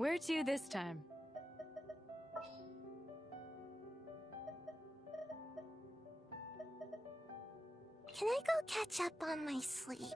Where to this time? Can I go catch up on my sleep?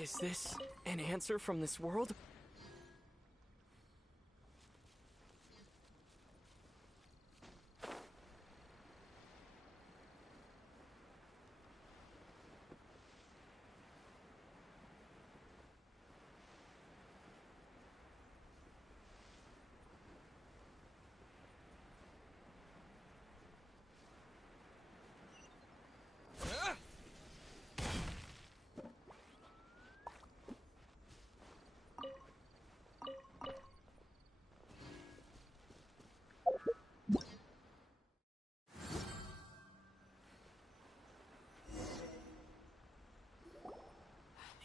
Is this an answer from this world?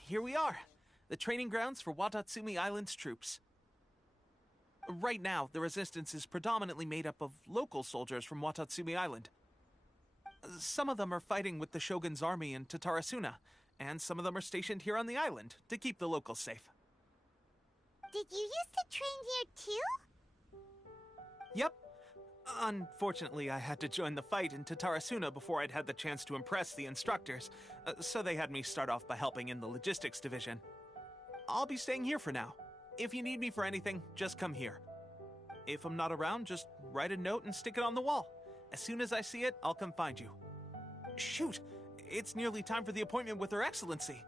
Here we are, the training grounds for Watatsumi Island's troops. Right now, the resistance is predominantly made up of local soldiers from Watatsumi Island. Some of them are fighting with the Shogun's army in Tatarasuna, and some of them are stationed here on the island to keep the locals safe. Did you used to train here too? Yep. Unfortunately, I had to join the fight in Tatarasuna before I'd had the chance to impress the instructors, so they had me start off by helping in the logistics division. I'll be staying here for now. If you need me for anything, just come here. If I'm not around, just write a note and stick it on the wall. As soon as I see it, I'll come find you. Shoot! It's nearly time for the appointment with Her Excellency.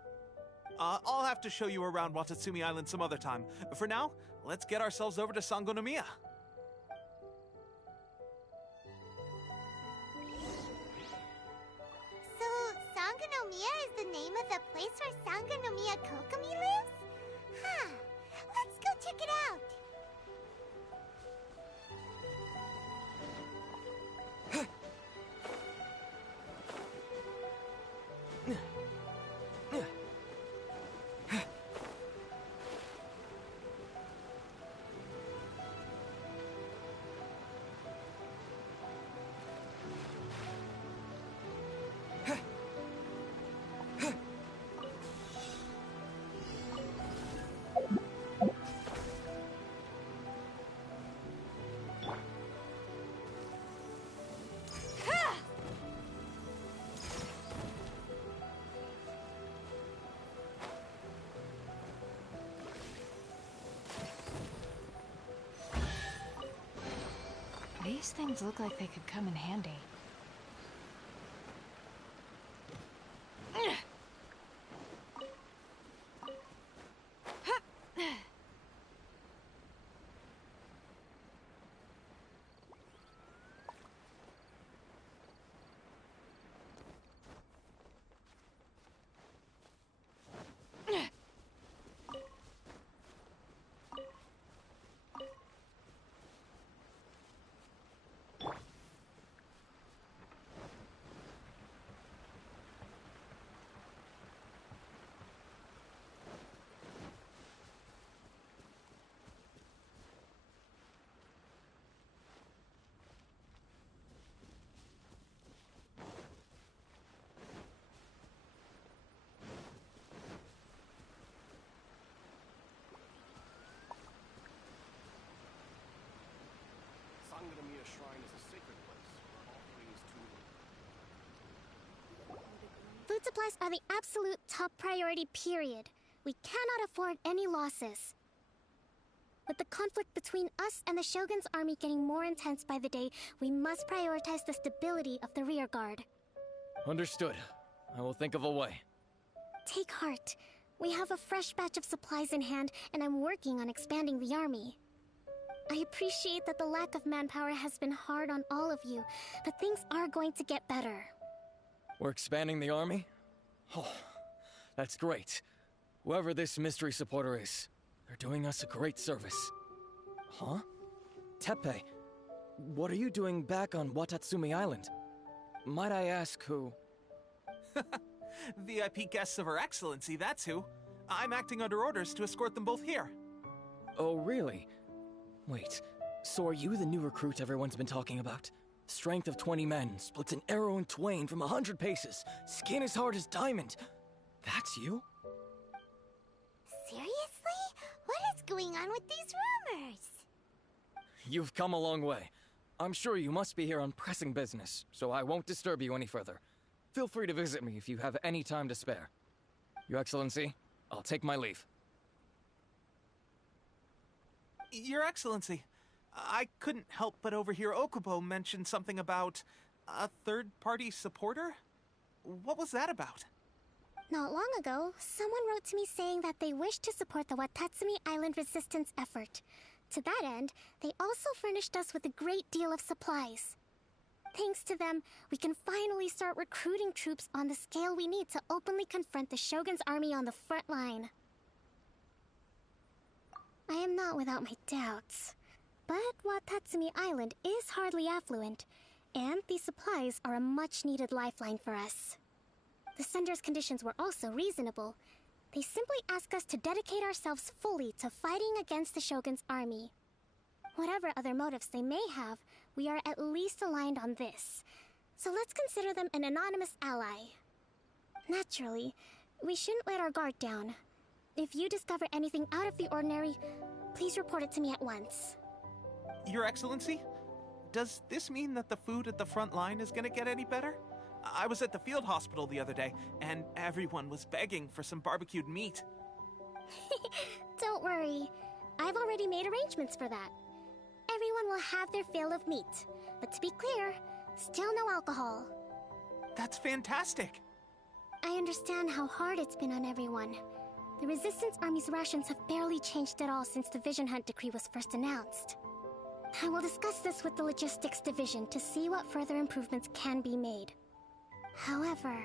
I'll have to show you around Watatsumi Island some other time. For now, let's get ourselves over to Sangonomiya. Sangonomiya is the name of the place where Sangonomiya Kokomi lives? Huh. Let's go check it out. These things look like they could come in handy. Sangonomiya Shrine is a sacred place where all praise to... Food supplies are the absolute top priority, period. We cannot afford any losses. With the conflict between us and the Shogun's army getting more intense by the day, we must prioritize the stability of the rear guard. Understood. I will think of a way. Take heart. We have a fresh batch of supplies in hand, and I'm working on expanding the army. I appreciate that the lack of manpower has been hard on all of you, but things are going to get better. We're expanding the army? Oh, that's great. Whoever this mystery supporter is, they're doing us a great service. Huh? Teppei, what are you doing back on Watatsumi Island? Might I ask who? VIP guests of Her Excellency, that's who. I'm acting under orders to escort them both here. Oh, really? Wait, so are you the new recruit everyone's been talking about? Strength of 20 men, splits an arrow in twain from 100 paces, skin as hard as diamond. That's you? Seriously? What is going on with these rumors? You've come a long way. I'm sure you must be here on pressing business, so I won't disturb you any further. Feel free to visit me if you have any time to spare. Your Excellency, I'll take my leave. Your Excellency, I couldn't help but overhear Okubo mention something about a third-party supporter? What was that about? Not long ago, someone wrote to me saying that they wish to support the Watatsumi Island resistance effort. To that end, they also furnished us with a great deal of supplies. Thanks to them, we can finally start recruiting troops on the scale we need to openly confront the Shogun's army on the front line. I am not without my doubts, but Watatsumi Island is hardly affluent, and these supplies are a much-needed lifeline for us. The sender's conditions were also reasonable. They simply ask us to dedicate ourselves fully to fighting against the Shogun's army. Whatever other motives they may have, we are at least aligned on this. So let's consider them an anonymous ally. Naturally, we shouldn't let our guard down. If you discover anything out of the ordinary, please report it to me at once. Your Excellency, does this mean that the food at the front line is gonna get any better? I was at the field hospital the other day, and everyone was begging for some barbecued meat. Don't worry. I've already made arrangements for that. Everyone will have their fill of meat. But to be clear, still no alcohol. That's fantastic! I understand how hard it's been on everyone. The Resistance Army's rations have barely changed at all since the Vision Hunt decree was first announced. I will discuss this with the Logistics Division to see what further improvements can be made. However,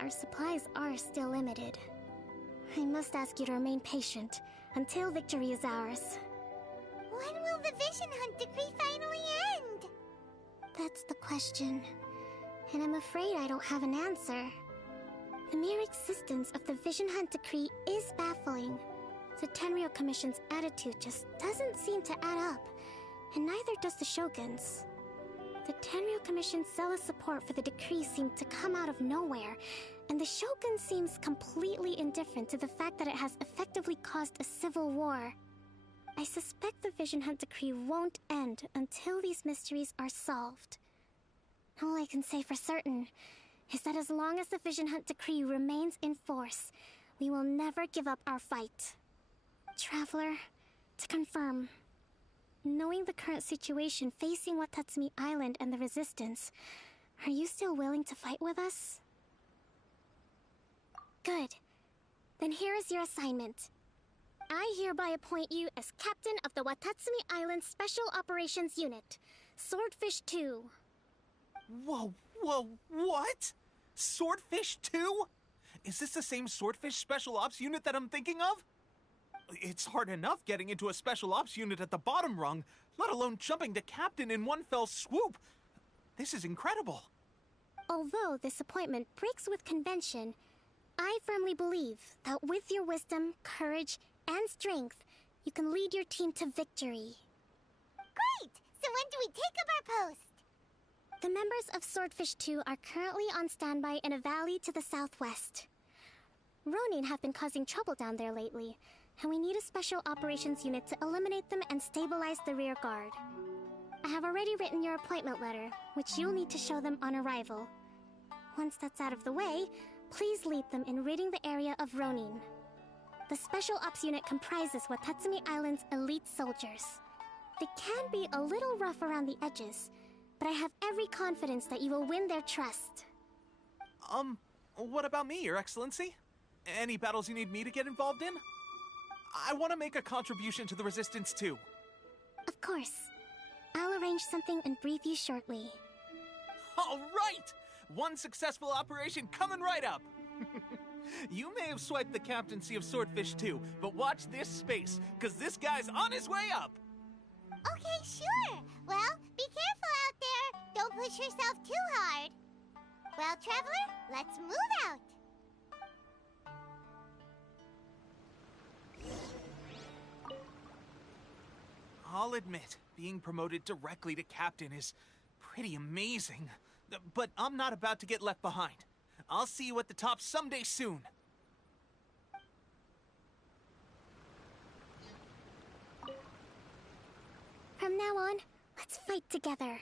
our supplies are still limited. I must ask you to remain patient until victory is ours. When will the Vision Hunt decree finally end? That's the question, and I'm afraid I don't have an answer. The mere existence of the Vision Hunt decree is baffling. The Tenryou Commission's attitude just doesn't seem to add up, and neither does the Shogun's. The Tenryou Commission's zealous support for the decree seemed to come out of nowhere, and the Shogun seems completely indifferent to the fact that it has effectively caused a civil war. I suspect the Vision Hunt decree won't end until these mysteries are solved. All I can say for certain is that as long as the Vision Hunt decree remains in force, we will never give up our fight. Traveler, to confirm, knowing the current situation facing Watatsumi Island and the Resistance, are you still willing to fight with us? Good. Then here is your assignment. I hereby appoint you as captain of the Watatsumi Island Special Operations Unit, Swordfish 2. Whoa, what? Swordfish 2? Is this the same Swordfish Special Ops unit that I'm thinking of? It's hard enough getting into a Special Ops unit at the bottom rung, let alone jumping to captain in one fell swoop. This is incredible. Although this appointment breaks with convention, I firmly believe that with your wisdom, courage, and strength, you can lead your team to victory. Great! So when do we take up our post? The members of Swordfish 2 are currently on standby in a valley to the southwest. Ronin have been causing trouble down there lately, and we need a special operations unit to eliminate them and stabilize the rear guard. I have already written your appointment letter, which you'll need to show them on arrival. Once that's out of the way, please lead them in ridding the area of Ronin. The Special Ops unit comprises Watatsumi Island's elite soldiers. They can be a little rough around the edges, but I have every confidence that you will win their trust. What about me, Your Excellency? Any battles you need me to get involved in? I want to make a contribution to the Resistance too. Of course. I'll arrange something and brief you shortly. All right! One successful operation coming right up! You may have swiped the captaincy of Swordfish 2, but watch this space, because this guy's on his way up! Okay, sure. Well, be careful out there. Don't push yourself too hard. Well, Traveler, let's move out. I'll admit, being promoted directly to captain is pretty amazing. But I'm not about to get left behind. I'll see you at the top someday soon. From now on, let's fight together.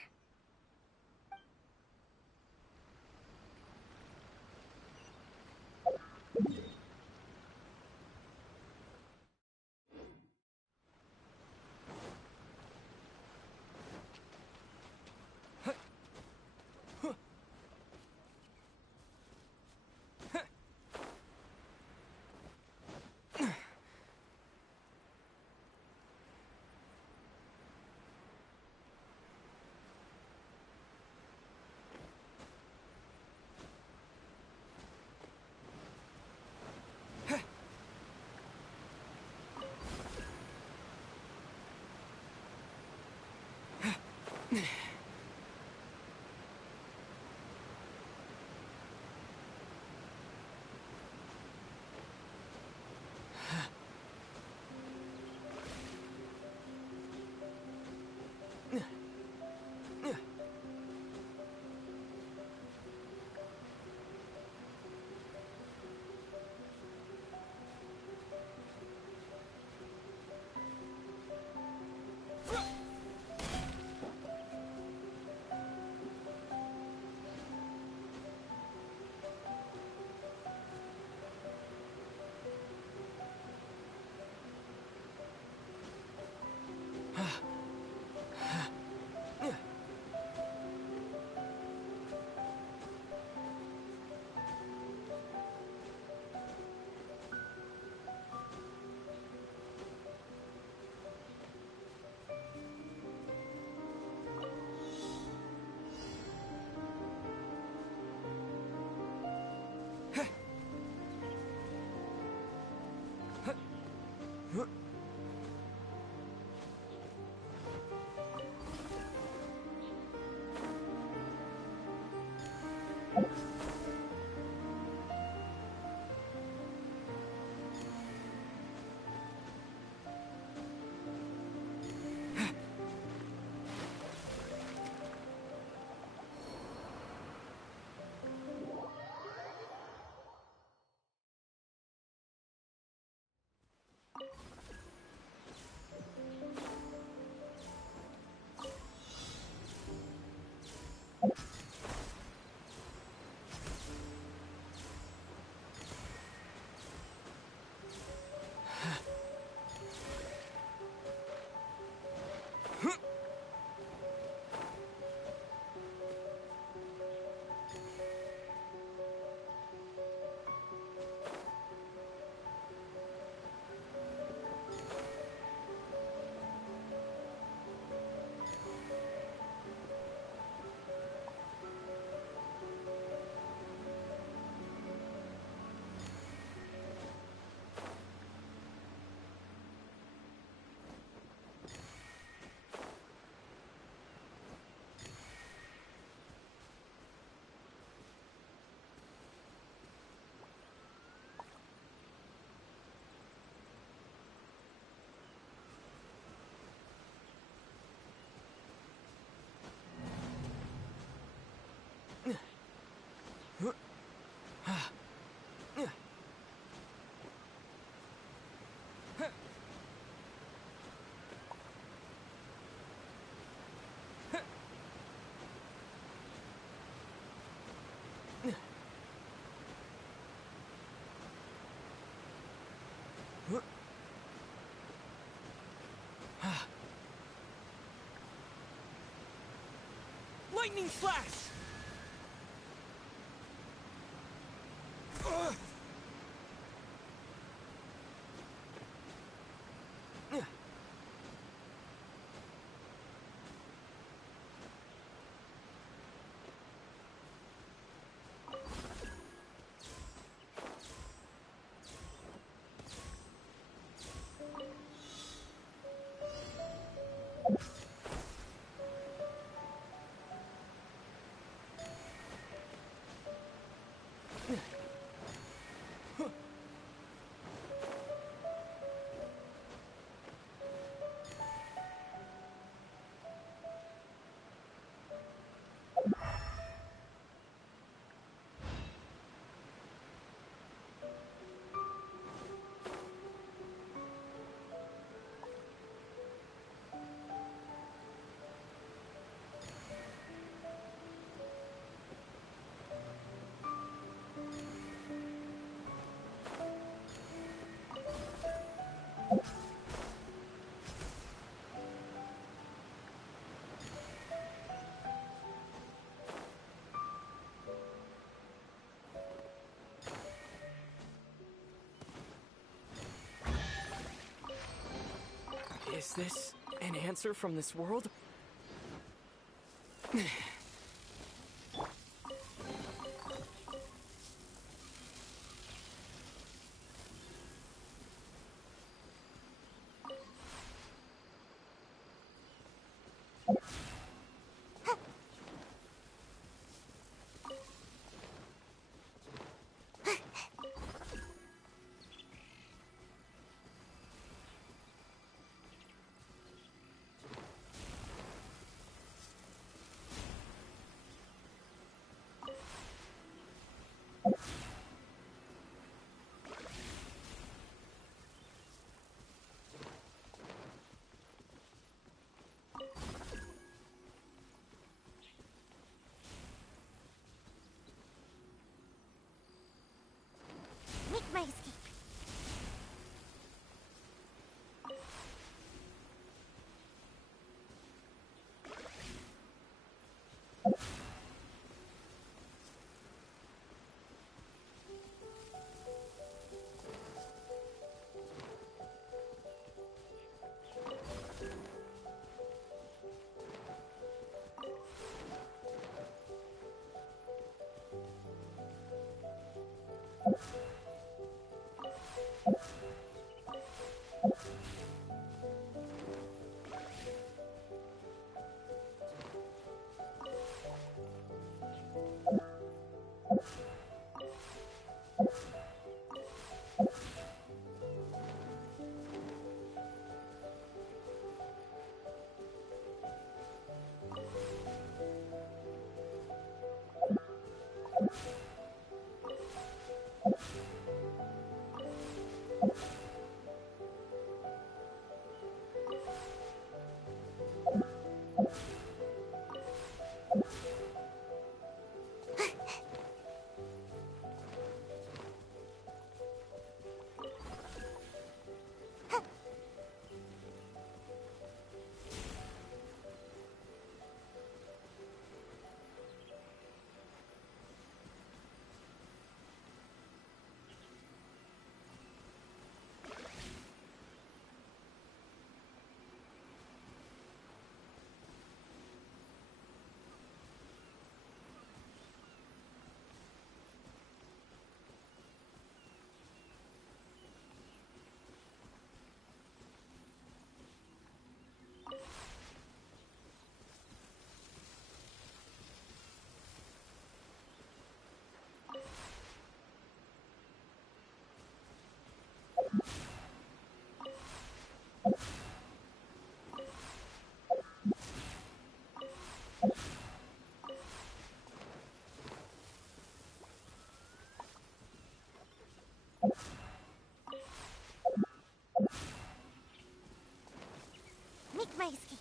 Lightning slash! Is this an answer from this world? Make my escape. Make my escape.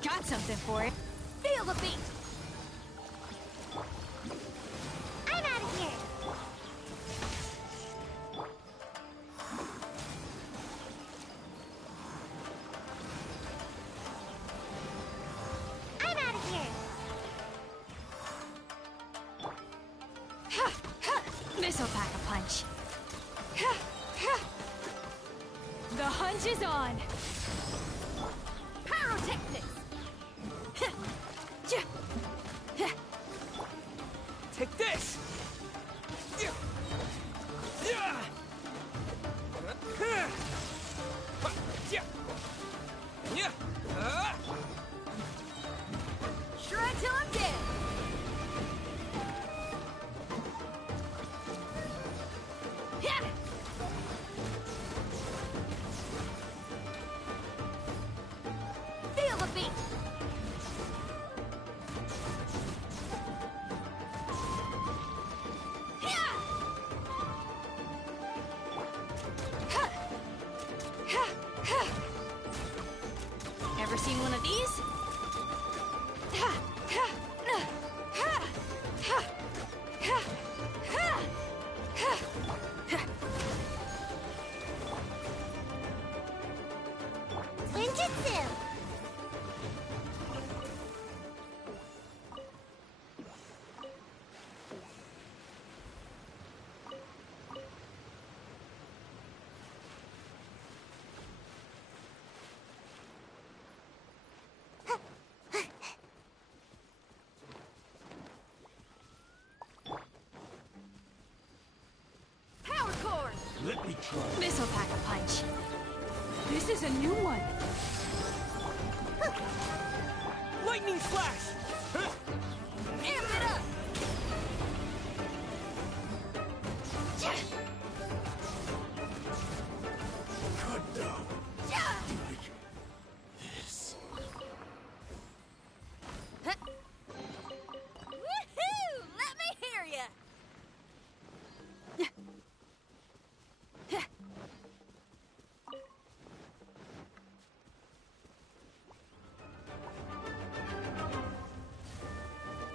Got something for it. Feel the beat. I'm out of here. I'm out of here. This'll pack a punch. The hunch is on. Pyrotechnics. Take this! Shred till I'm dead. Feel the beat. Ever seen one of these? Let me try. Missile Pack-a-Punch. This is a new one. Lightning Slash! Amp it up! Cut down. Like this. Woohoo! Let me hear ya!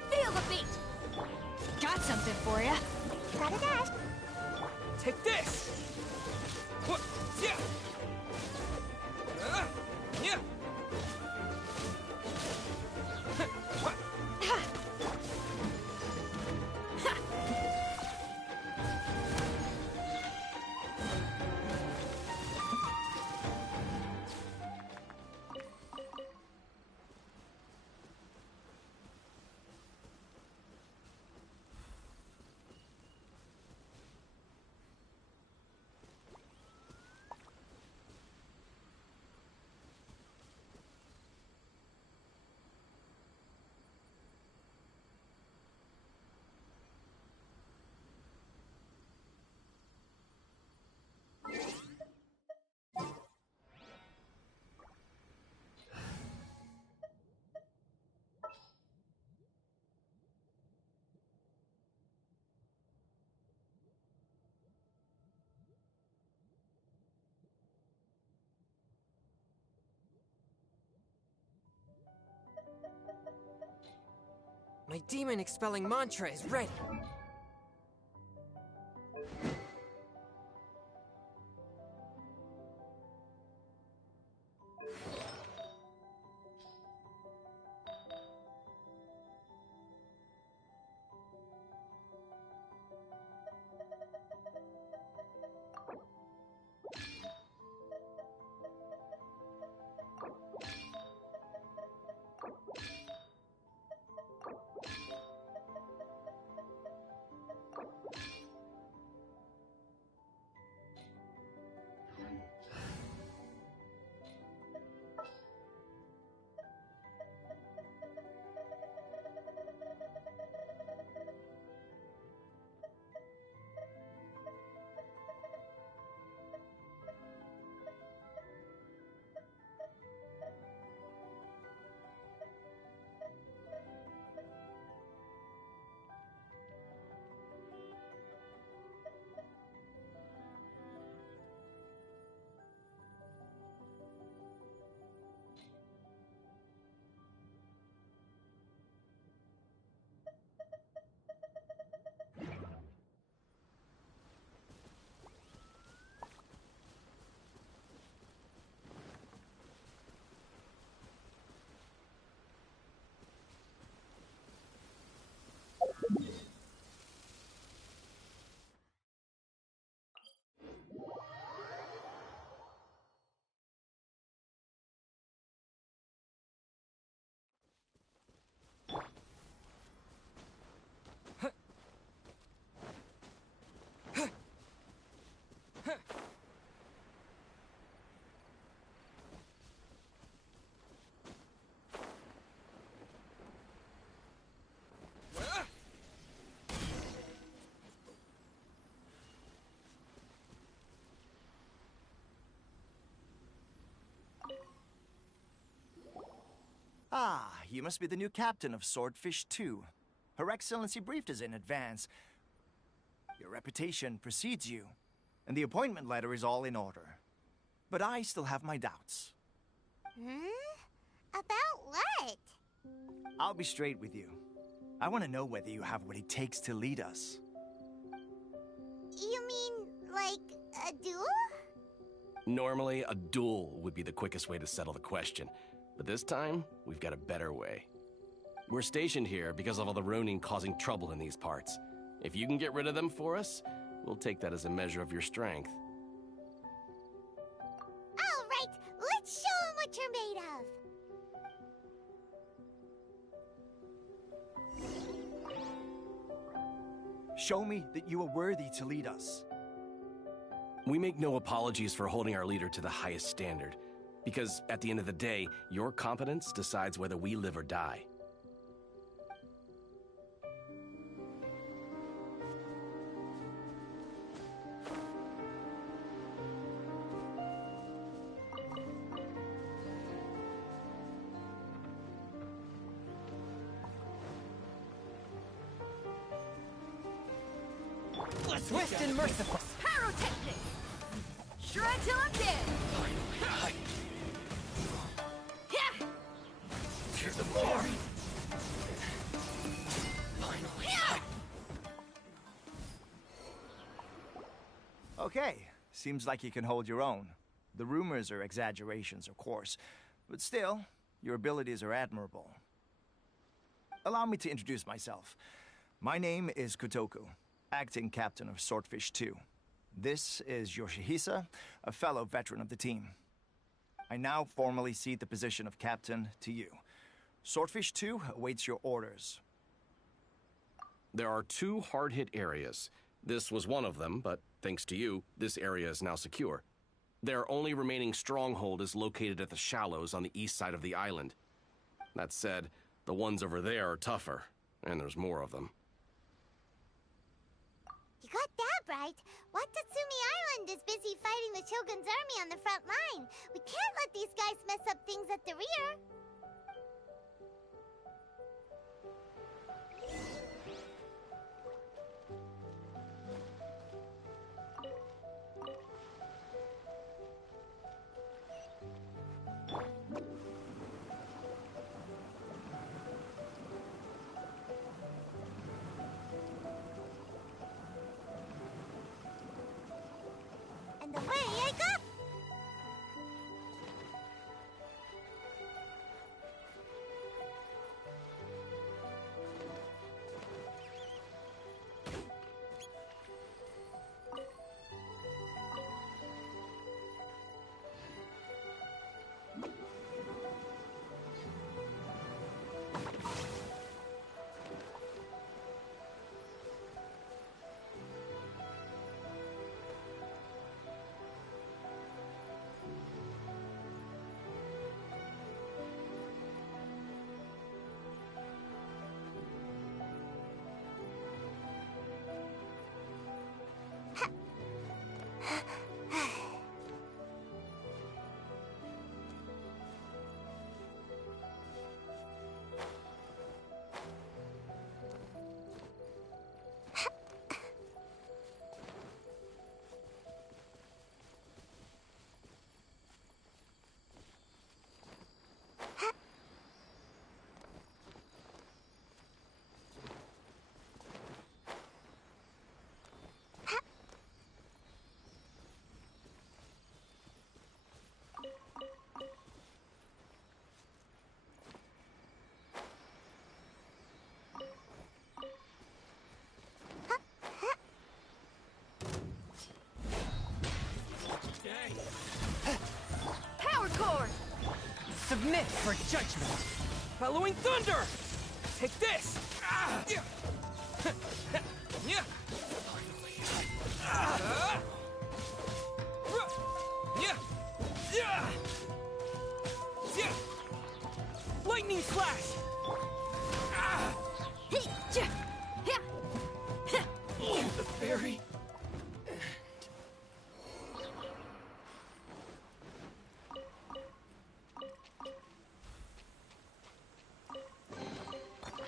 Feel the beat! Got something for ya. Got a dash. Take this! What? Yeah! Yeah! My demon expelling mantra is ready. Ah, you must be the new captain of Swordfish 2. Her Excellency briefed us in advance. Your reputation precedes you, and the appointment letter is all in order. But I still have my doubts. About what? I'll be straight with you. I want to know whether you have what it takes to lead us. You mean, like, a duel? Normally, a duel would be the quickest way to settle the question. But this time, we've got a better way. We're stationed here because of all the Ronin causing trouble in these parts. If you can get rid of them for us, we'll take that as a measure of your strength. All right, let's show 'em what you're made of. Show me that you are worthy to lead us. We make no apologies for holding our leader to the highest standard, because at the end of the day, your competence decides whether we live or die. Swift and merciful. Pyrotechnic! Shred till I'm dead! Yeah! To the glory. Finally. Yeah! Okay, seems like you can hold your own. The rumors are exaggerations, of course, but still, your abilities are admirable. Allow me to introduce myself. My name is Kotoku, acting captain of Swordfish 2. This is Yoshihisa, a fellow veteran of the team. I now formally cede the position of captain to you. Swordfish 2 awaits your orders. There are 2 hard-hit areas. This was one of them, but thanks to you, this area is now secure. Their only remaining stronghold is located at the shallows on the east side of the island. That said, the ones over there are tougher, and there's more of them. You got that right. Watatsumi Island is busy fighting the Shogun's army on the front line. We can't let these guys mess up things at the rear. And away I go! Power cord! Submit for judgment. Following thunder! Take this! Yeah. Lightning slash! The fairy!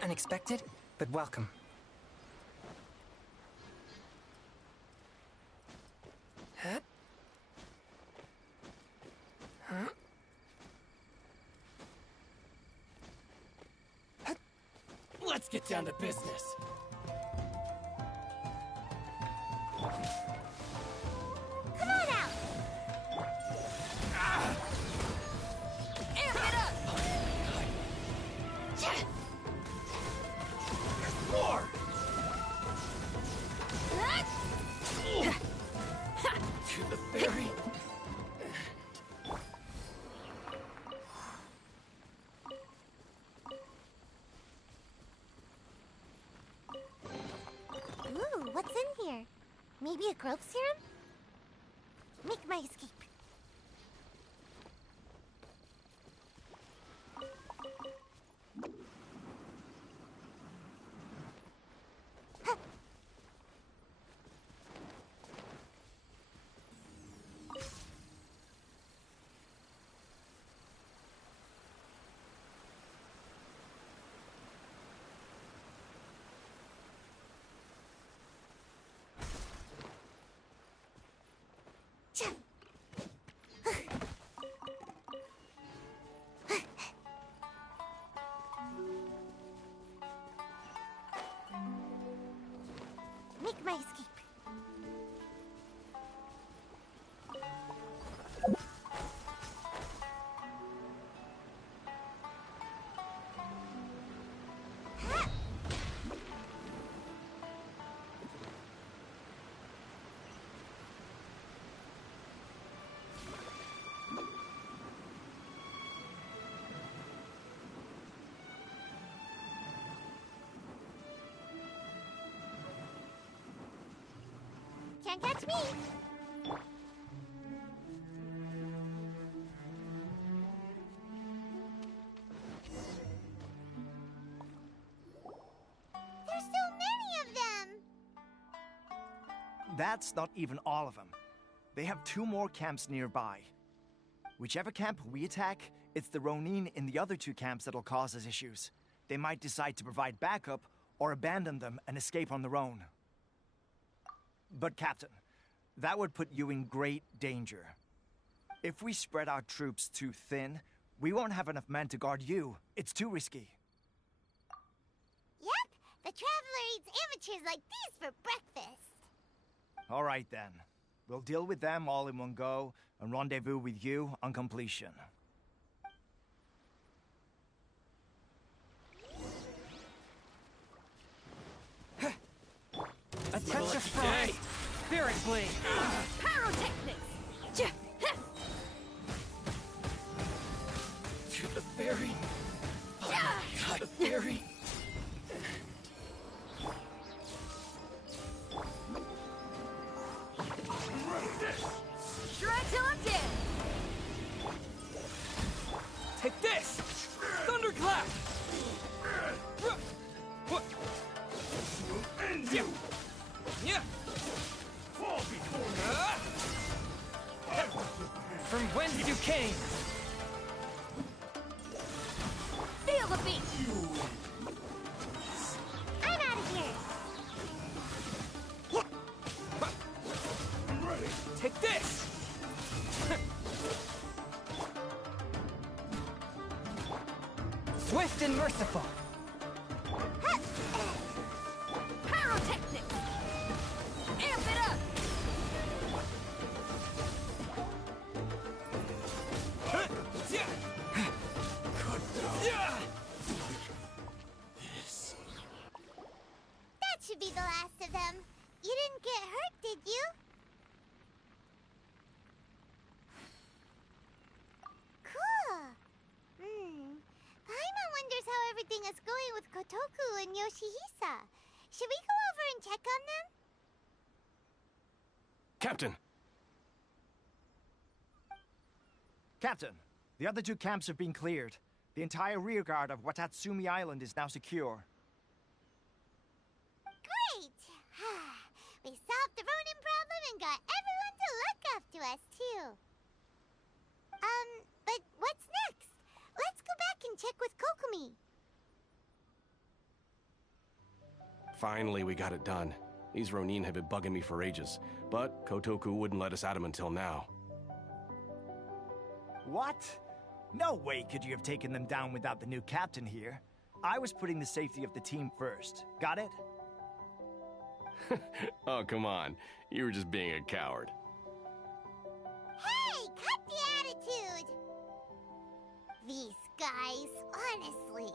Unexpected, but welcome. Huh? Huh? Let's get down to business. Come on out! Amp it up! More! To the fairy! Ooh, what's in here? Maybe a growth serum? Make my escape. Make my escape. Can't catch me! There's so many of them! That's not even all of them. They have 2 more camps nearby. Whichever camp we attack, it's the Ronin in the other 2 camps that'll cause us issues. They might decide to provide backup or abandon them and escape on their own. But Captain, that would put you in great danger. If we spread our troops too thin, we won't have enough men to guard you. It's too risky. Yep, the Traveler eats amateurs like these for breakfast. All right then. We'll deal with them all in one go and rendezvous with you on completion. A touch of frost. Spirit blade. Pyrotechnics! To the ferry. Oh my God, the ferry. Shred till I'm dead! Take this! Thunderclap! End you! Yeah! Fall before me! From whence you came. Feel the beat! I'm out of here! I'm ready! Take this! Swift and merciful. Pyrotechnics! Amp it up! That should be the last of them. You didn't get hurt, did you? Cool. Paimon wonders how everything is going with Kotoku and Yoshihisa. Should we go over and check on them? Captain! Captain, the other 2 camps have been cleared. The entire rearguard of Watatsumi Island is now secure. Great! We solved the Ronin problem and got everyone to look after us, too. But what's next? Let's go back and check with Kokumi. Finally, we got it done. These Ronin have been bugging me for ages, but Kotoku wouldn't let us at him until now. What? No way could you have taken them down without the new captain here. I was putting the safety of the team first. Got it? Oh, come on. You were just being a coward. Hey, cut the attitude! These guys, honestly.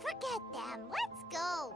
Forget them. Let's go.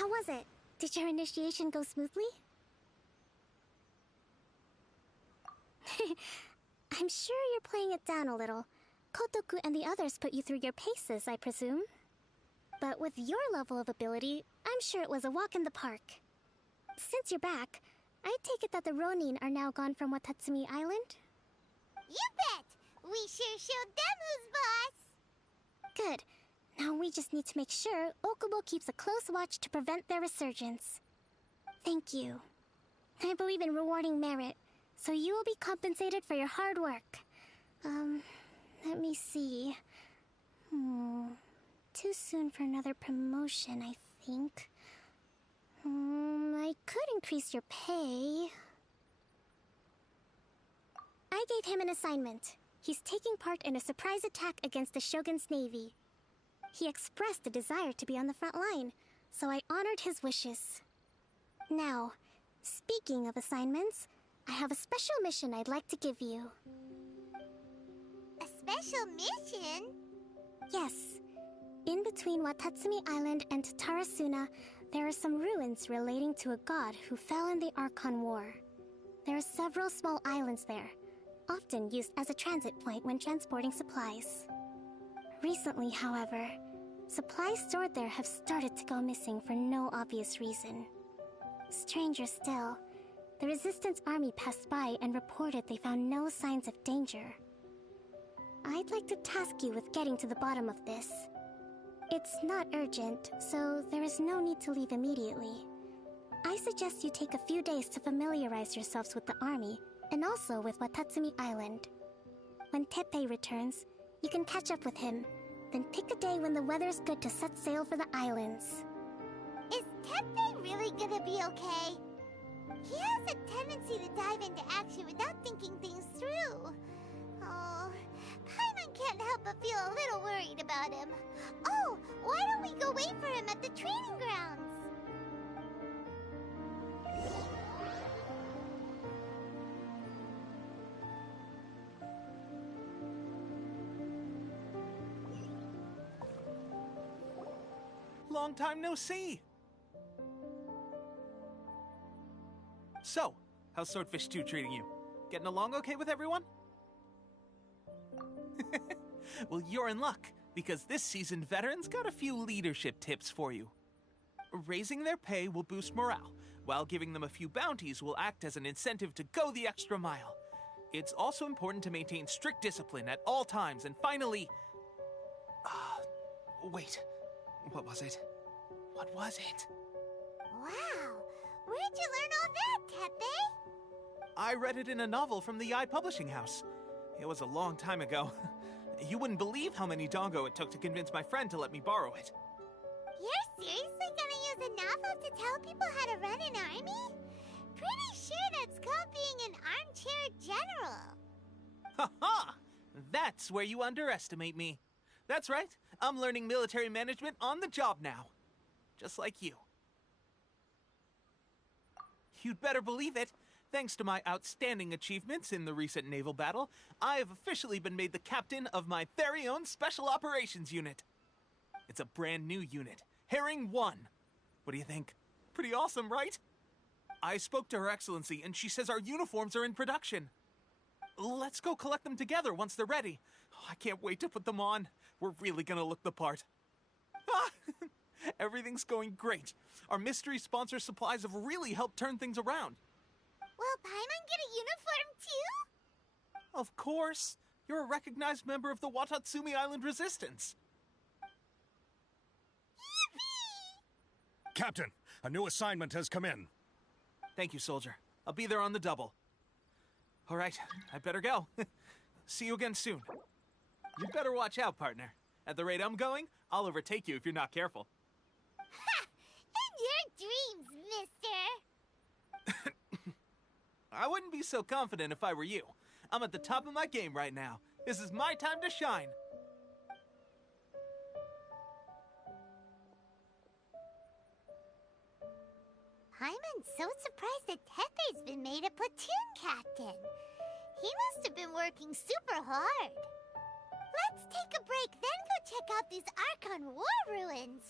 How was it? Did your initiation go smoothly? I'm sure you're playing it down a little. Kotoku and the others put you through your paces, I presume. But with your level of ability, I'm sure it was a walk in the park. Since you're back, I take it that the Ronin are now gone from Watatsumi Island? You bet! We sure showed them who's boss! Good. Now we just need to make sure Okubo keeps a close watch to prevent their resurgence. Thank you. I believe in rewarding merit, so you will be compensated for your hard work. Let me see. Too soon for another promotion, I think. I could increase your pay. I gave him an assignment. He's taking part in a surprise attack against the Shogun's navy. He expressed a desire to be on the front line, so I honored his wishes. Now, speaking of assignments, I have a special mission I'd like to give you. A special mission? Yes. In between Watatsumi Island and Tarasuna, there are some ruins relating to a god who fell in the Archon War. There are several small islands there, often used as a transit point when transporting supplies. Recently, however, supplies stored there have started to go missing for no obvious reason. Stranger still, the Resistance army passed by and reported they found no signs of danger. I'd like to task you with getting to the bottom of this. It's not urgent, so there is no need to leave immediately. I suggest you take a few days to familiarize yourselves with the army, and also with Watatsumi Island. When Teppei returns, you can catch up with him, then pick a day when the weather's good to set sail for the islands. Is Teppei really gonna be okay? He has a tendency to dive into action without thinking things through. Oh, Paimon can't help but feel a little worried about him. Oh, why don't we go wait for him at the training grounds? Long time no see! So, how's Swordfish 2 treating you? Getting along okay with everyone? Well, you're in luck, because this seasoned veteran's got a few leadership tips for you. Raising their pay will boost morale, while giving them a few bounties will act as an incentive to go the extra mile. It's also important to maintain strict discipline at all times, and finally... wait. What was it? What was it? Wow! Where'd you learn all that, Teppei? I read it in a novel from the Publishing House. It was a long time ago. You wouldn't believe how many dongo it took to convince my friend to let me borrow it. You're seriously gonna use a novel to tell people how to run an army? Pretty sure that's called being an armchair general. Ha-ha! That's where you underestimate me. That's right. I'm learning military management on the job now. Just like you. You'd better believe it. Thanks to my outstanding achievements in the recent naval battle, I have officially been made the captain of my very own Special Operations Unit. It's a brand new unit, Herring 1. What do you think? Pretty awesome, right? I spoke to Her Excellency, and she says our uniforms are in production. Let's go collect them together once they're ready. I can't wait to put them on. We're really gonna look the part. Everything's going great. Our mystery sponsor supplies have really helped turn things around. Will Paimon get a uniform too? Of course. You're a recognized member of the Watatsumi Island Resistance. Yippee! Captain, a new assignment has come in. Thank you, soldier. I'll be there on the double. All right, I better go. See you again soon. You better watch out, partner. At the rate I'm going, I'll overtake you if you're not careful. Ha! In your dreams, mister! I wouldn't be so confident if I were you. I'm at the top of my game right now. This is my time to shine. Paimon's so surprised that Teppei's been made a platoon captain. He must have been working super hard. Let's take a break, then go check out these Archon War ruins.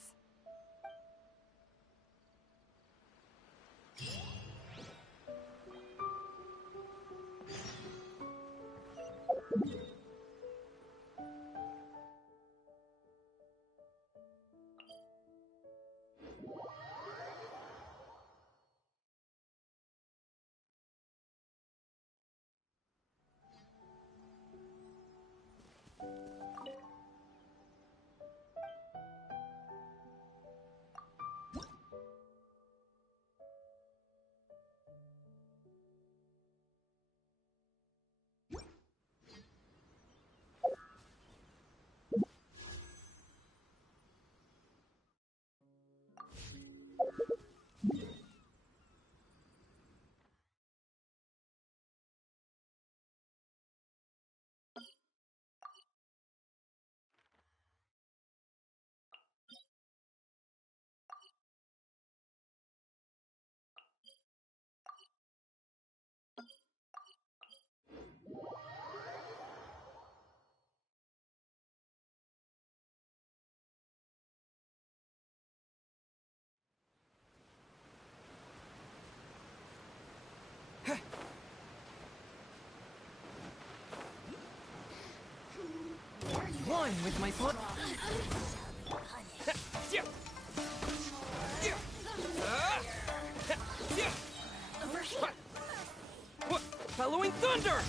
One with my blood. Following thunder!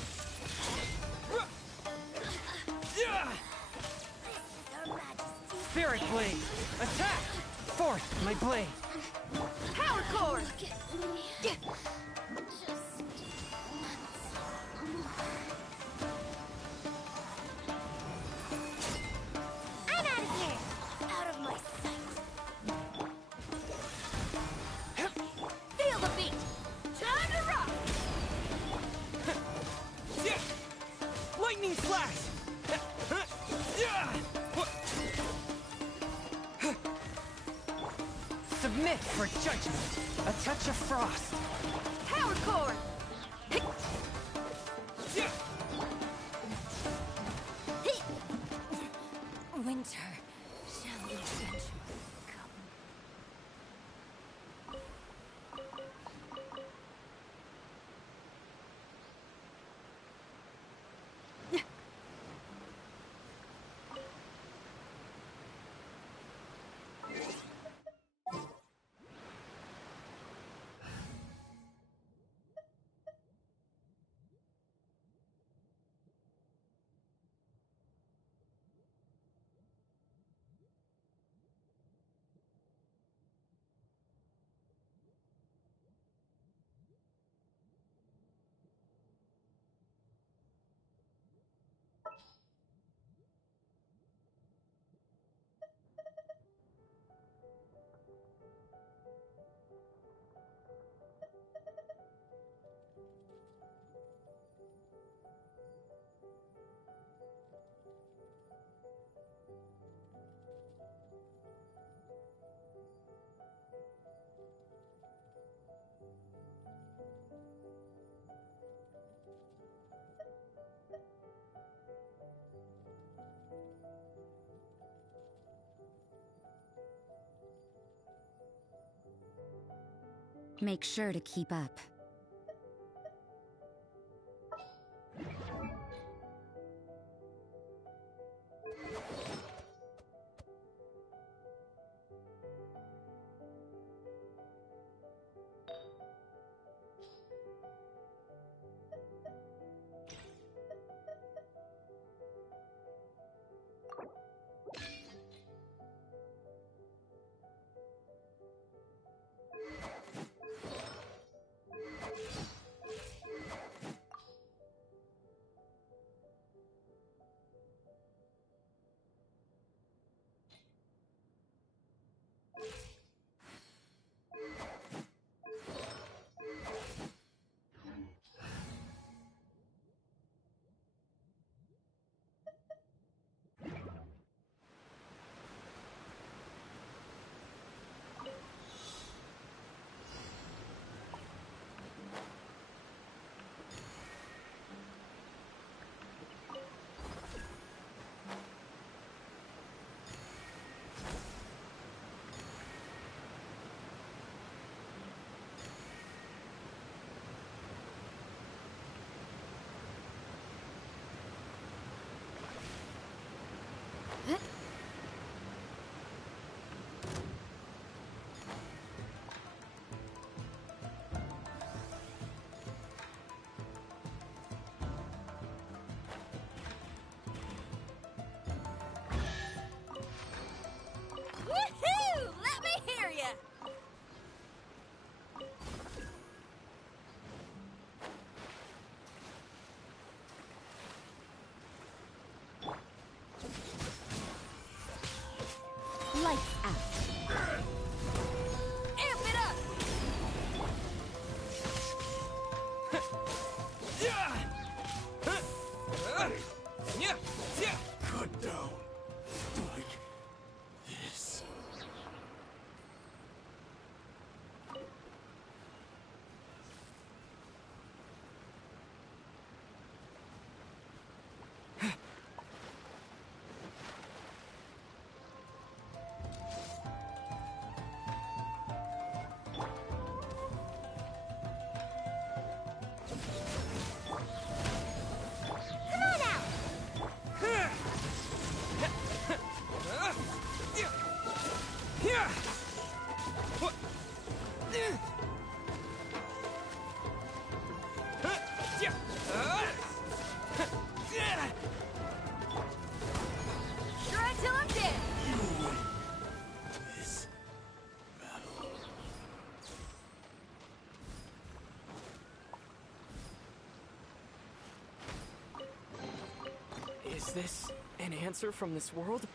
Spirit blade! Attack! Force my blade! Power core! I'm out of here! Out of my sight. Feel the beat! Time to rock! Lightning slash! Submit for judgment. A touch of frost. Power core! Winter shall eventually come. Make sure to keep up. Woohoo! Let me hear ya! Lights out. Amp it up! Cut down. Like this. Is this an answer from this world?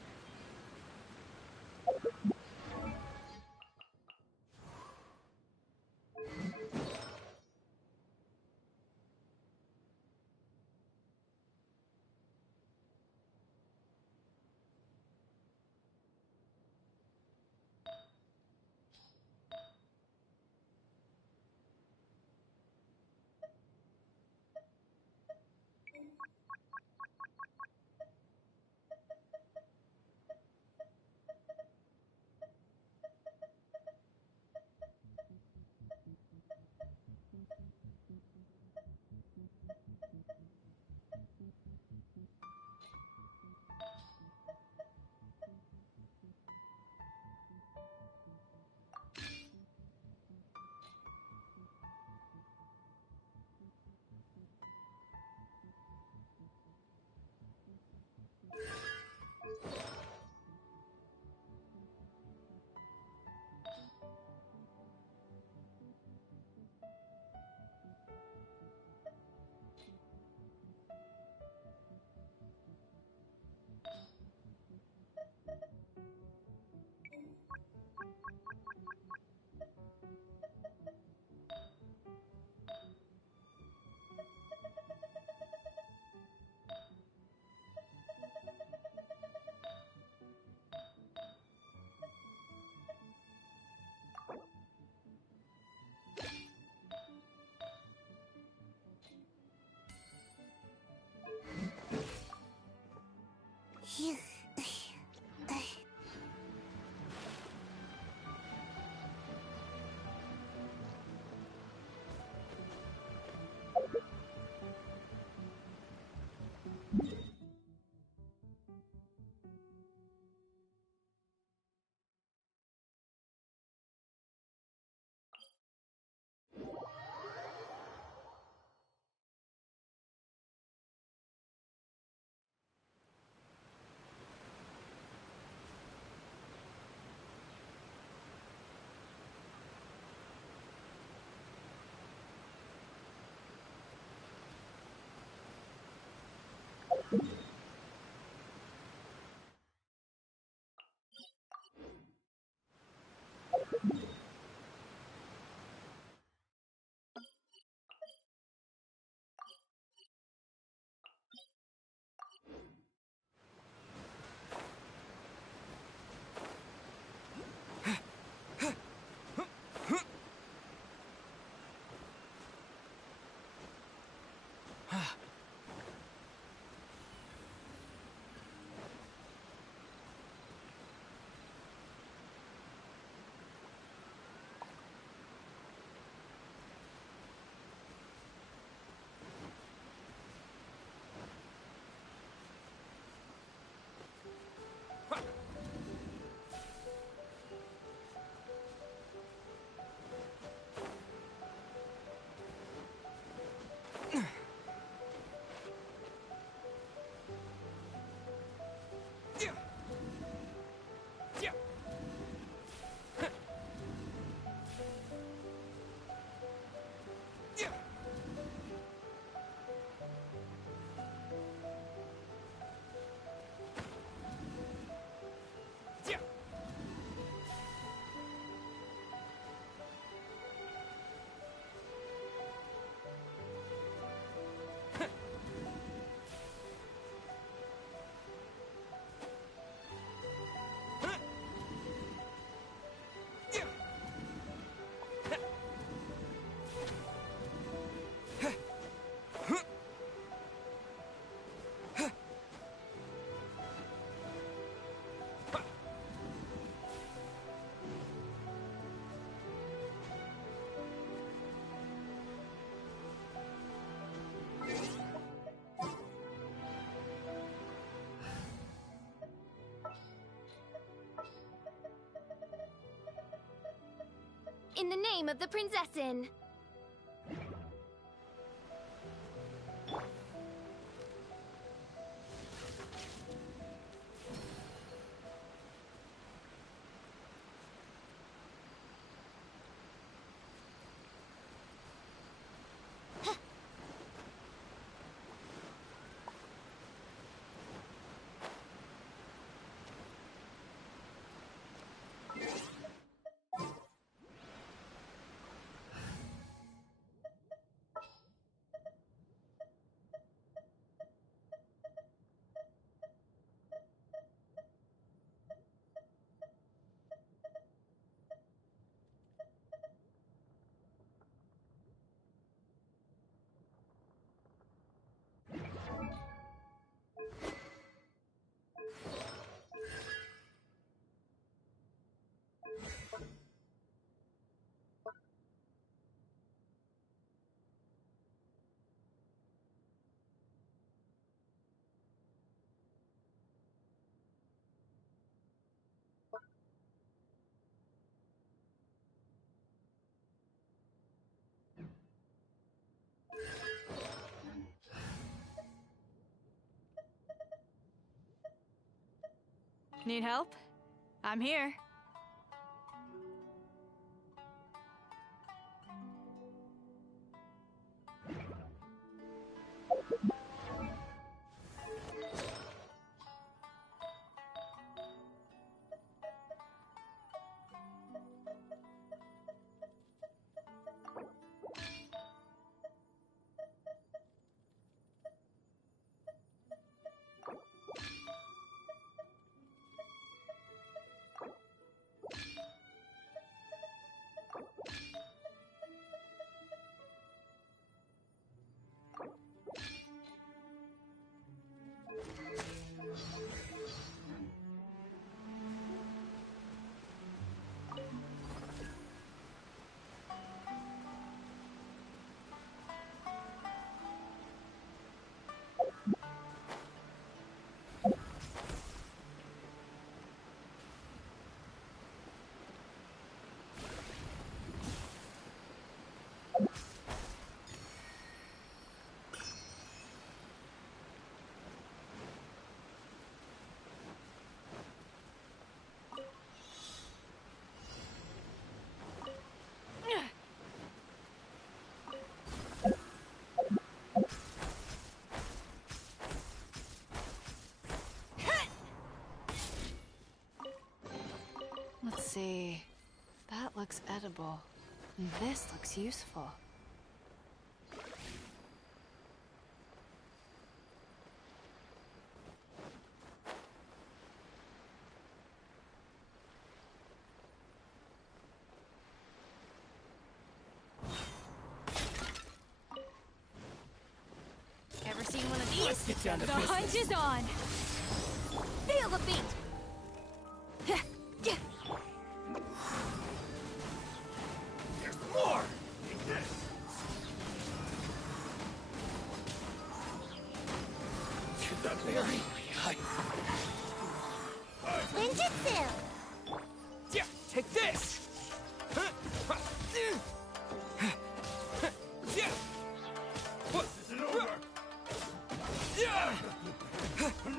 In the name of the Prinzessin! Need help? I'm here. Let's see. That looks edible. And this looks useful. Ever seen one of these? Let's get down to the business. hunt is on! Feel the beat! There's more! Take this! To the very height. Ninjutsu! Yeah, take this! Yeah! What? This isn't over! Yeah!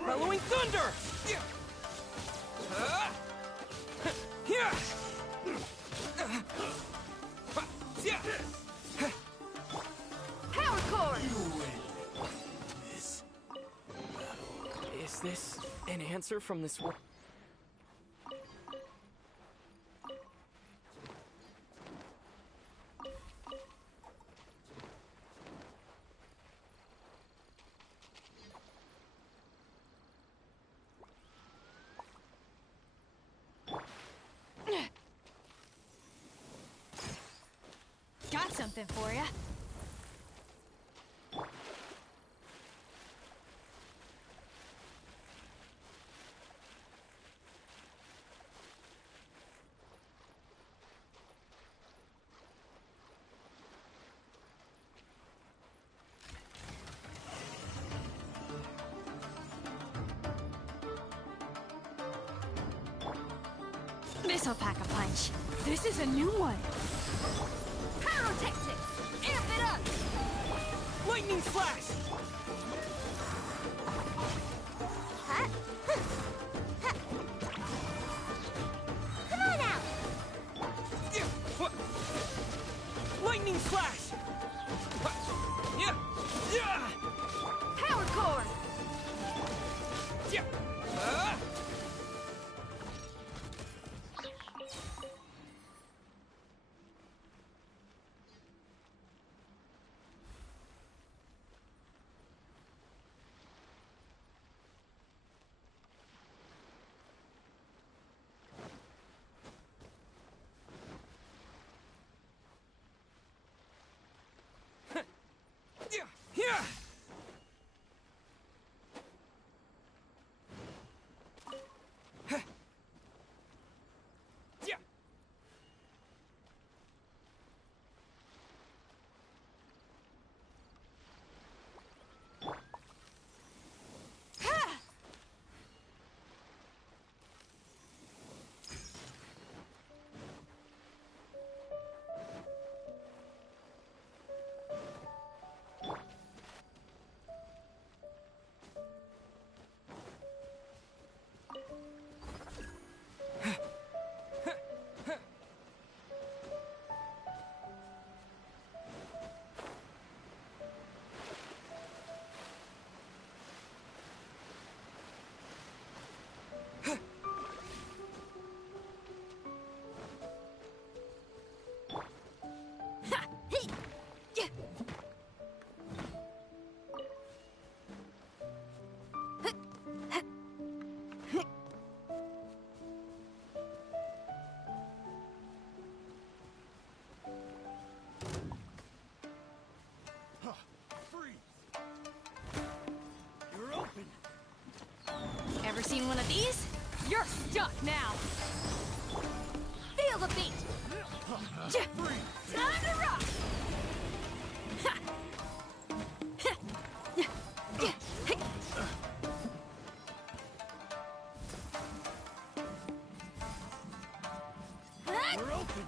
Bellowing thunder! Yeah! Yeah! Yeah! Power cord! Is this an answer from this world? Got something for ya. This'll pack a punch. This is a new one. Pyrotechnics! Amp it up! Lightning flash! Huh? Huh. Come on out! Yeah, what? Lightning flash! Yeah! Yeah! Power cord! Yeah! Seen one of these? You're stuck now! Feel the beat! Time to rock! We're open.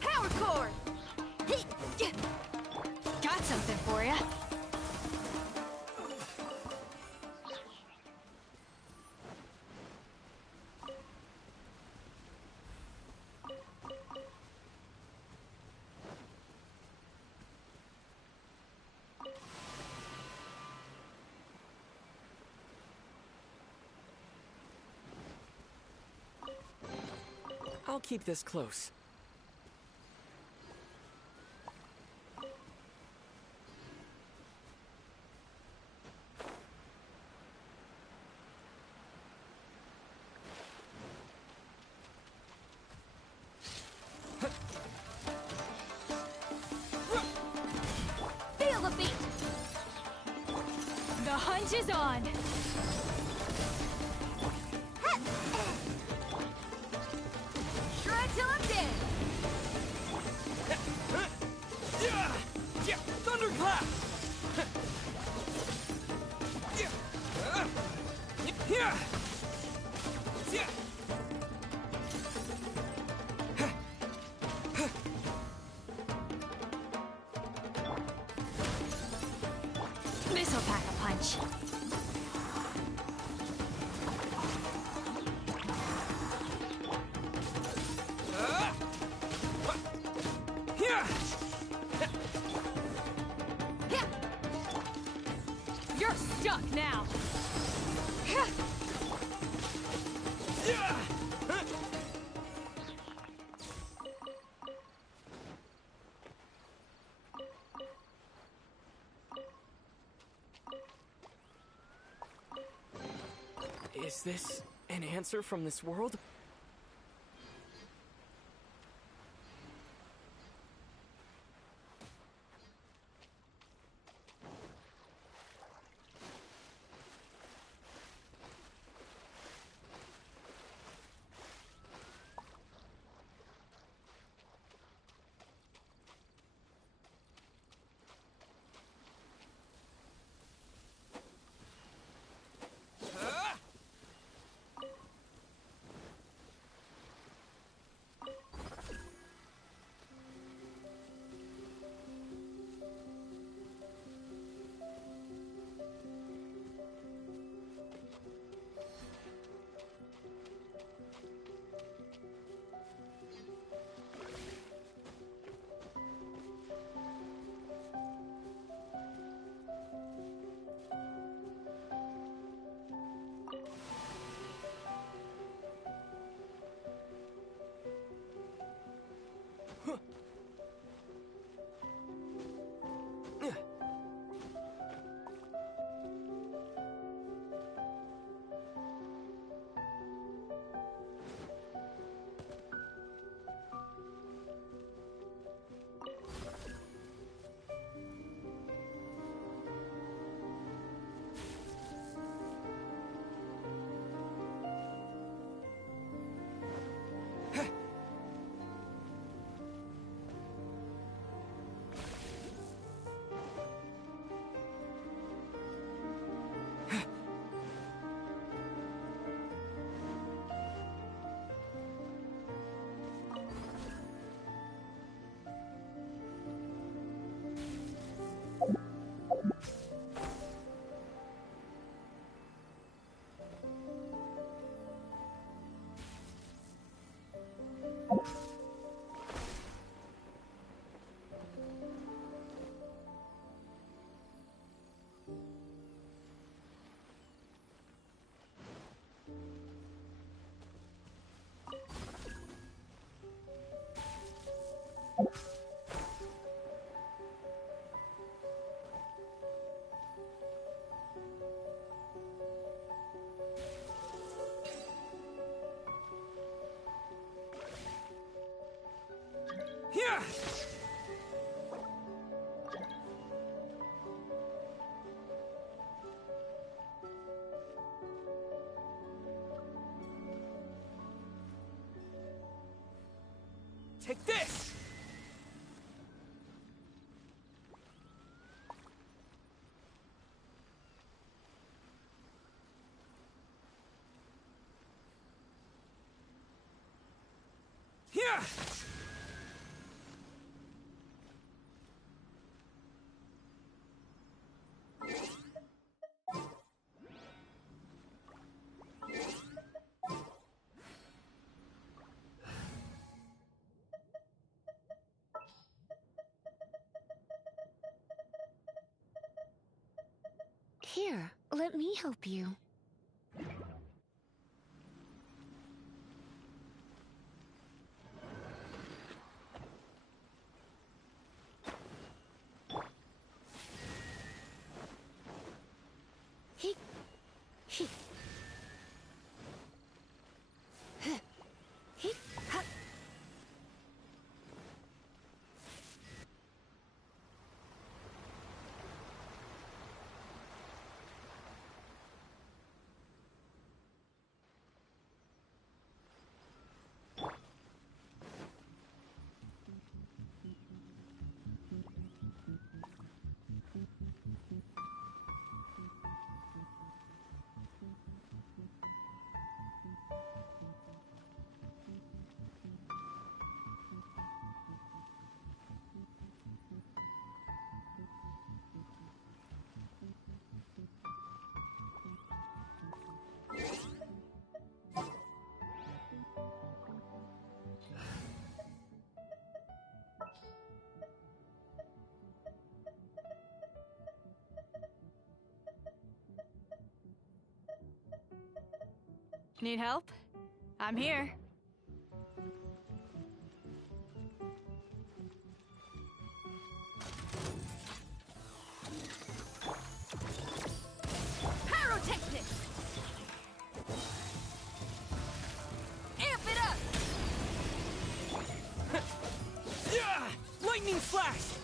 Power chord! Got something for ya. I'll keep this close. Feel the beat! The hunch is on! Shred till I'm dead! Thunderclap! This'll pack a punch. You're stuck now! Is this an answer from this world? Take this! Yeah! Here, let me help you. He... He... He... Ha... Need help? I'm here. Pyrotechnics! Amp it up! Yeah! Lightning flash!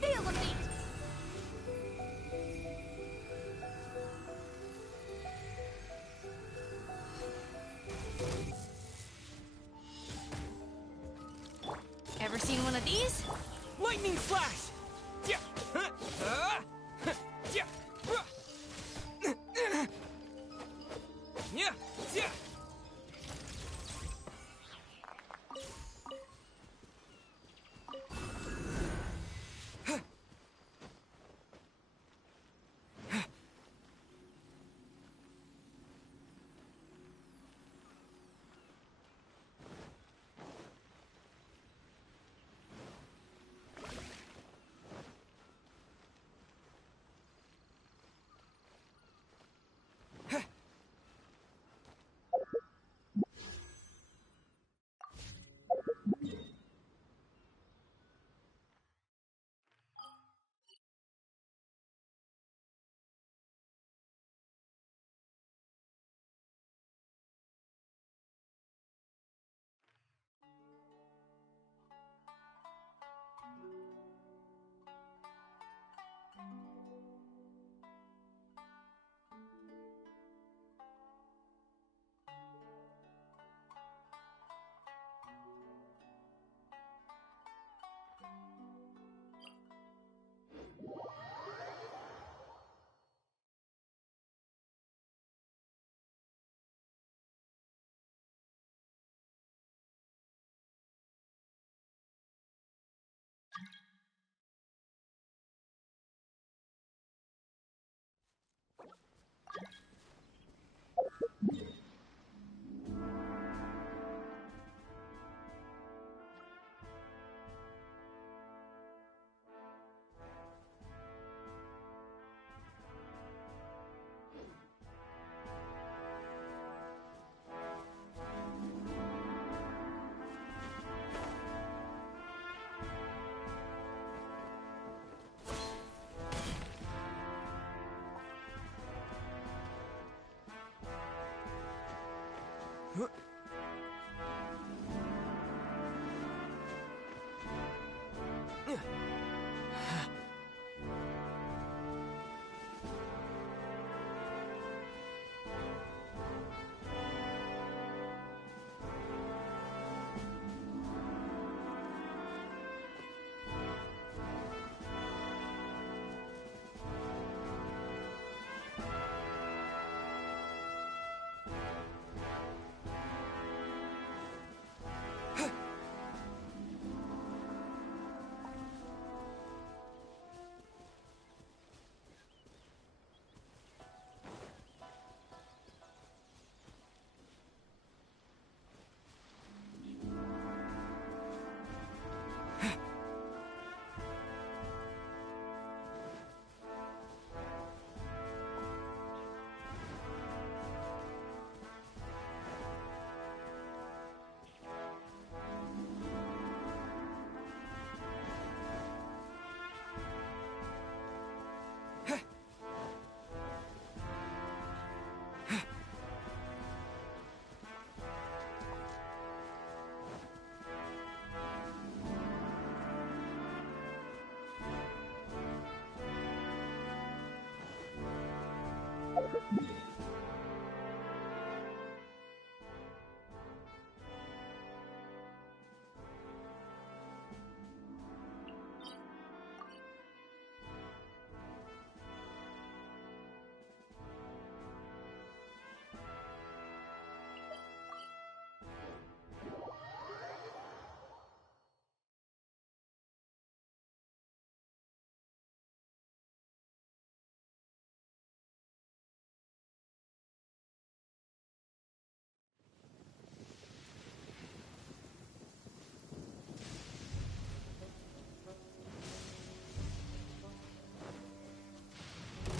Feel the beat! Ever seen one of these? Lightning flash! Yeah! Yeah! Yeah! Yeah!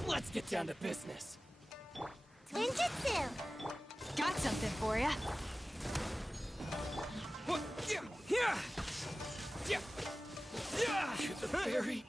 Let's get down to business. Ninjutsu! Got something for ya. To the fairy.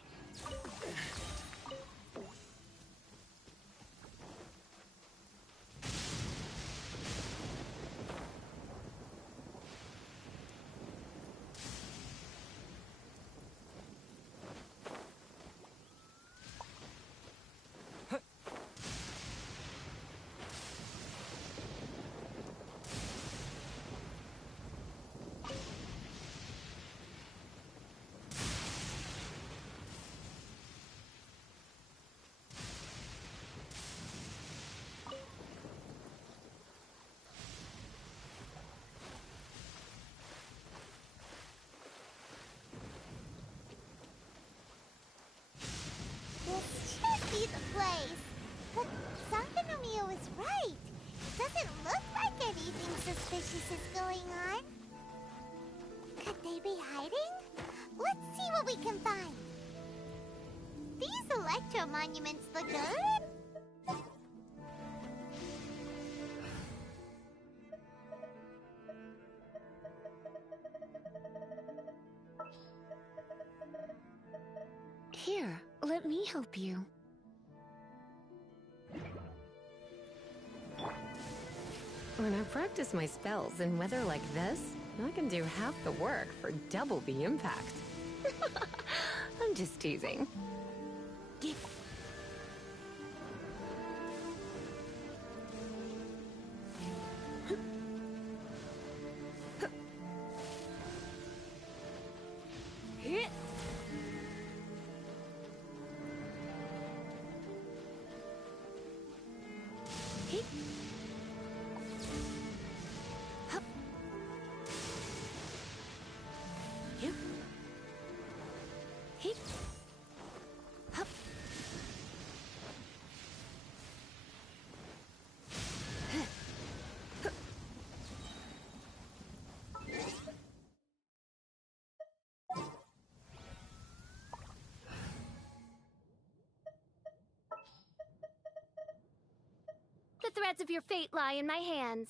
This should be the place. But Sankanomiya was right. It doesn't look like anything suspicious is going on. Could they be hiding? Let's see what we can find. These electro monuments look good. Here, let me help you. When I practice my spells in weather like this, I can do half the work for double the impact. I'm just teasing. The threads of your fate lie in my hands.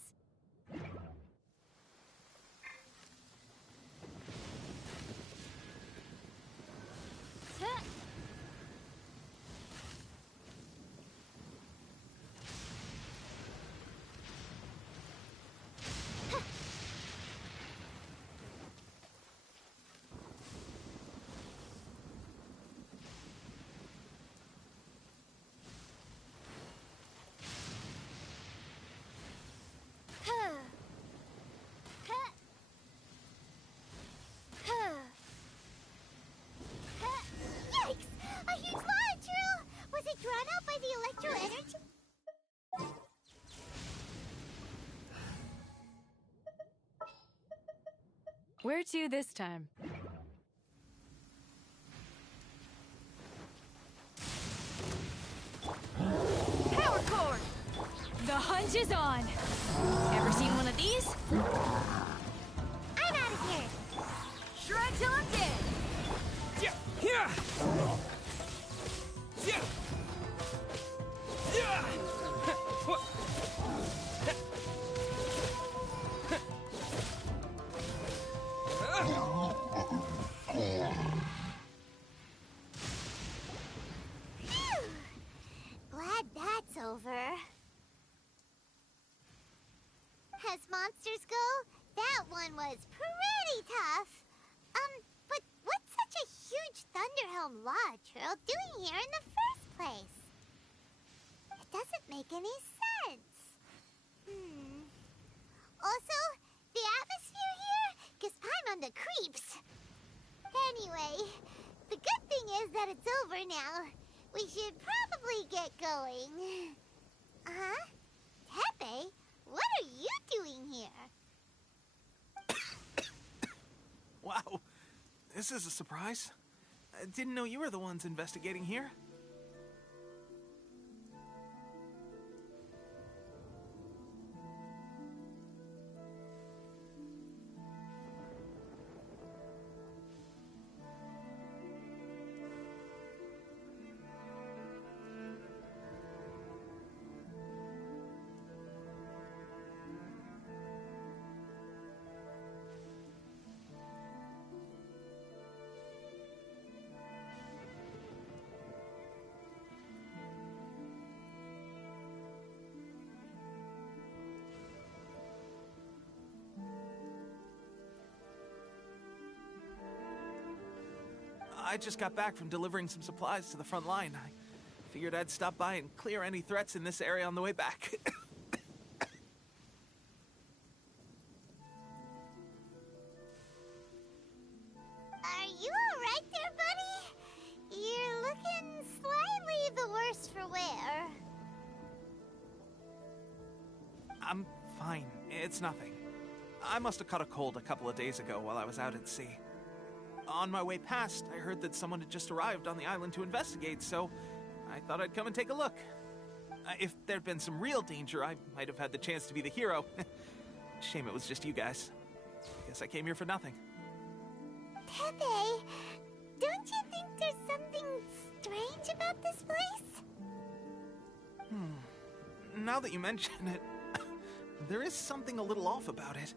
Where to this time? Power cord! The hunt is on! Ever seen one of these? I'm out of here! Shred till I'm dead! Yeah! Yeah! Yeah! Yeah! Phew. Glad that's over. As monsters go, that one was pretty tough. But what's such a huge Thunderhelm Lodge Trail doing here in the first place? It doesn't make any sense. Also, the atmosphere here gives Paimon the creeps. Anyway, the good thing is that it's over now. We should probably get going. Huh? Tepe, what are you doing here? Wow, this is a surprise. I didn't know you were the ones investigating here. I just got back from delivering some supplies to the front line. I figured I'd stop by and clear any threats in this area on the way back. Are you alright there, buddy? You're looking slightly the worse for wear. I'm fine. It's nothing. I must have caught a cold a couple of days ago while I was out at sea. On my way past, I heard that someone had just arrived on the island to investigate, so I thought I'd come and take a look. If there'd been some real danger, I might have had the chance to be the hero. Shame it was just you guys. Guess I came here for nothing. Pepe, don't you think there's something strange about this place? Now that you mention it, there is something a little off about it.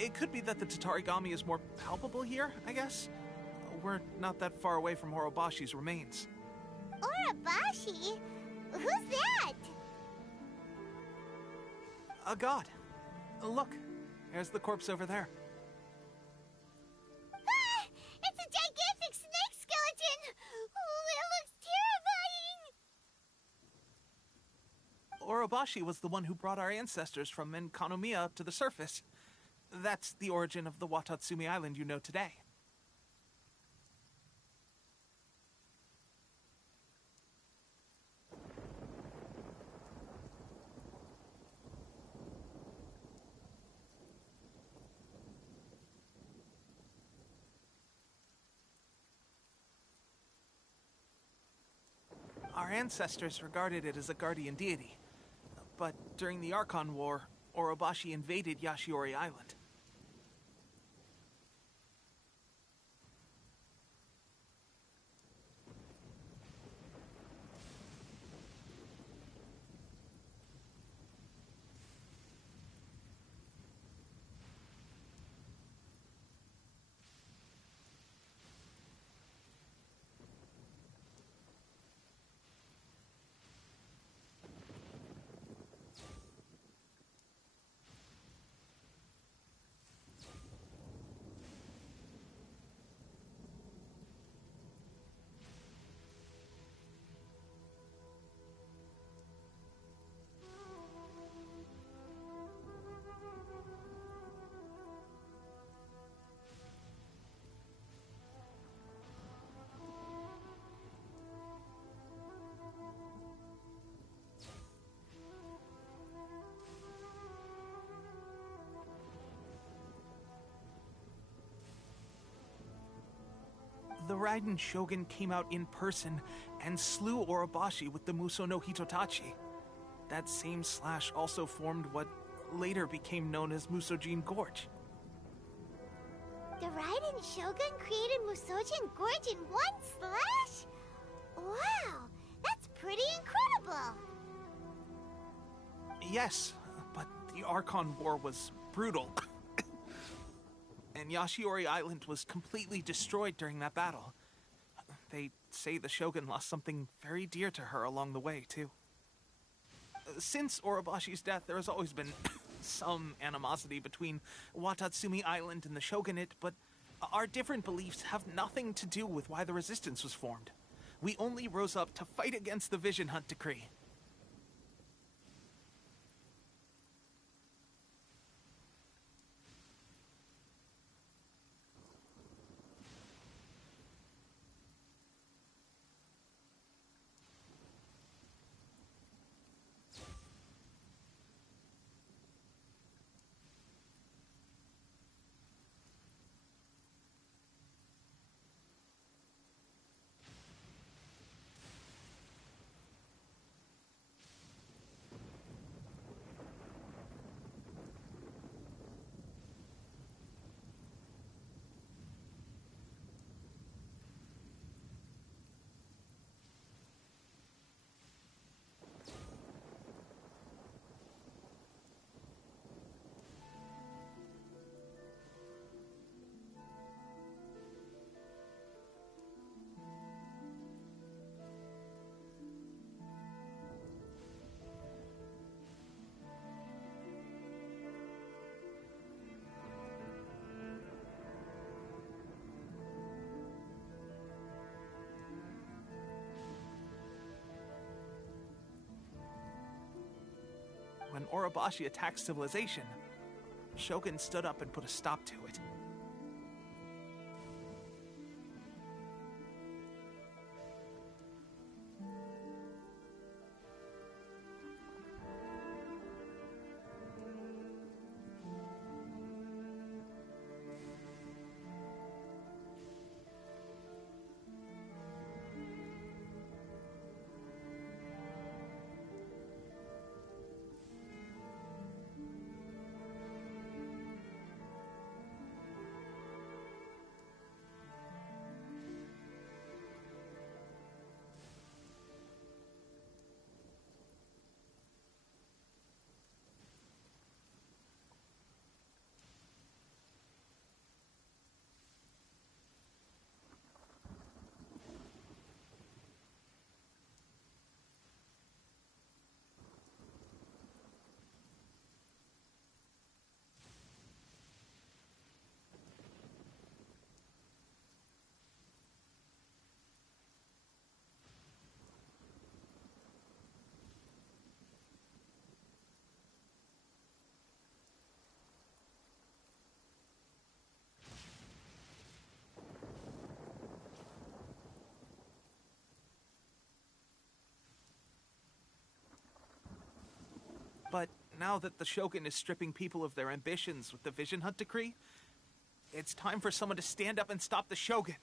It could be that the Tatarigami is more palpable here, I guess. We're not that far away from Orobashi's remains. Orobashi? Who's that? A god. Look, there's the corpse over there. Ah! It's a gigantic snake skeleton! Oh, it looks terrifying! Orobashi was the one who brought our ancestors from Enkanomiya up to the surface. That's the origin of the Watatsumi Island you know today. Our ancestors regarded it as a guardian deity. But during the Archon War, Orobashi invaded Yashiori Island. Raiden Shogun came out in person and slew Orobashi with the Muso no Hitotachi. That same slash also formed what later became known as Musojin Gorge. The Raiden Shogun created Musojin Gorge in one slash? Wow, that's pretty incredible! Yes, but the Archon War was brutal. And Yashiori Island was completely destroyed during that battle. They say the Shogun lost something very dear to her along the way, too. Since Orobashi's death, there has always been some animosity between Watatsumi Island and the Shogunate, but our different beliefs have nothing to do with why the resistance was formed. We only rose up to fight against the Vision Hunt Decree. When Orobashi attacked civilization, Shogun stood up and put a stop to it. But now that the Shogun is stripping people of their ambitions with the Vision Hunt Decree, it's time for someone to stand up and stop the Shogun.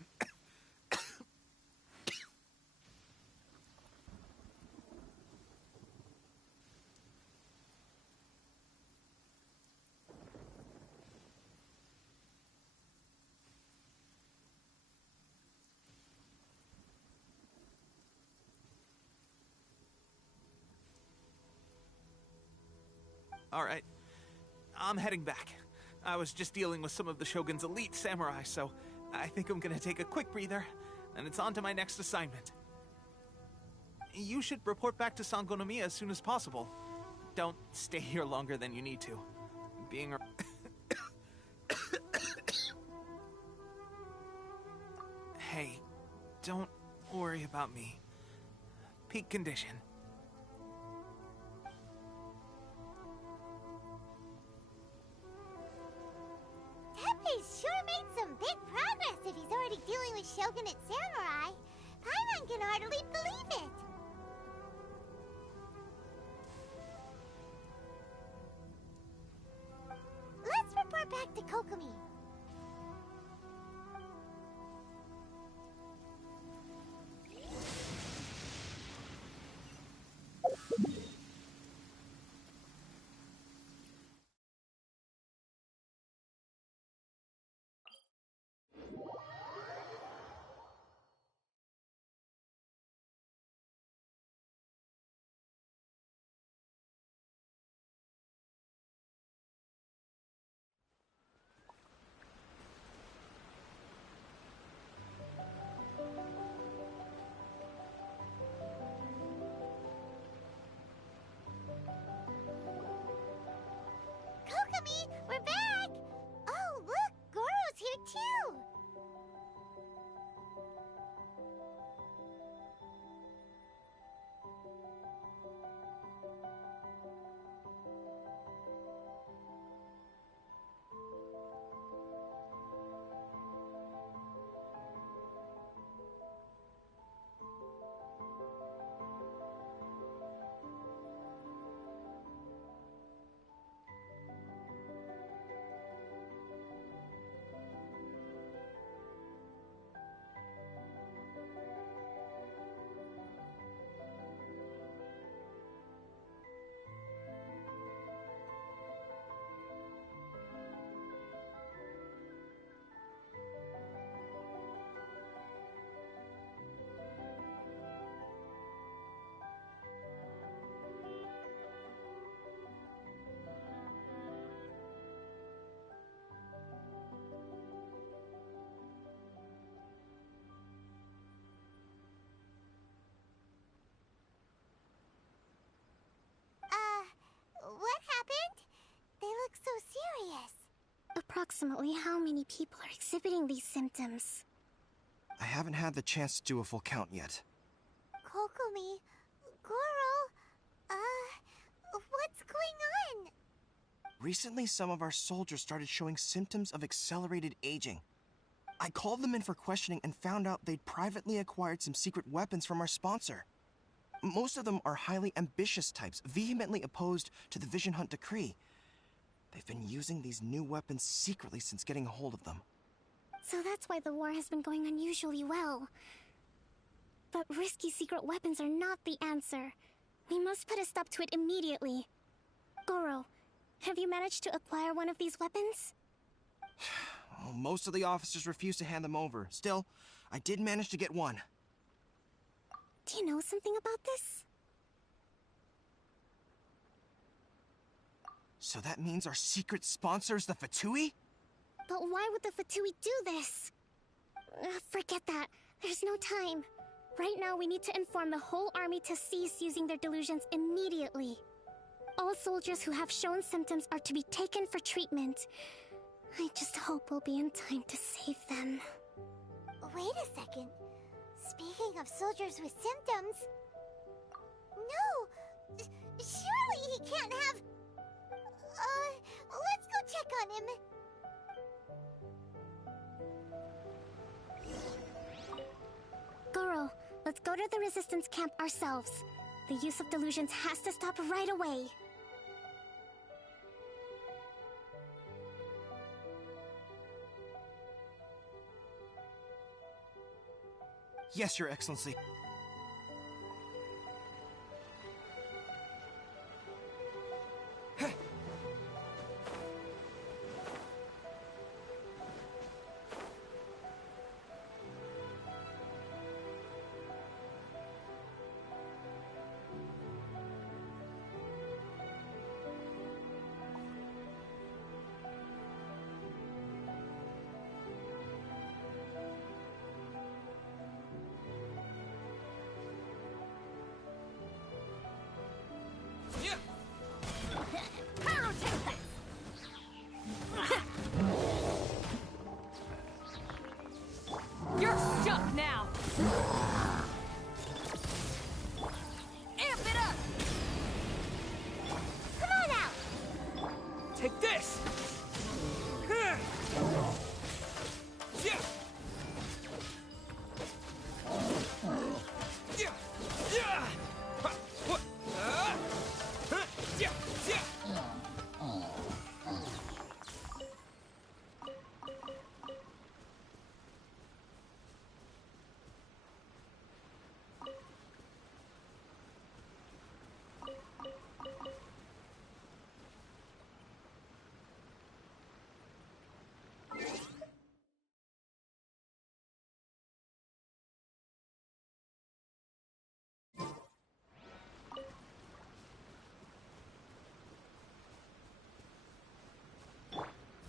All right, I'm heading back. I was just dealing with some of the Shogun's elite samurai, so I think I'm gonna take a quick breather, and it's on to my next assignment. You should report back to Sangonomiya as soon as possible. Don't stay here longer than you need to. Being a... Hey, don't worry about me. Peak condition. Teppei's sure made some big progress if he's already dealing with Shogunate samurai. Paimon can hardly believe it. Let's report back to Kokomi. approximately how many people are exhibiting these symptoms? I haven't had the chance to do a full count yet. Kokomi, Goro, what's going on? Recently, some of our soldiers started showing symptoms of accelerated aging. I called them in for questioning and found out they'd privately acquired some secret weapons from our sponsor. Most of them are highly ambitious types, vehemently opposed to the Vision Hunt decree. They've been using these new weapons secretly since getting a hold of them. So that's why the war has been going unusually well. But risky secret weapons are not the answer. We must put a stop to it immediately. Goro, have you managed to acquire one of these weapons? Well, most of the officers refuse to hand them over. Still, I did manage to get one. Do you know something about this? So that means our secret sponsor is the Fatui? But why would the Fatui do this? Forget that. There's no time. Right now, we need to inform the whole army to cease using their delusions immediately. All soldiers who have shown symptoms are to be taken for treatment. I just hope we'll be in time to save them. Wait a second. Speaking of soldiers with symptoms... No! Surely he can't have... let's go check on him. Goro, let's go to the resistance camp ourselves. The use of delusions has to stop right away. Yes, Your Excellency. You're stuck now! Amp it up! Come on out! Take this!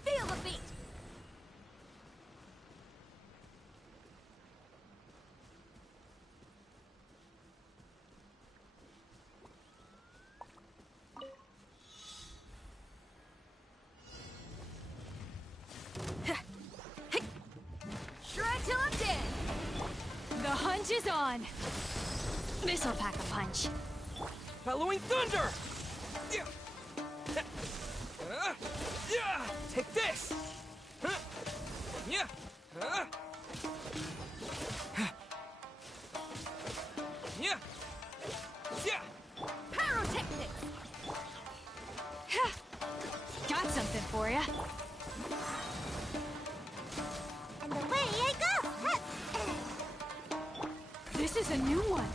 Feel the beat! Shred till I'm dead! The hunch is on! This'll pack a punch. Bellowing thunder! Take this! Pyrotechnics! Got something for ya. And away I go! This is a new one.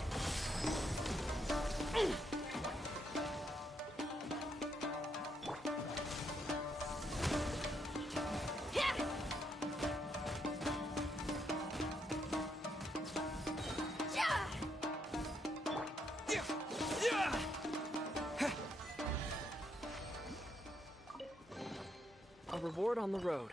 A reward on the road.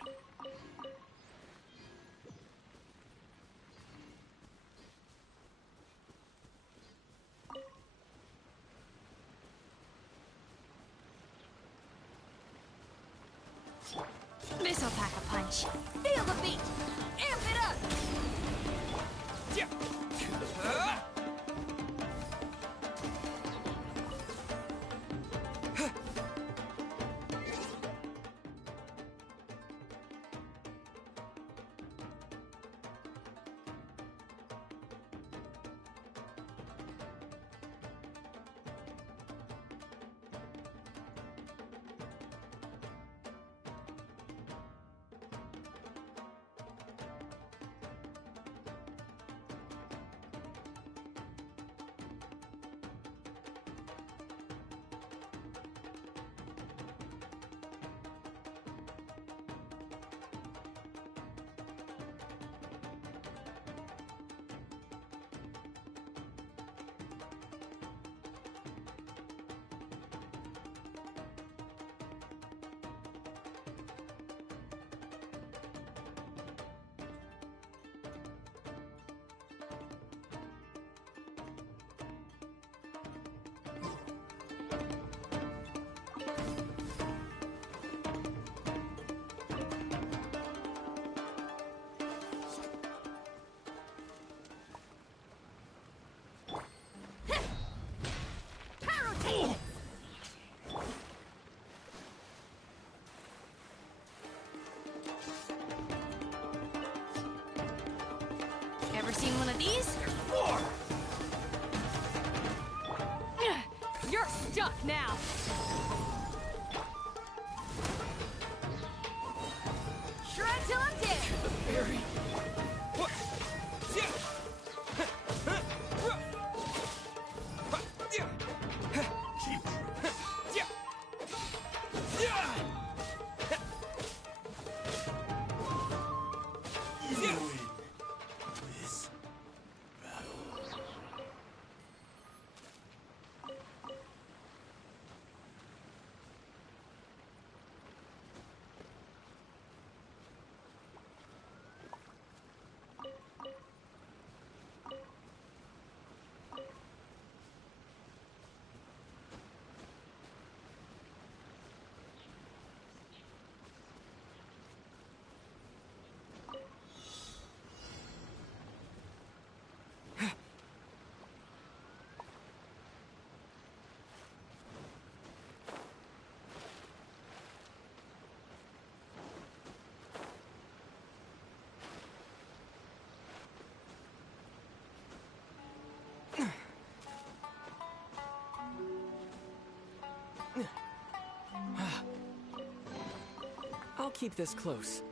This'll pack a punch. Feel the beat! Amp it up! Ever seen one of these? More! You're stuck now! Shred till I'm dead! The fairy. What? I'll keep this close.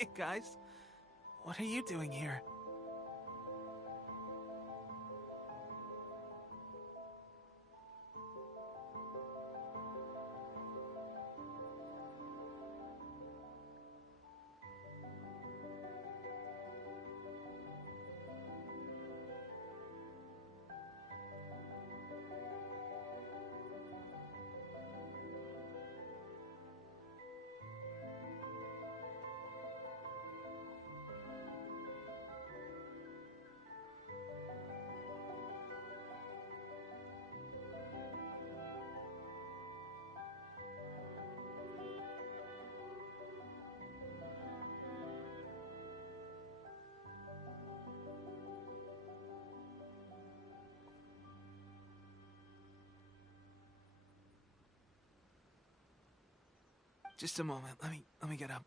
Hey guys, what are you doing here? Just a moment. Let me get up.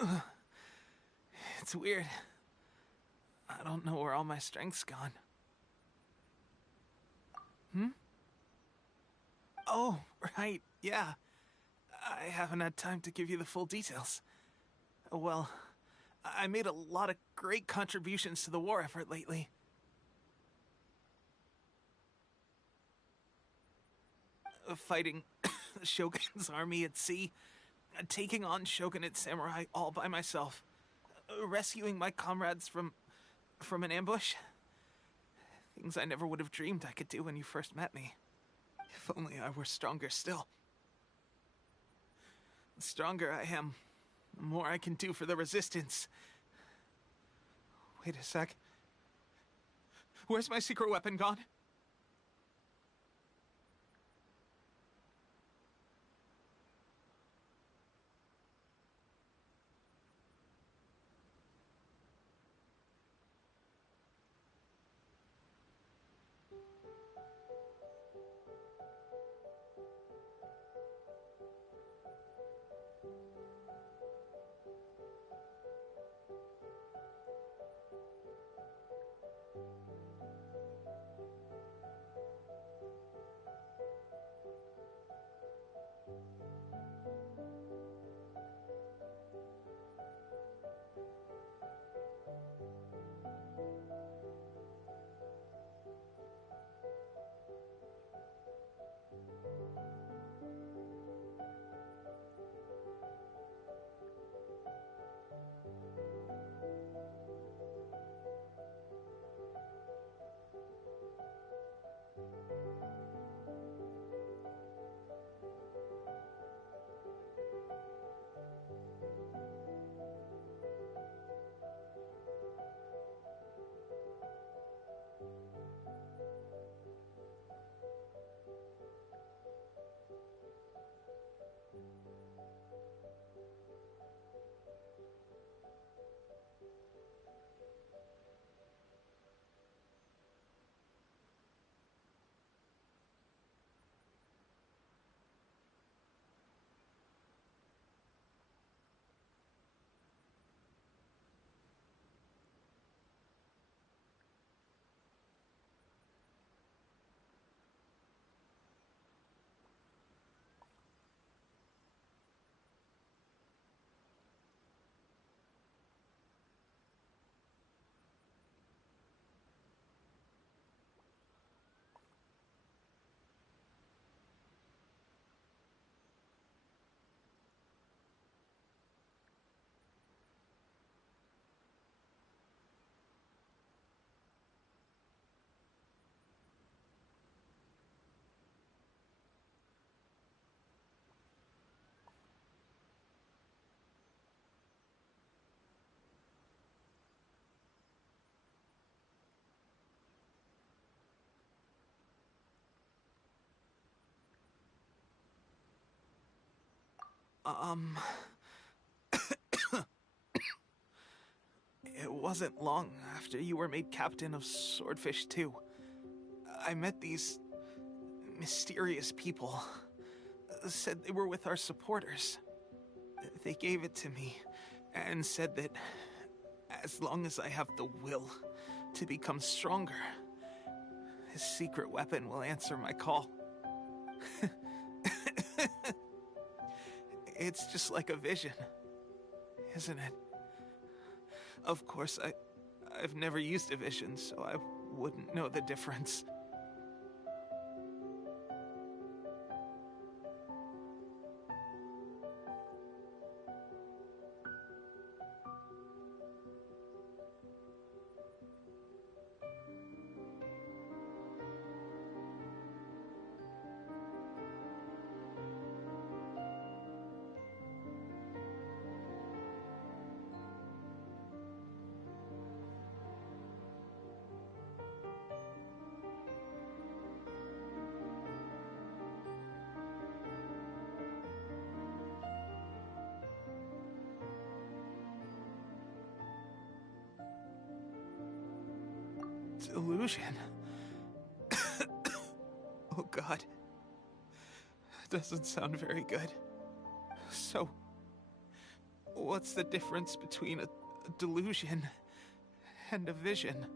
Ugh. It's weird. I don't know where all my strength's gone. Oh, right. Yeah. I haven't had time to give you the full details. Well, I made a lot of great contributions to the war effort lately. Fighting the Shogun's army at sea, taking on Shogunate samurai all by myself, rescuing my comrades from an ambush. Things I never would have dreamed I could do when you first met me. If only I were stronger still. The stronger I am, the more I can do for the Resistance. Wait a sec. Where's my secret weapon gone? It wasn't long after you were made captain of Swordfish 2. I met these mysterious people. Said they were with our supporters. They gave it to me and said that as long as I have the will to become stronger, his secret weapon will answer my call. It's just like a vision. isn't it? Of course, I've never used a vision, so I wouldn't know the difference. Delusion? Oh god. Doesn't sound very good. So, what's the difference between a delusion and a vision?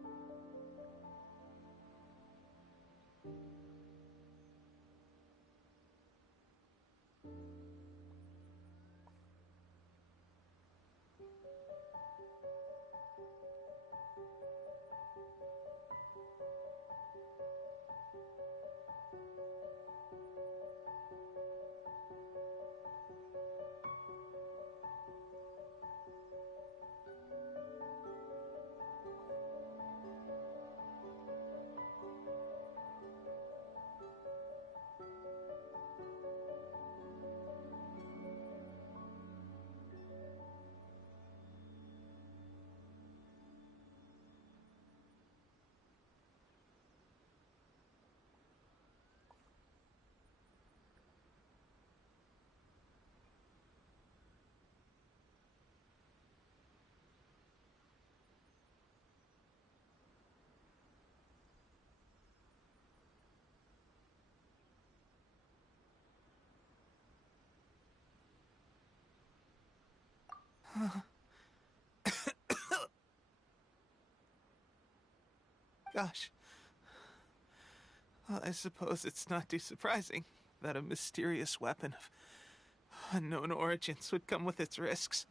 Gosh. Well, I suppose it's not too surprising that a mysterious weapon of unknown origins would come with its risks.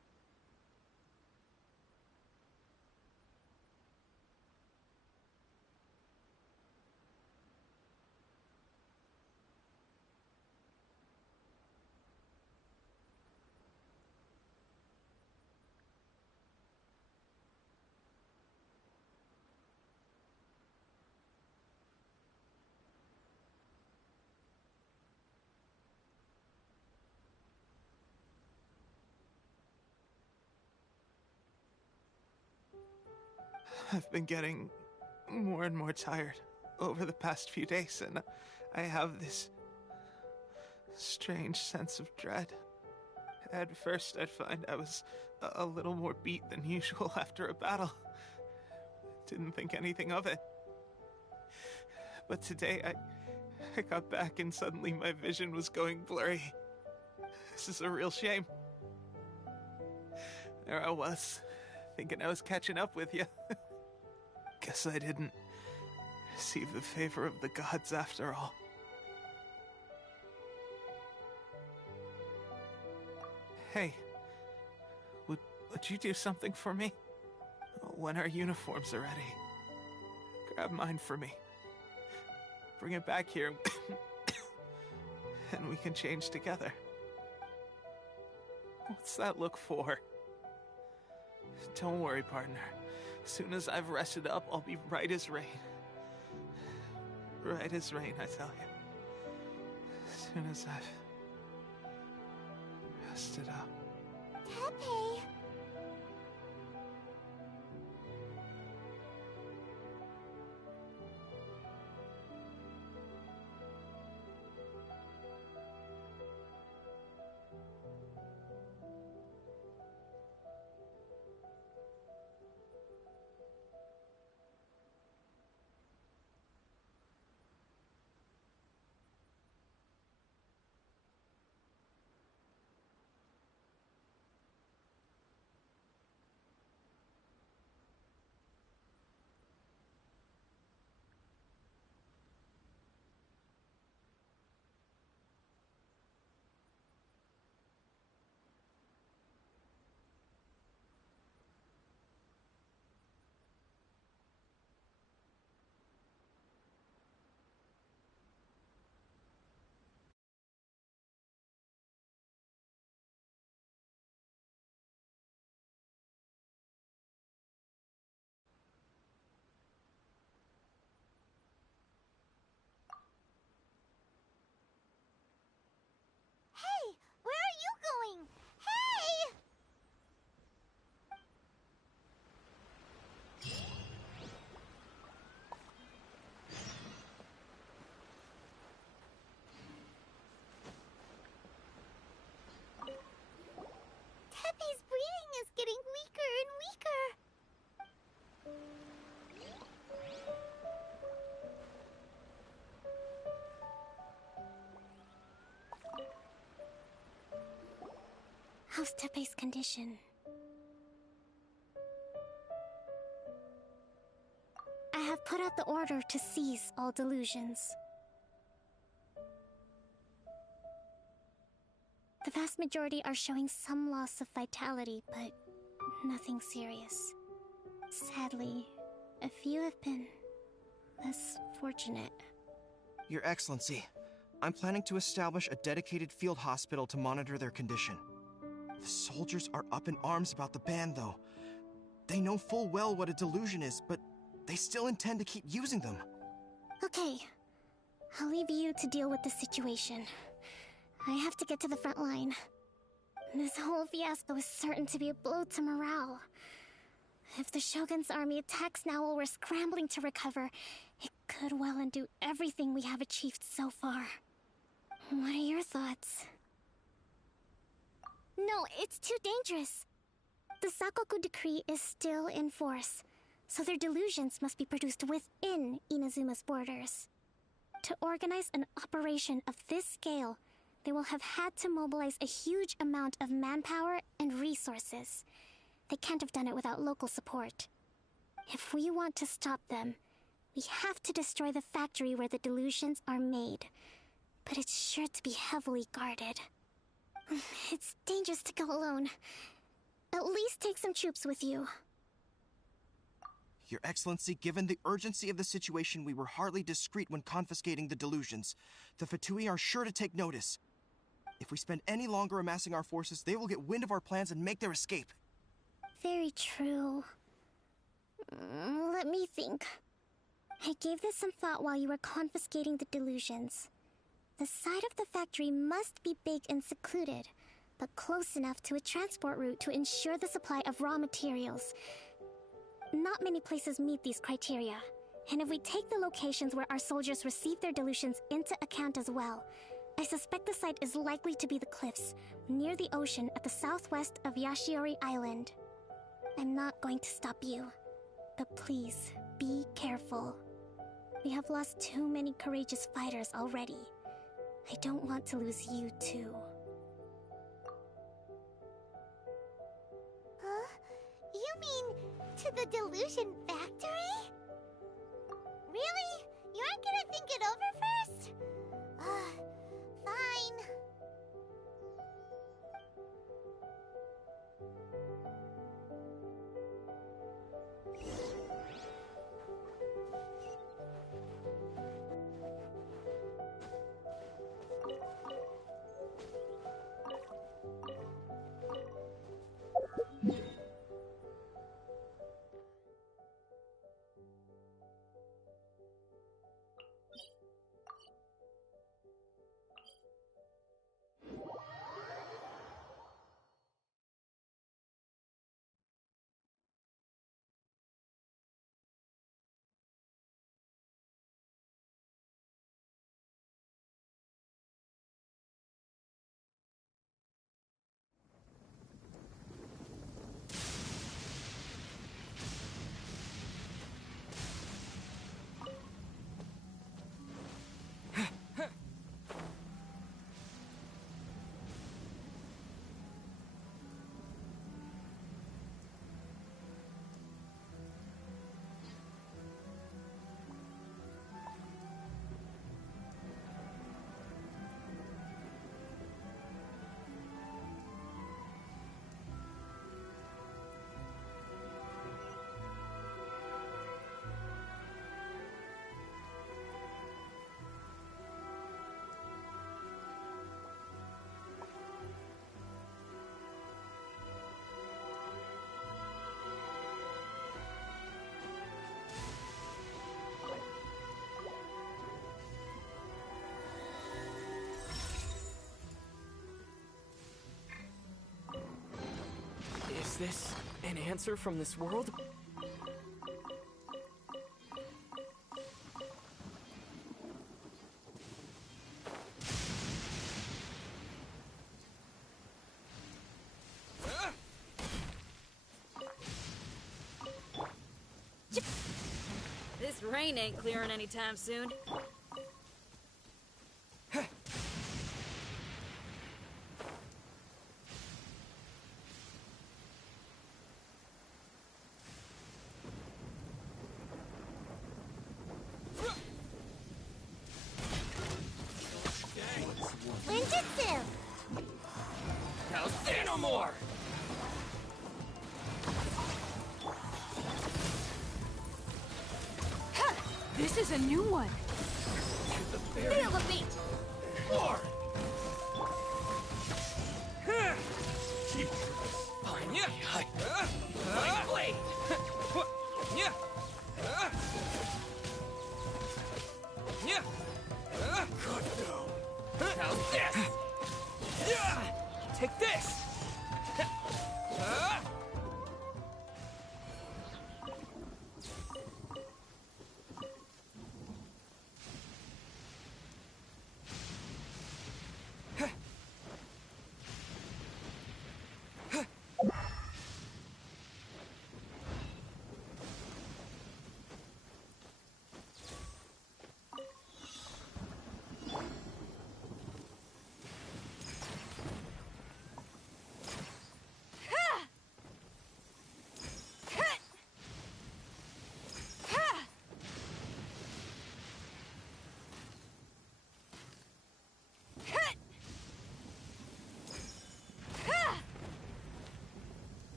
I've been getting more and more tired over the past few days, and I have this strange sense of dread. At first, I'd find I was a little more beat than usual after a battle. Didn't think anything of it. But today, I got back and suddenly my vision was going blurry. This is a real shame. There I was, thinking I was catching up with you. Guess I didn't receive the favor of the gods after all. Hey, would you do something for me? When our uniforms are ready, grab mine for me. Bring it back here, and we can change together. What's that look for? Don't worry, partner. As soon as I've rested up, I'll be right as rain. Right as rain, I tell you. As soon as I've rested up. Tepe! How's Tepe's condition? I have put out the order to cease all delusions. The vast majority are showing some loss of vitality, but nothing serious. Sadly, a few have been less fortunate. Your Excellency, I'm planning to establish a dedicated field hospital to monitor their condition. The soldiers are up in arms about the ban, though. They know full well what a delusion is, but they still intend to keep using them. Okay, I'll leave you to deal with the situation. I have to get to the front line. This whole fiasco is certain to be a blow to morale. If the Shogun's army attacks now while we're scrambling to recover, it could well undo everything we have achieved so far. What are your thoughts? No, it's too dangerous. The Sakoku decree is still in force, so their delusions must be produced within Inazuma's borders. To organize an operation of this scale, they will have had to mobilize a huge amount of manpower and resources. They can't have done it without local support. If we want to stop them, we have to destroy the factory where the delusions are made. But it's sure to be heavily guarded. It's dangerous to go alone. At least take some troops with you. Your Excellency, given the urgency of the situation, we were hardly discreet when confiscating the delusions. The Fatui are sure to take notice. If we spend any longer amassing our forces, they will get wind of our plans and make their escape. Very true. Let me think. I gave this some thought while you were confiscating the delusions. The side of the factory must be big and secluded, but close enough to a transport route to ensure the supply of raw materials. Not many places meet these criteria, and if we take the locations where our soldiers receive their delusions into account as well, I suspect the site is likely to be the cliffs, near the ocean at the southwest of Yashiori Island. I'm not going to stop you, but please, be careful. We have lost too many courageous fighters already. I don't want to lose you too. Huh? You mean to the delusion factory? Really? You aren't gonna think it over first? Fine. Is this an answer from this world? This rain ain't clearing anytime soon. No more! This is a new one. Feel the beat! More! Fine, yeah! Blade! Yeah! Yeah! Good go! How's this? Yeah! Take this!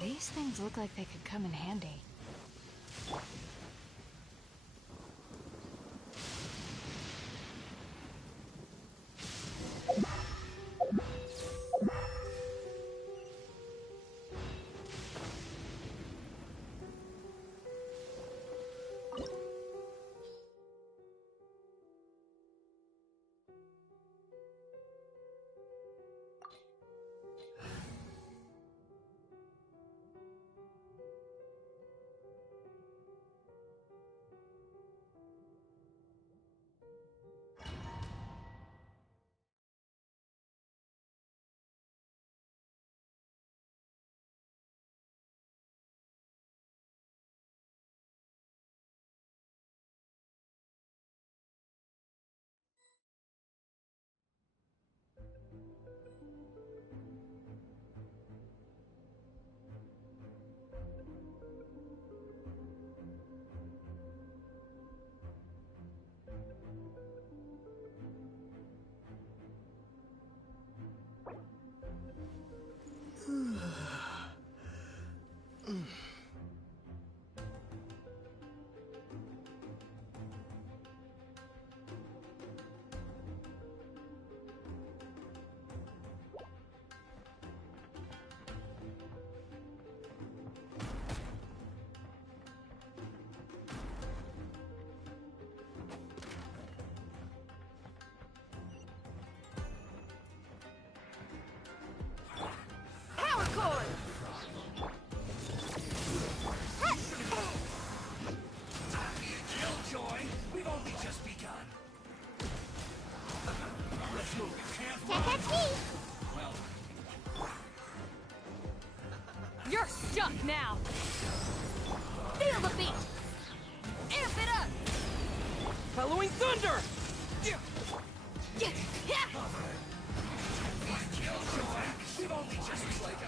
These things look like they could come in handy. You're stuck now! Feel the beat! Amp it up! Following thunder! We've only just like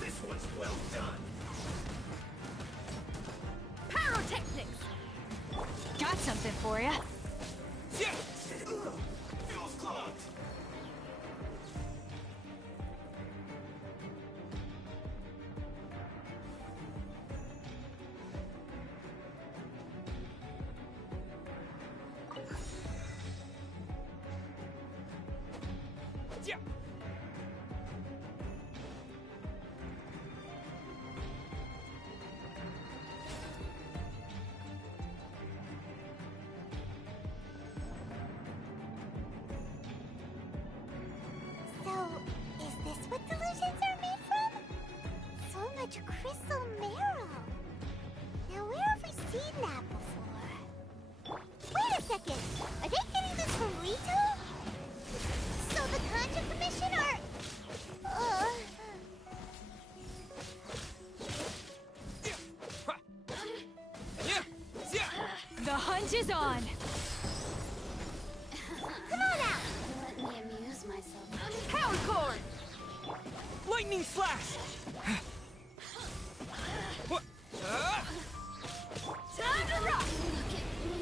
This one's well done. Pyrotechnics! Got something for ya. Feels clogged. Crystal marrow. Now where have we seen that before? Wait a second. Are they getting this from Rito? So the Conjure Commission are... The hunt is on. Come on out. Let me amuse myself. Power cord. Lightning slash! Time to rock. Look at me.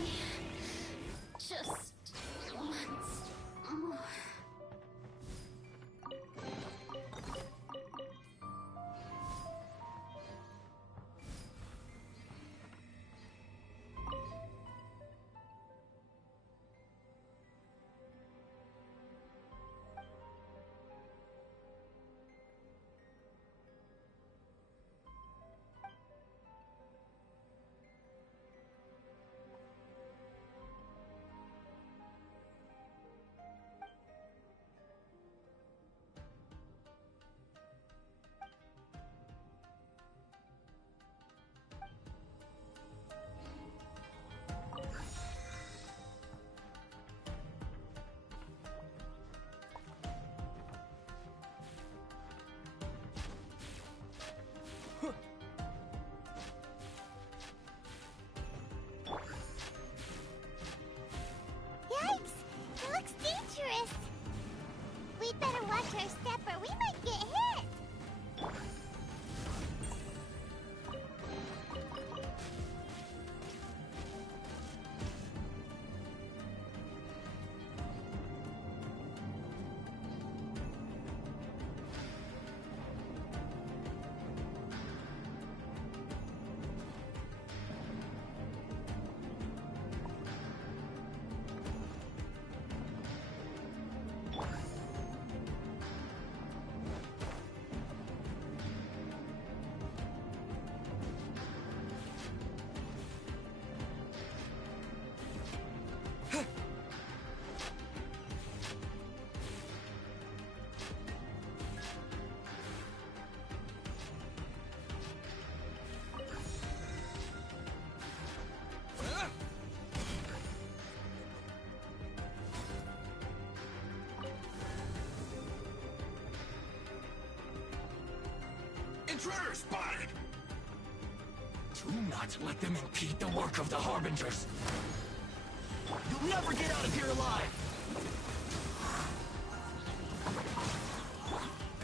intruder spotted! Do not let them impede the work of the Harbingers. You'll never get out of here alive!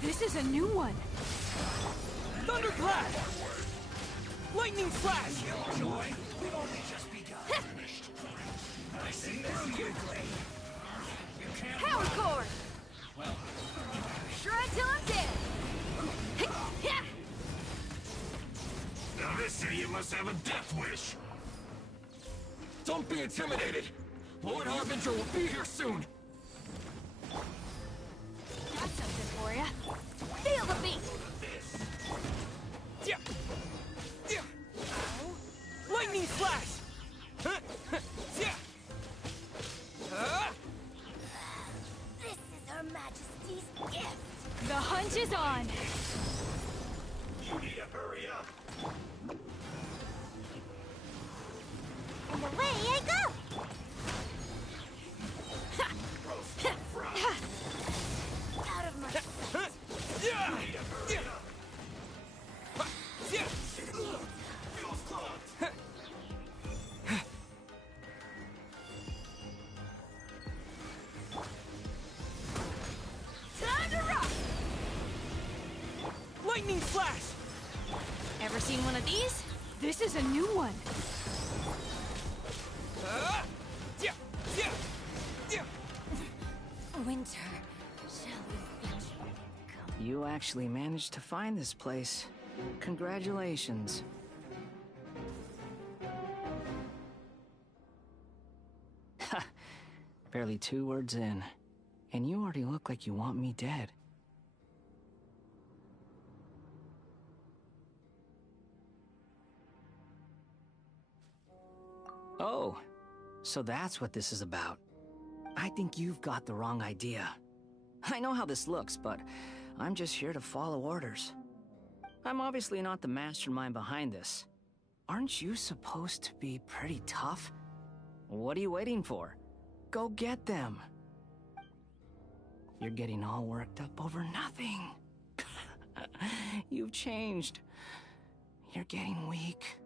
This is a new one. Thunderclap! Lightning flash! Killjoy, we've only just begun. I see through you, Glade. You can't Power cord! Shred till I'm dead! Now this idiot must have a death wish. Don't be intimidated. Lord Harbinger will be here soon. Got something for ya. Feel the beat! Yeah. Yeah. Lightning flash! Yeah. This is Her Majesty's gift. The hunt is on! You need to hurry up. And away I go! Out of my... Yeah. You need to hurry up. Yeah. Feels clogged. Time to rock! Lightning flash! Ever seen one of these? This is a new one. Yeah. Yeah. Yeah. Winter, shall we fetch you? You actually managed to find this place. Congratulations. Ha! Barely 2 words in, and you already look like you want me dead. Oh, so that's what this is about. I think you've got the wrong idea. I know how this looks, but I'm just here to follow orders. I'm obviously not the mastermind behind this. Aren't you supposed to be pretty tough? What are you waiting for? Go get them. You're getting all worked up over nothing. You've changed. You're getting weak.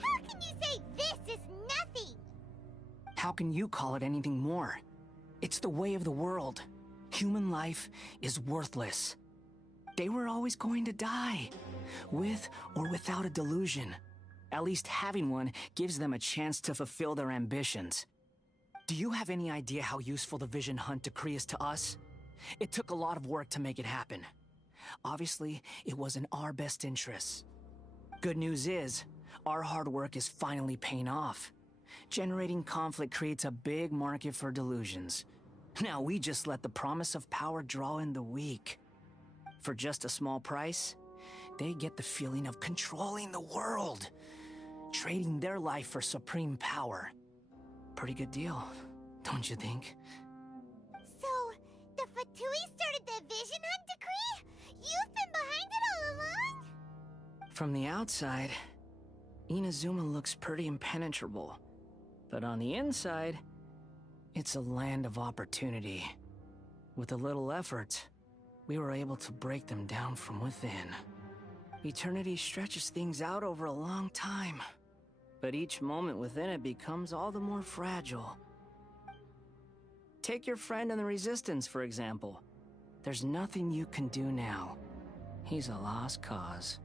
How can you say this is nothing? How can you call it anything more? It's the way of the world. Human life is worthless. They were always going to die, with or without a delusion. At least having one gives them a chance to fulfill their ambitions. Do you have any idea how useful the Vision Hunt decree is to us? It took a lot of work to make it happen. Obviously, it was in our best interests. Good news is, our hard work is finally paying off. Generating conflict creates a big market for delusions. Now we just let the promise of power draw in the weak. For just a small price, they get the feeling of controlling the world, trading their life for supreme power. Pretty good deal, don't you think? So, the Fatui started the Vision Hunt decree? You've been behind it all along? From the outside, Inazuma looks pretty impenetrable. But on the inside, it's a land of opportunity. With a little effort, we were able to break them down from within. Eternity stretches things out over a long time, but each moment within it becomes all the more fragile. Take your friend in the Resistance, for example. There's nothing you can do now. He's a lost cause.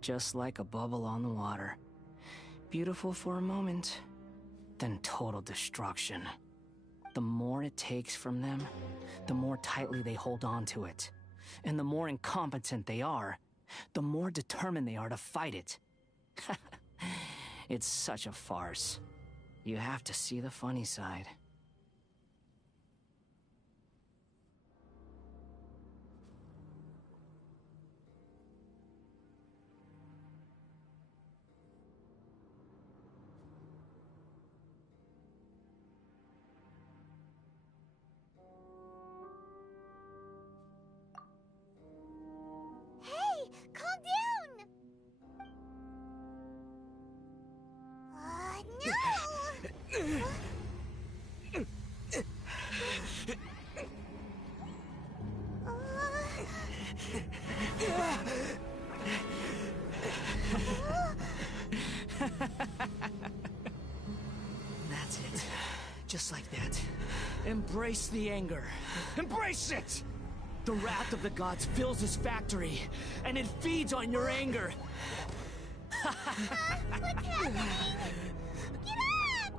Just like a bubble on the water. Beautiful for a moment, then total destruction. The more it takes from them, the more tightly they hold on to it. And the more incompetent they are, the more determined they are to fight it. It's such a farce. You have to see the funny side. Hey, calm That's it. Just like that. Embrace the anger. Embrace it! The wrath of the gods fills this factory, and it feeds on your anger. What's happening? Get up!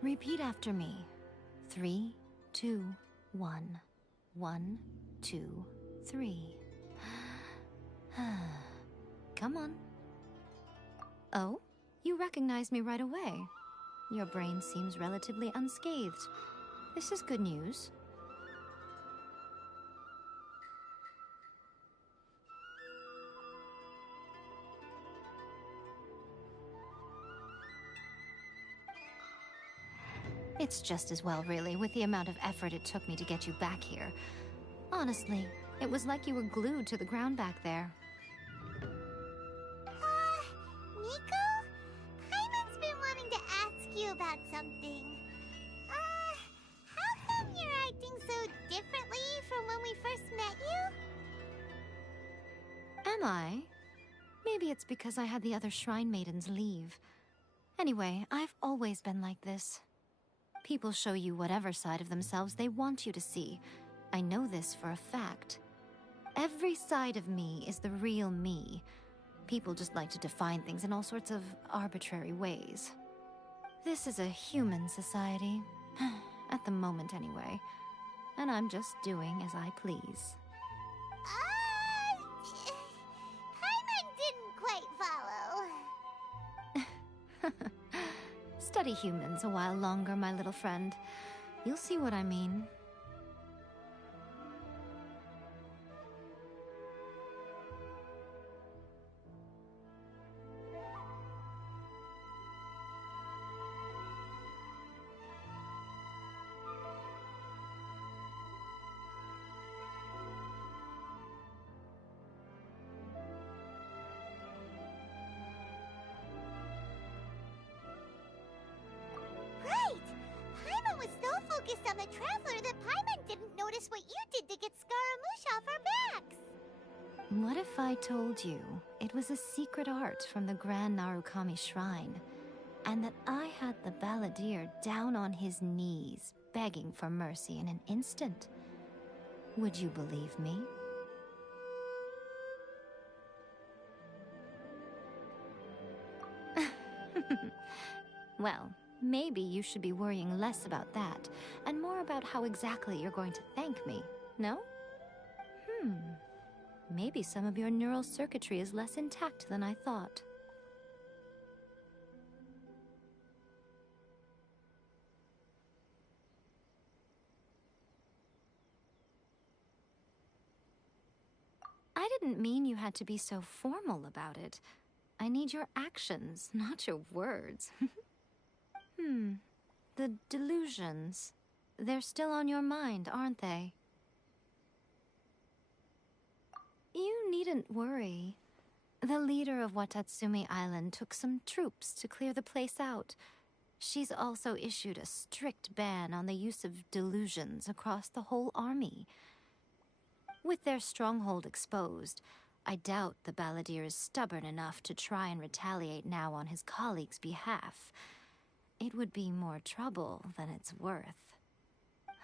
Repeat after me. 3, 2, 1. 1, 2, 3. Come on. Oh, you recognize me right away. Your brain seems relatively unscathed. This is good news. It's just as well, really, with the amount of effort it took me to get you back here. Honestly, it was like you were glued to the ground back there. Nico? Paimon's been wanting to ask you about something. How come you're acting so differently from when we first met you? Am I? Maybe it's because I had the other Shrine Maidens leave. Anyway, I've always been like this. People show you whatever side of themselves they want you to see. I know this for a fact. Every side of me is the real me. People just like to define things in all sorts of arbitrary ways. This is a human society. At the moment, anyway. And I'm just doing as I please. Paimon didn't quite follow. Study humans a while longer, my little friend. You'll see what I mean. On the Traveler that Paimon didn't notice what you did to get Scaramouche off our backs. What if I told you it was a secret art from the Grand Narukami Shrine, and that I had the balladeer down on his knees, begging for mercy in an instant? Would you believe me? Well, maybe you should be worrying less about that, and more about how exactly you're going to thank me, no? Maybe some of your neural circuitry is less intact than I thought. I didn't mean you had to be so formal about it. I need your actions, not your words. The delusions. They're still on your mind, aren't they? You needn't worry. The leader of Watatsumi Island took some troops to clear the place out. She's also issued a strict ban on the use of delusions across the whole army. With their stronghold exposed, I doubt the balladeer is stubborn enough to try and retaliate now on his colleagues' behalf. It would be more trouble than it's worth.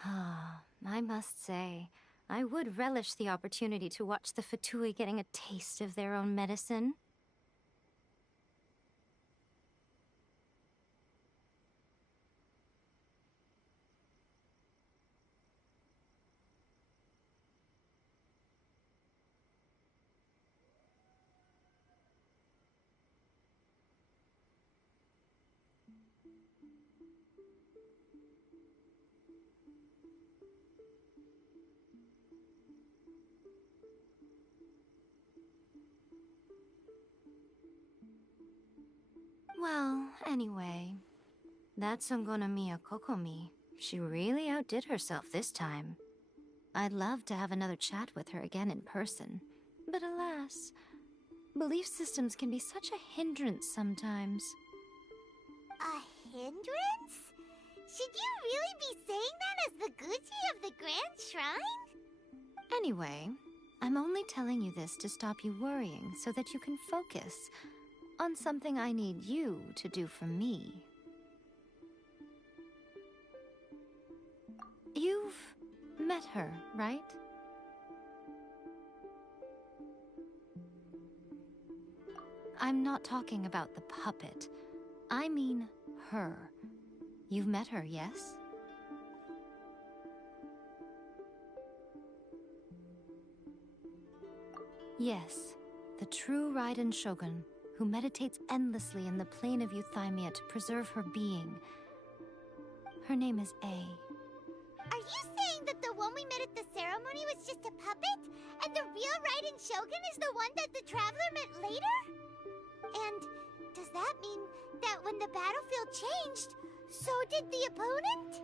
I must say, I would relish the opportunity to watch the Fatui getting a taste of their own medicine. Well, anyway, that Songonomiya Kokomi, she really outdid herself this time. I'd love to have another chat with her again in person, but alas, belief systems can be such a hindrance sometimes. A hindrance? Should you really be saying that as the Gucci of the Grand Shrine? Anyway, I'm only telling you this to stop you worrying so that you can focus on something I need you to do for me. You've met her, right? I'm not talking about the puppet. I mean her. You've met her, yes? Yes, the true Raiden Shogun, who meditates endlessly in the plane of Euthymia to preserve her being. Her name is A. Are you saying that the one we met at the ceremony was just a puppet? And the real Raiden Shogun is the one that the Traveler met later? And does that mean that when the battlefield changed, so did the opponent?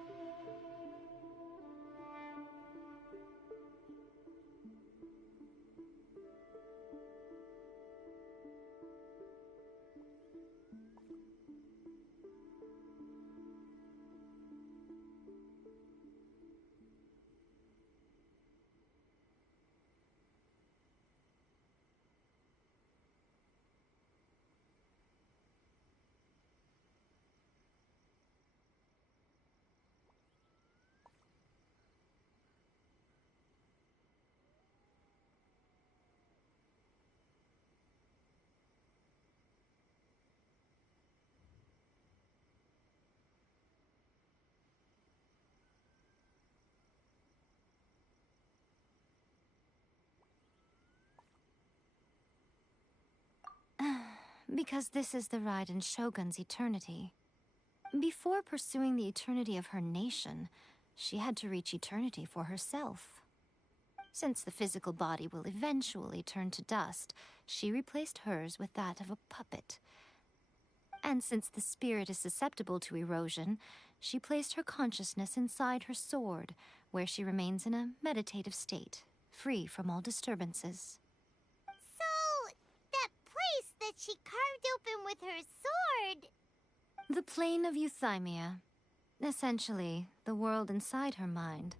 Because this is the Raiden Shogun's eternity. Before pursuing the eternity of her nation, she had to reach eternity for herself. Since the physical body will eventually turn to dust, she replaced hers with that of a puppet. And since the spirit is susceptible to erosion, she placed her consciousness inside her sword, where she remains in a meditative state, free from all disturbances. So, that place that she carved open with her sword... The plane of Euthymia. Essentially, the world inside her mind.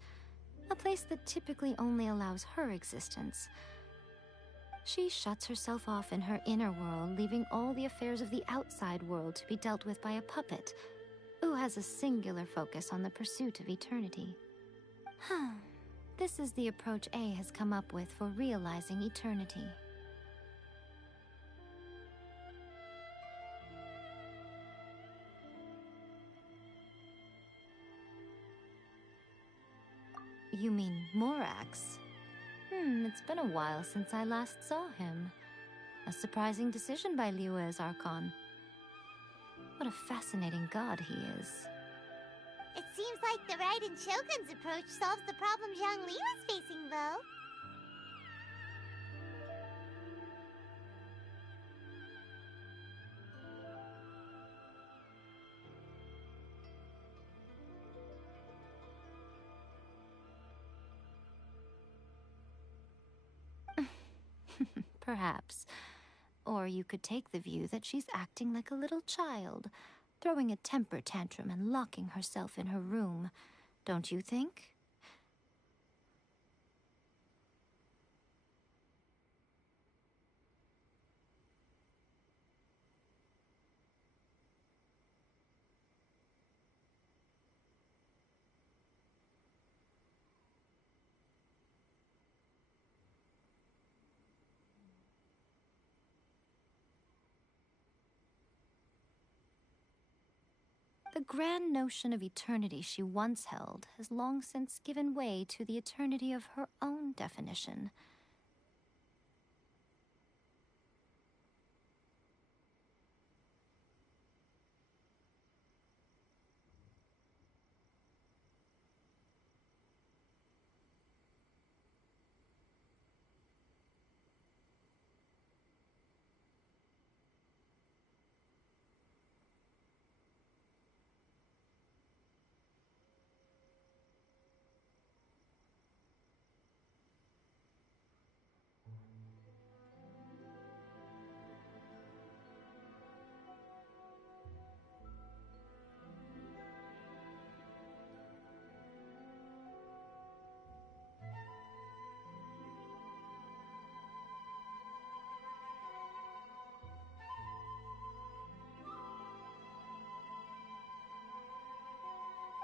A place that typically only allows her existence. She shuts herself off in her inner world, leaving all the affairs of the outside world to be dealt with by a puppet, who has a singular focus on the pursuit of eternity. This is the approach A has come up with for realizing eternity. You mean Morax? It's been a while since I last saw him. A surprising decision by Liyue's Archon. What a fascinating god he is. It seems like the Raiden Shogun's approach solves the problem Zhang Li was facing, though. Perhaps. Or you could take the view that she's acting like a little child, throwing a temper tantrum and locking herself in her room. Don't you think? The grand notion of eternity she once held has long since given way to the eternity of her own definition.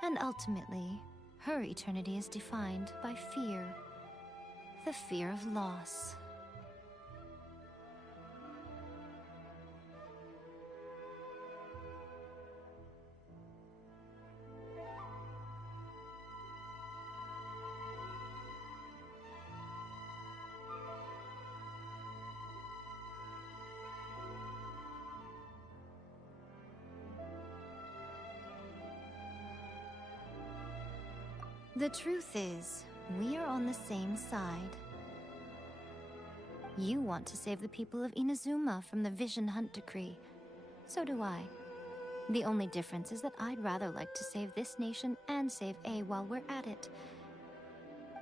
And ultimately, her eternity is defined by fear. The fear of loss. The truth is, we are on the same side. You want to save the people of Inazuma from the Vision Hunt decree. So do I. The only difference is that I'd rather like to save this nation and save A while we're at it.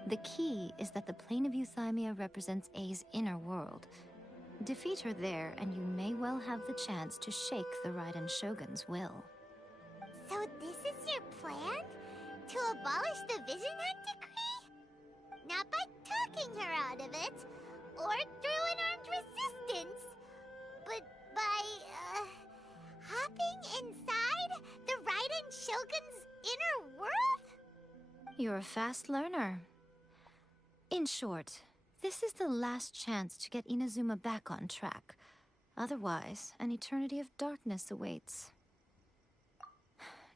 The key is that the plane of Euthymia represents A's inner world. Defeat her there, and you may well have the chance to shake the Raiden Shogun's will. So this is your plan? To abolish the Vision Hunt decree? Not by talking her out of it, or through an armed resistance, but by, hopping inside the Raiden Shogun's inner world? You're a fast learner. In short, this is the last chance to get Inazuma back on track. Otherwise, an eternity of darkness awaits.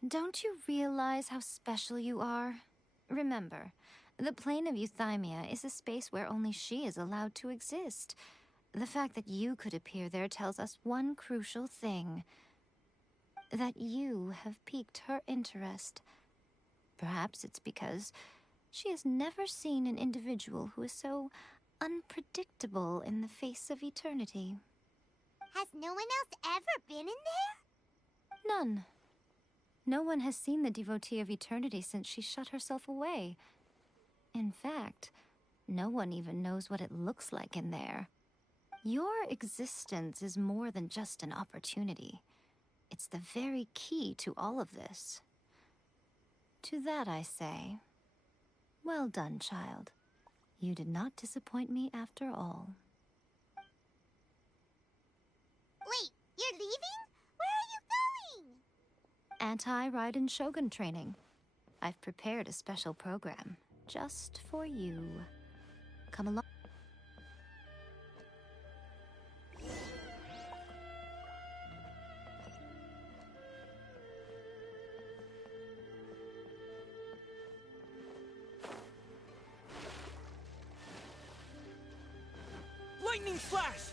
Don't you realize how special you are? Remember, the plane of Euthymia is a space where only she is allowed to exist. The fact that you could appear there tells us one crucial thing. That you have piqued her interest. Perhaps it's because she has never seen an individual who is so unpredictable in the face of eternity. Has no one else ever been in there? None. No one has seen the devotee of eternity since she shut herself away. In fact, no one even knows what it looks like in there. Your existence is more than just an opportunity. It's the very key to all of this. To that I say, well done, child. You did not disappoint me after all. Wait, you're leaving? Where are you going? Anti-Raiden Shogun training. I've prepared a special program just for you. Come along. Lightning flash!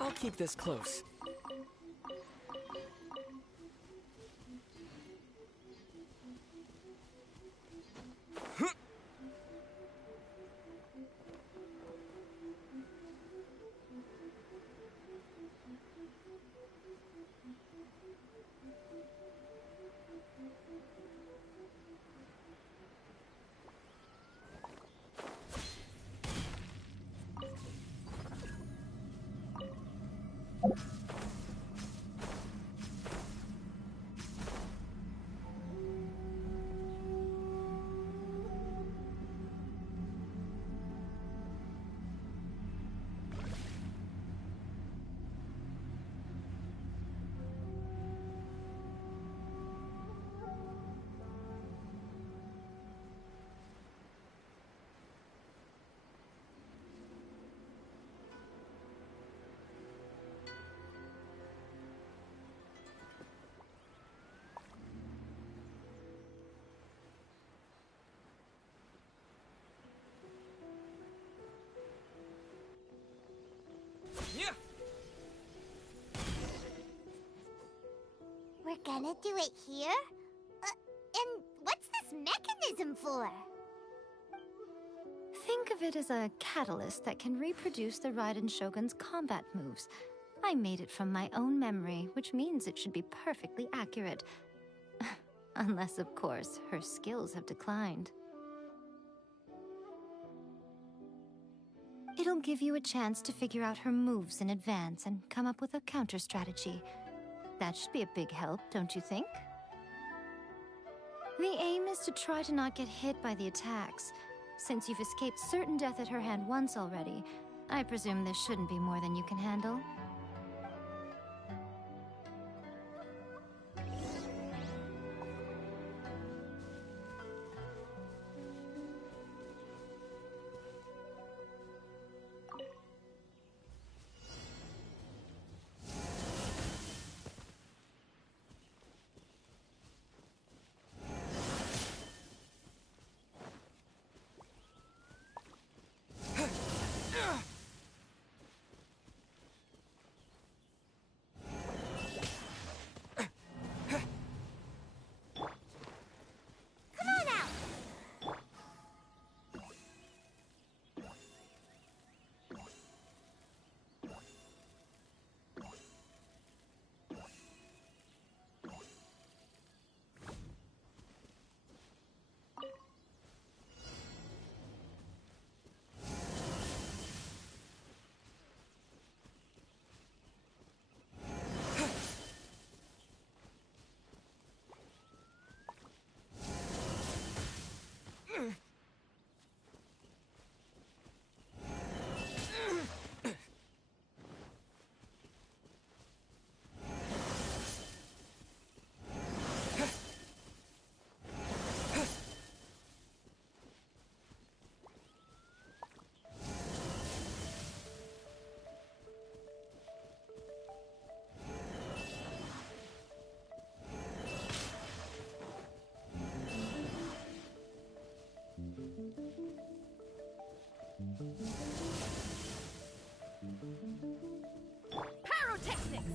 I'll keep this close. Yeah. We're gonna do it here? And what's this mechanism for? Think of it as a catalyst that can reproduce the Raiden Shogun's combat moves. I made it from my own memory, which means it should be perfectly accurate. Unless, of course, her skills have declined. It'll give you a chance to figure out her moves in advance and come up with a counter strategy. That should be a big help, don't you think? The aim is to try to not get hit by the attacks. Since you've escaped certain death at her hand once already, I presume this shouldn't be more than you can handle. Pyrotechnics!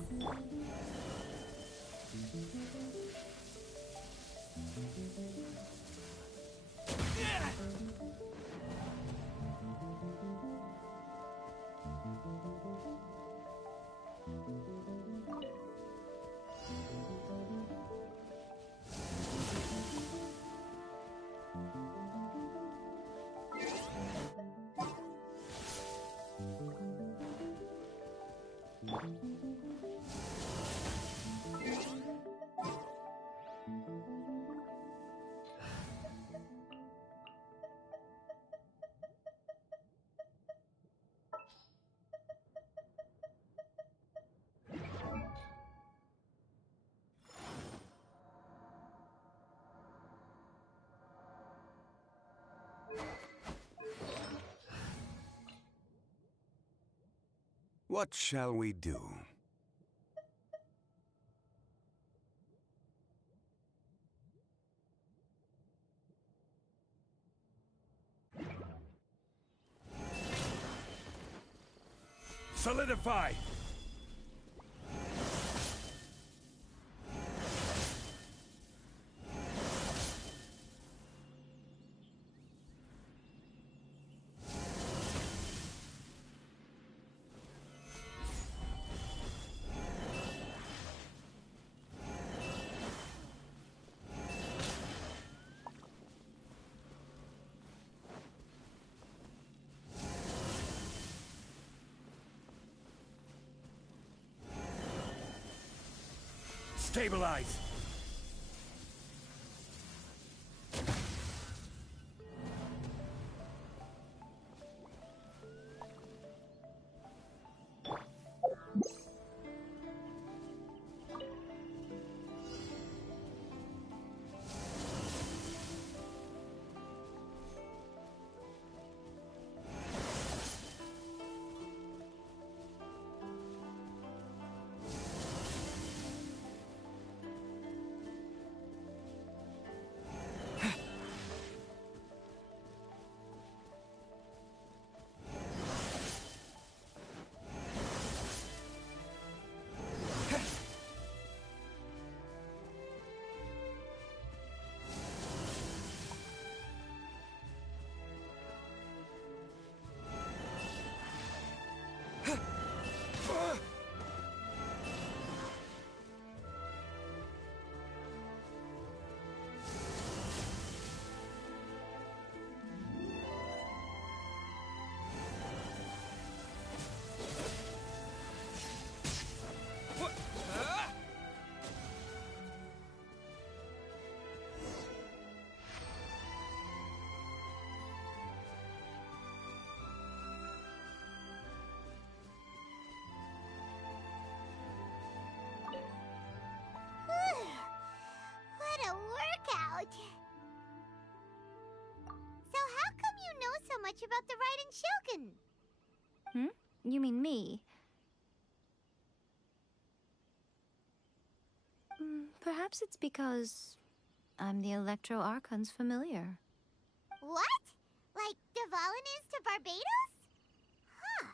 What shall we do? Solidify! Stabilize! out. So how come you know so much about the Raiden Shogun? You mean me? Perhaps it's because I'm the Electro Archon's familiar. What? Like Dvalin is to Barbados? Huh.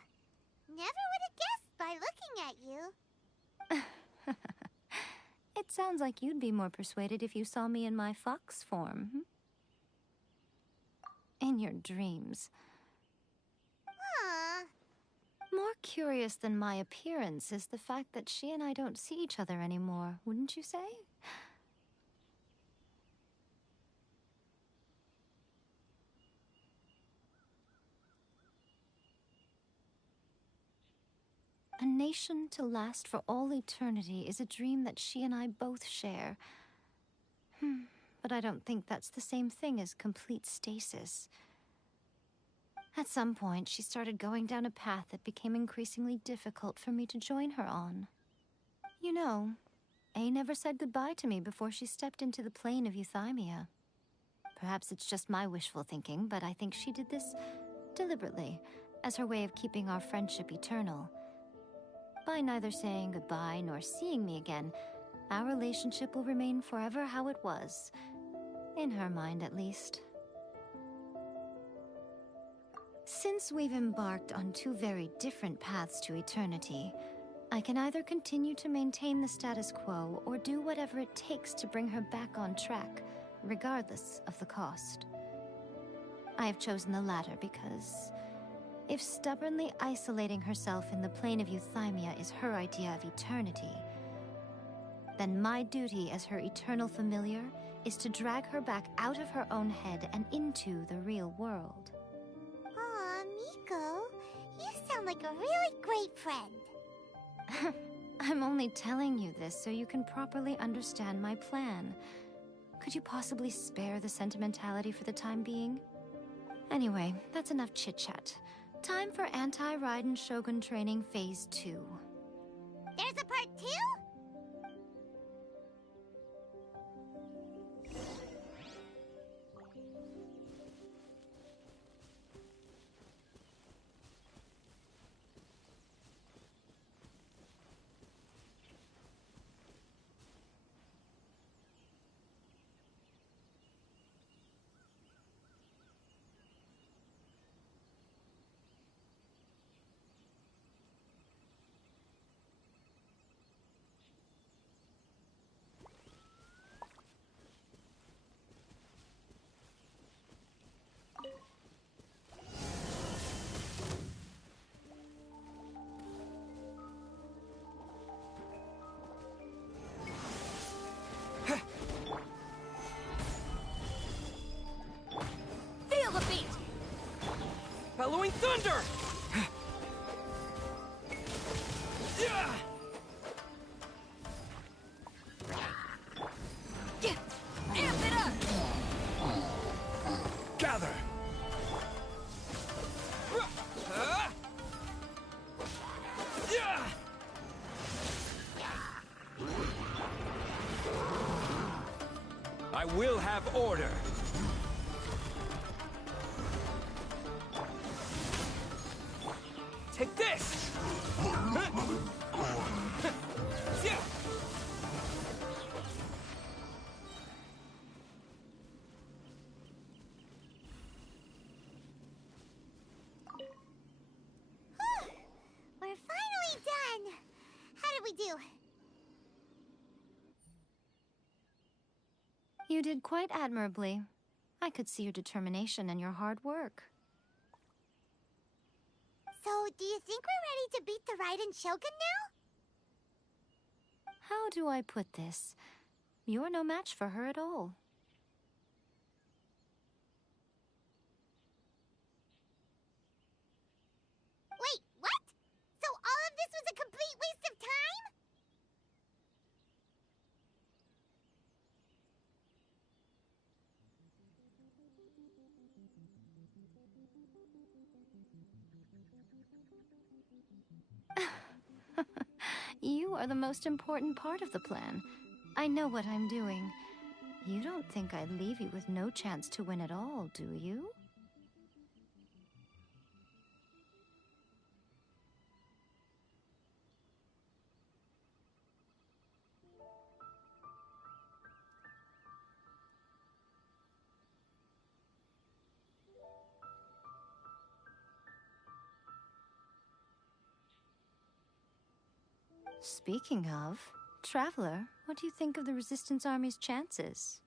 Never would have guessed by looking at you. It sounds like you'd be more persuaded if you saw me in my fox form. In your dreams. Huh. More curious than my appearance is the fact that she and I don't see each other anymore, wouldn't you say? A nation to last for all eternity is a dream that she and I both share. But I don't think that's the same thing as complete stasis. At some point, she started going down a path that became increasingly difficult for me to join her on. You know, A never said goodbye to me before she stepped into the plane of euthymia. Perhaps it's just my wishful thinking, but I think she did this deliberately, as her way of keeping our friendship eternal. By neither saying goodbye nor seeing me again, our relationship will remain forever how it was. In her mind, at least. Since we've embarked on two very different paths to eternity, I can either continue to maintain the status quo or do whatever it takes to bring her back on track, regardless of the cost. I have chosen the latter because if stubbornly isolating herself in the plane of euthymia is her idea of eternity, then my duty as her eternal familiar is to drag her back out of her own head and into the real world. Aw, Miko, you sound like a really great friend. I'm only telling you this so you can properly understand my plan. Could you possibly spare the sentimentality for the time being? Anyway, that's enough chit-chat. Time for Anti-Raiden Shogun Training Phase 2. There's a part 2? Bellowing thunder! Amp it up! Gather! I will have order. Take this! We're finally done! How did we do? You did quite admirably. I could see your determination and your hard work. So, do you think we're ready to beat the Raiden Shogun now? How do I put this? You're no match for her at all. Wait, what? So all of this was a complete waste of time? You are the most important part of the plan. I know what I'm doing. You don't think I'd leave you with no chance to win at all, do you? Speaking of, Traveler, what do you think of the Resistance Army's chances?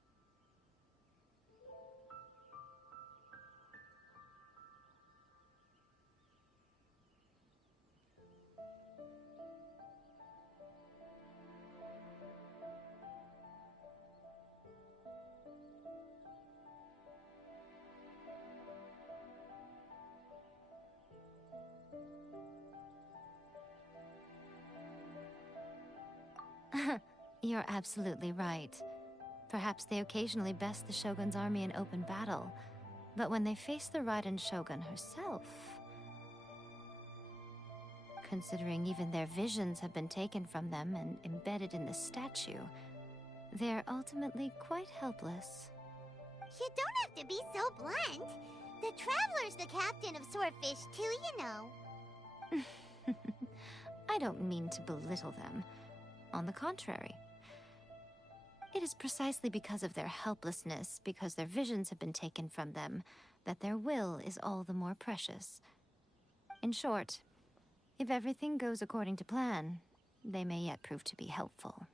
You're absolutely right. Perhaps they occasionally best the Shogun's army in open battle, but when they face the Raiden Shogun herself... Considering even their visions have been taken from them and embedded in the statue, they're ultimately quite helpless. You don't have to be so blunt. The Traveler's the captain of Swordfish too, you know. I don't mean to belittle them. On the contrary. It is precisely because of their helplessness, because their visions have been taken from them, that their will is all the more precious. In short, if everything goes according to plan, they may yet prove to be helpful.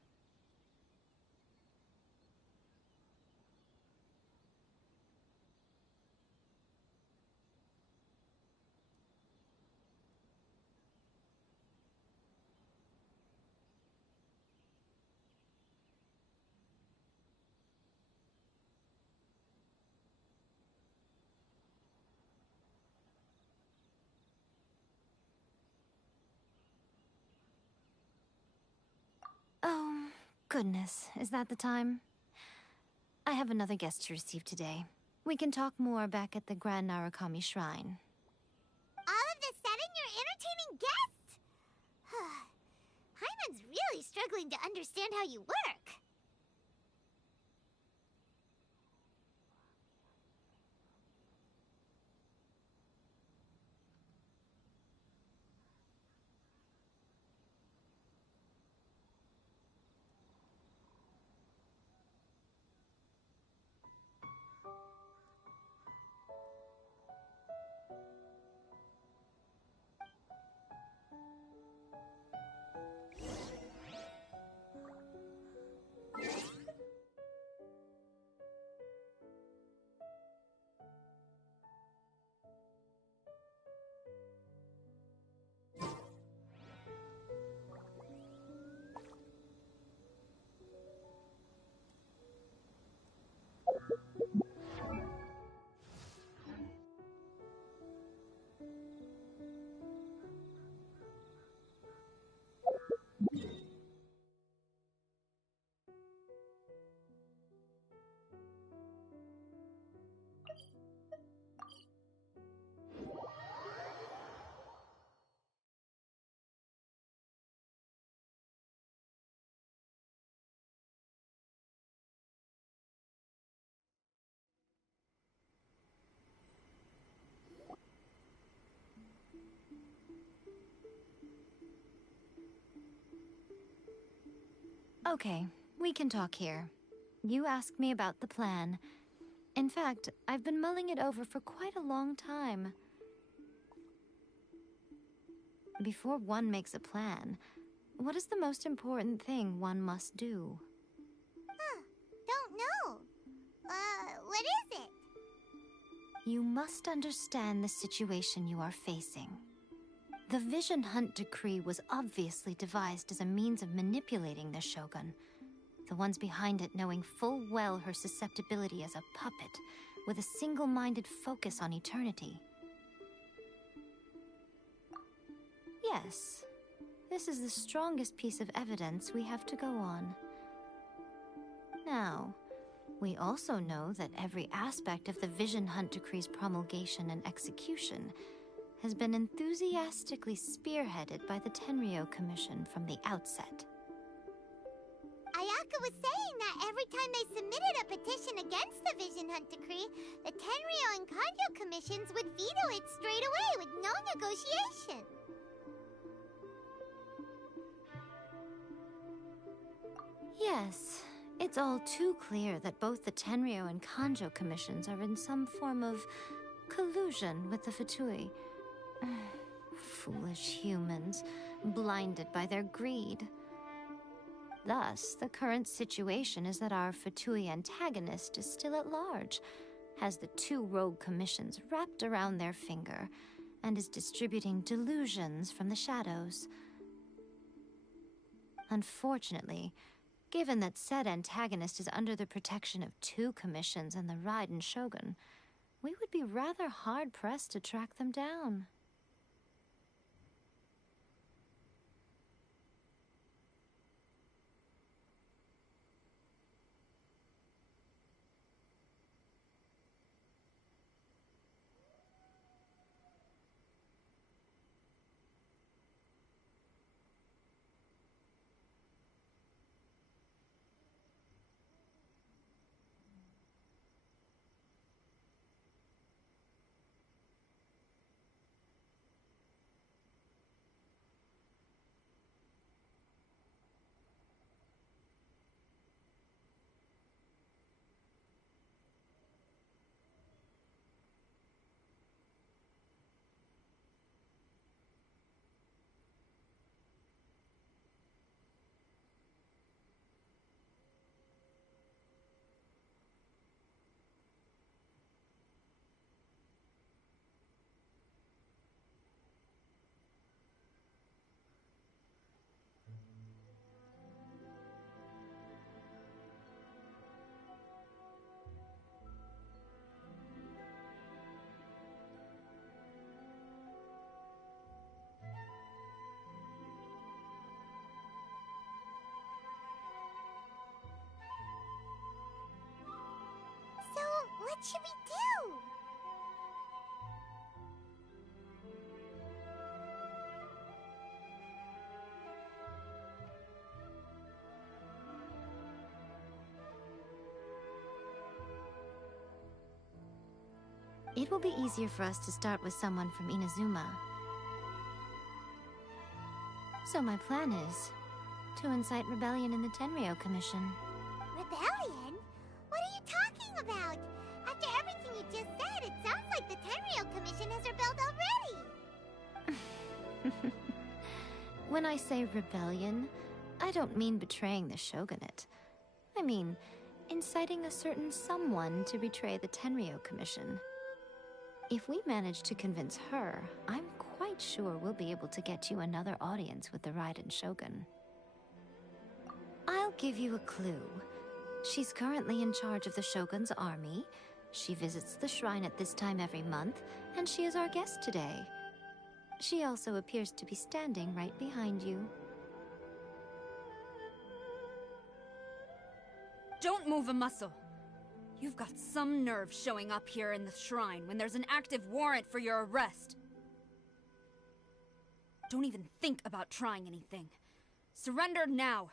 Oh, goodness. Is that the time? I have another guest to receive today. We can talk more back at the Grand Narukami Shrine. All of this sudden, you're entertaining guests? Hyman's really struggling to understand how you work. Okay, we can talk here. You asked me about the plan. In fact, I've been mulling it over for quite a long time. Before one makes a plan, what is the most important thing one must do? Don't know. What is it? You must understand the situation you are facing. The Vision Hunt Decree was obviously devised as a means of manipulating the Shogun, the ones behind it knowing full well her susceptibility as a puppet, with a single-minded focus on eternity. Yes, this is the strongest piece of evidence we have to go on. Now, we also know that every aspect of the Vision Hunt Decree's promulgation and execution has been enthusiastically spearheaded by the Tenryo Commission from the outset. Ayaka was saying that that every time they submitted a petition against the Vision Hunt decree, the Tenryou and Kanjo commissions would veto it straight away with no negotiation. Yes, it's all too clear that both the Tenryou and Kanjo commissions are in some form of collusion with the Fatui. Foolish humans, blinded by their greed. Thus, the current situation is that our Fatui antagonist is still at large, has the two rogue commissions wrapped around their finger, and is distributing delusions from the shadows. Unfortunately, given that said antagonist is under the protection of two commissions and the Raiden Shogun, we would be rather hard-pressed to track them down. So, what should we do? It will be easier for us to start with someone from Inazuma. So my plan is to incite rebellion in the Tenryou Commission. Rebellion? What are you talking about? After everything you just said, it sounds like the Tenryou Commission has rebelled already. When I say rebellion, I don't mean betraying the shogunate. I mean inciting a certain someone to betray the Tenryou Commission. If we manage to convince her, I'm quite sure we'll be able to get you another audience with the Raiden Shogun. I'll give you a clue. She's currently in charge of the Shogun's army. She visits the shrine at this time every month, and she is our guest today. She also appears to be standing right behind you. Don't move a muscle. You've got some nerve showing up here in the shrine when there's an active warrant for your arrest. Don't even think about trying anything. Surrender now.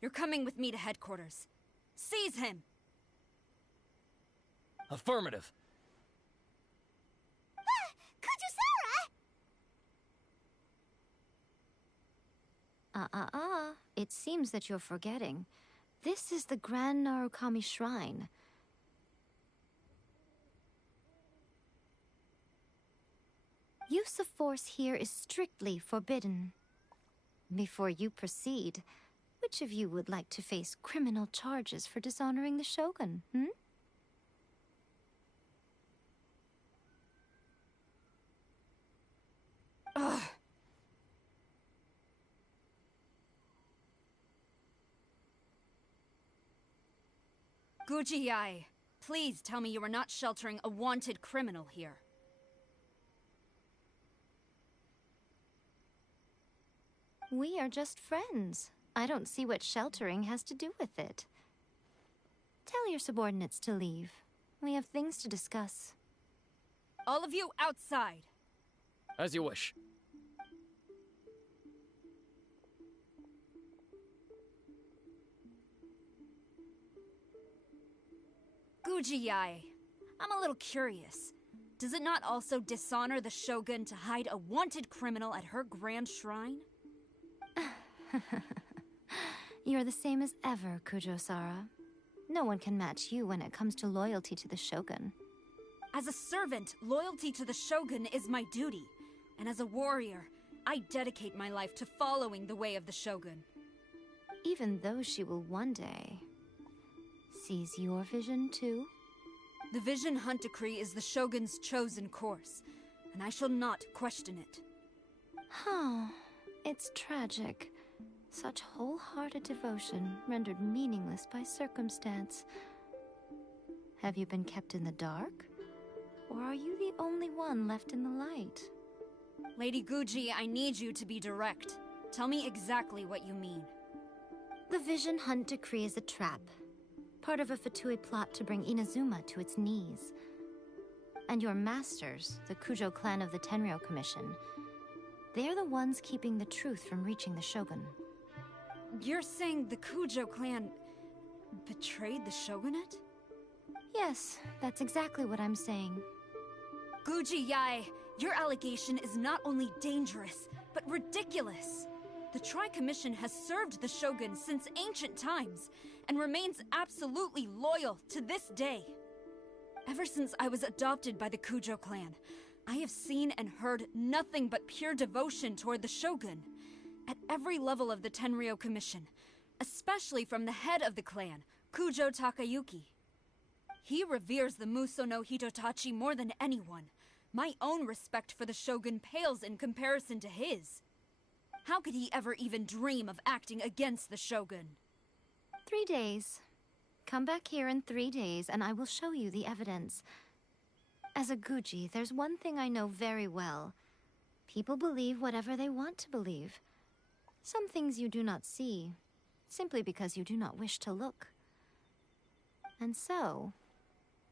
You're coming with me to headquarters. Seize him! Affirmative. Kujusara! It seems that you're forgetting. This is the Grand Narukami Shrine. Use of force here is strictly forbidden. Before you proceed, which of you would like to face criminal charges for dishonoring the Shogun, Ugh. Guji-ai, please tell me you are not sheltering a wanted criminal here. We are just friends. I don't see what sheltering has to do with it. Tell your subordinates to leave. We have things to discuss. All of you outside. As you wish. Gujiyai, I'm a little curious. Does it not also dishonor the Shogun to hide a wanted criminal at her grand shrine? You're the same as ever, Kujo-Sara. No one can match you when it comes to loyalty to the Shogun. As a servant, loyalty to the Shogun is my duty. And as a warrior, I dedicate my life to following the way of the Shogun. Even though she will one day seize your vision too? The Vision Hunt Decree is the Shogun's chosen course, and I shall not question it. Oh, it's tragic. Such wholehearted devotion rendered meaningless by circumstance. Have you been kept in the dark? Or are you the only one left in the light? Lady Guji, I need you to be direct. Tell me exactly what you mean. The Vision Hunt Decree is a trap. Part of a Fatui plot to bring Inazuma to its knees. And your masters, the Kujo clan of the Tenryou Commission, they're the ones keeping the truth from reaching the Shogun. You're saying the Kujo clan betrayed the Shogunate? Yes, that's exactly what I'm saying. Guji Yae, your allegation is not only dangerous, but ridiculous. The Tri-Commission has served the Shogun since ancient times, and remains absolutely loyal to this day. Ever since I was adopted by the Kujo clan, I have seen and heard nothing but pure devotion toward the Shogun. At every level of the Tenryou Commission, especially from the head of the clan, Kujo Takayuki. He reveres the Muso no Hitotachi more than anyone. My own respect for the Shogun pales in comparison to his. How could he ever even dream of acting against the Shogun? 3 days. Come back here in 3 days and I will show you the evidence. As a Guji, there's one thing I know very well. People believe whatever they want to believe. Some things you do not see, simply because you do not wish to look. And so,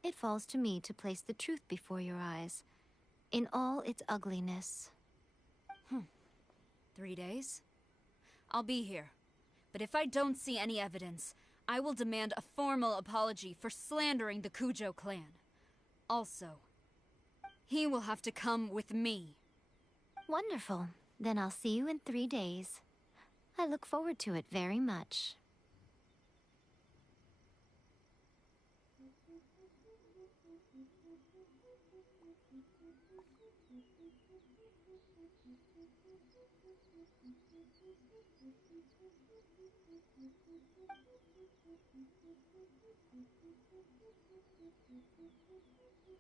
it falls to me to place the truth before your eyes, in all its ugliness. 3 days? I'll be here. But if I don't see any evidence, I will demand a formal apology for slandering the Kujo clan. Also, he will have to come with me. Wonderful. Then I'll see you in 3 days. I look forward to it very much.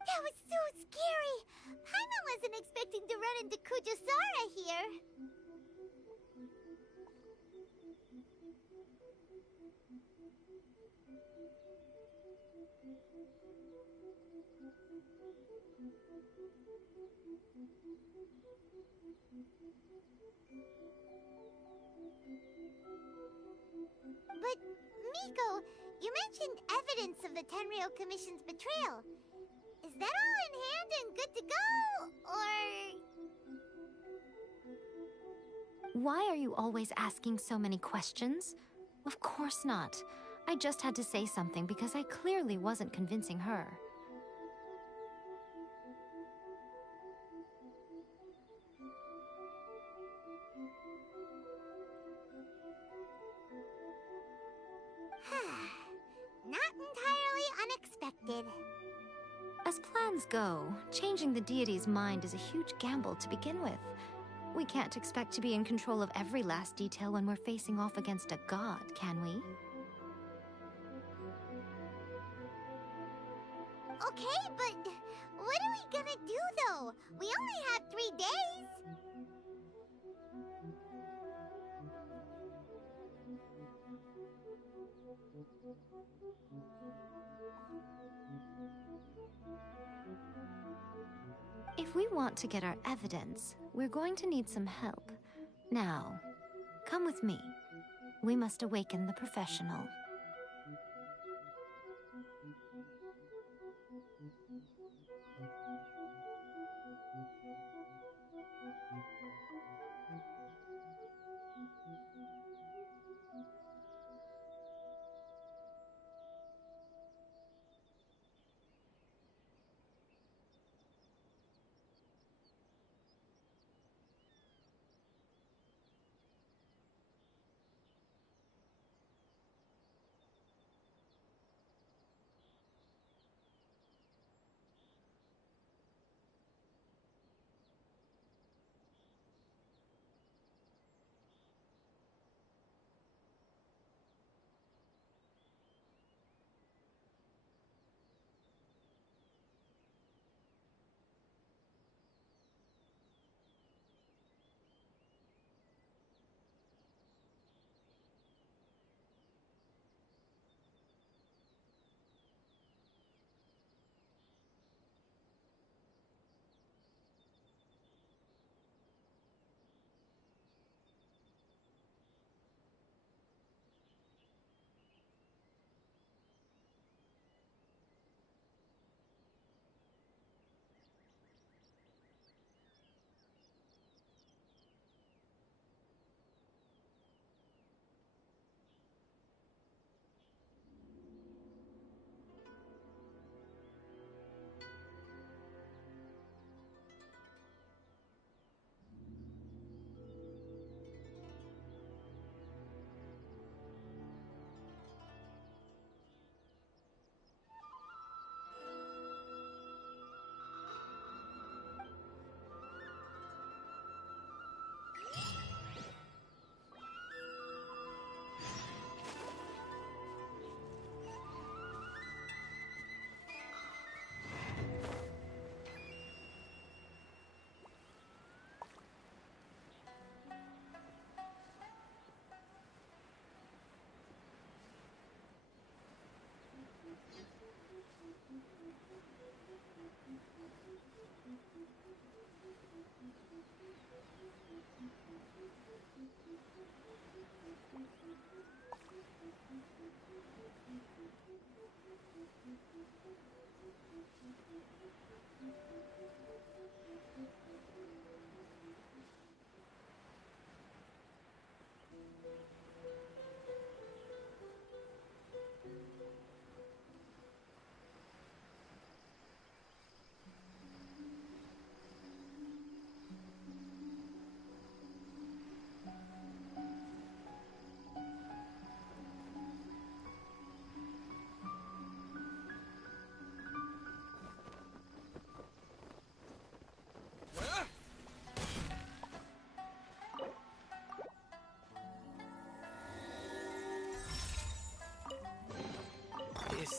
That was so scary! Paimon wasn't expecting to run into Kujo-Sara here. But, Miko, you mentioned evidence of the Tenryou Commission's betrayal. Is that all in hand and good to go, or...? Why are you always asking so many questions? Of course not. I just had to say something because I clearly wasn't convincing her. Not entirely unexpected. As plans go, changing the deity's mind is a huge gamble to begin with. We can't expect to be in control of every last detail when we're facing off against a god, can we? Okay, but what are we gonna do, though? We only have 3 days. If we want to get our evidence, we're going to need some help. Now, come with me. We must awaken the professional.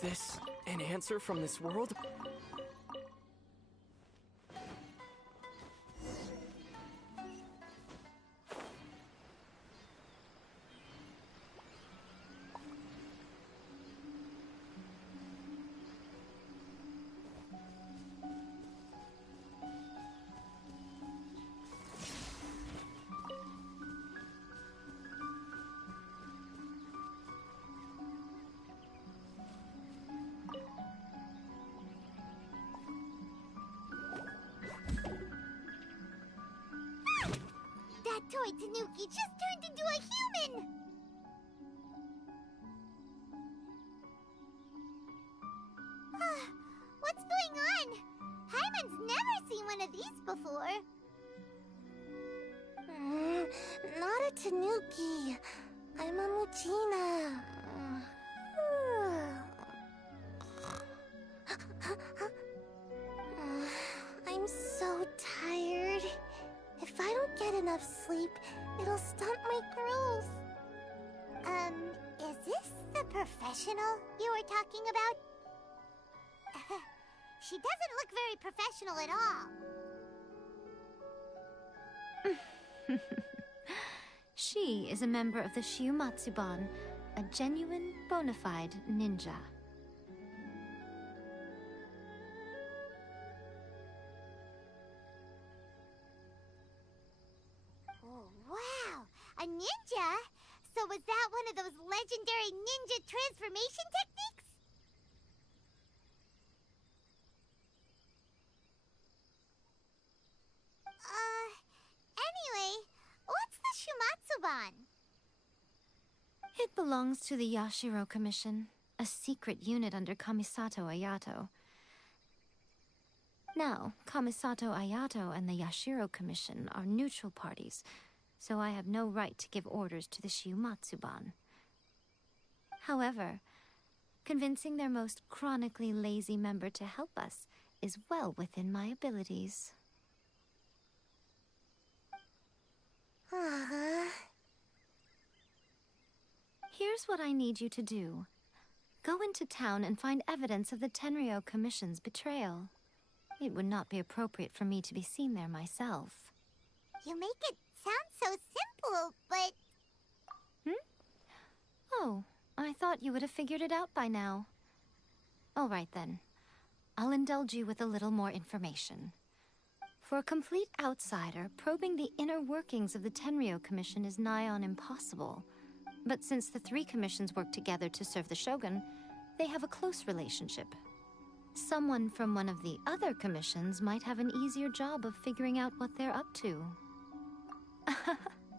this an answer from this world? That toy Tanuki just turned into a human! What's going on? Hyman's never seen one of these before. Not a Tanuki. I'm a Muchina. I'm so tired. If I don't get enough sleep, it'll stunt my growth. Is this the professional you were talking about? She doesn't look very professional at all. She is a member of the Shiumatsuban, a genuine, bona fide ninja. Oh, wow! A ninja? So was that one of those legendary ninja transformation techniques? Anyway, what's the Shumatsuban? It belongs to the Yashiro Commission, a secret unit under Kamisato Ayato. Now, Kamisato Ayato and the Yashiro Commission are neutral parties, so I have no right to give orders to the Shiumatsuban. However, convincing their most chronically lazy member to help us is well within my abilities. Here's what I need you to do. Go into town and find evidence of the Tenryo Commission's betrayal. It would not be appropriate for me to be seen there myself. You make it sound so simple, but... Oh, I thought you would have figured it out by now. All right then. I'll indulge you with a little more information. For a complete outsider, probing the inner workings of the Tenryo Commission is nigh on impossible. But since the three commissions work together to serve the Shogun, they have a close relationship. Someone from one of the other commissions might have an easier job of figuring out what they're up to.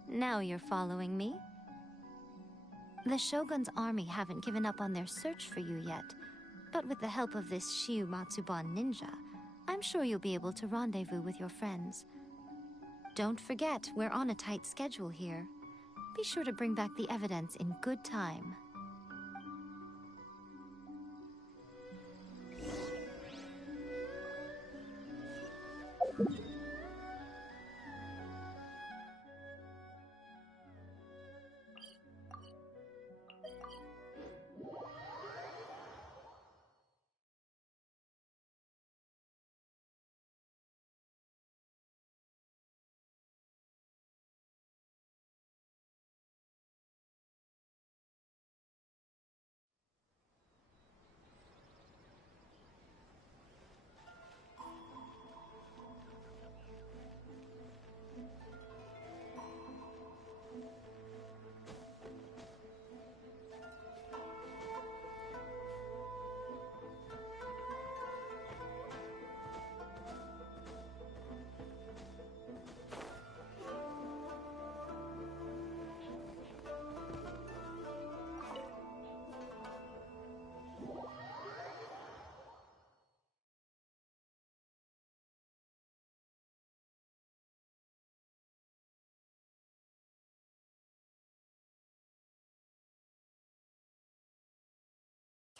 Now you're following me. The Shogun's army haven't given up on their search for you yet, but with the help of this Shiumatsuban ninja, I'm sure you'll be able to rendezvous with your friends. Don't forget, we're on a tight schedule here. Be sure to bring back the evidence in good time.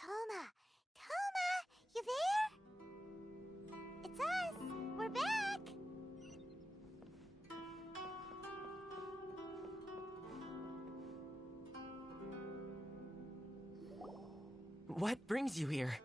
Toma! Toma! You there? It's us! We're back! What brings you here?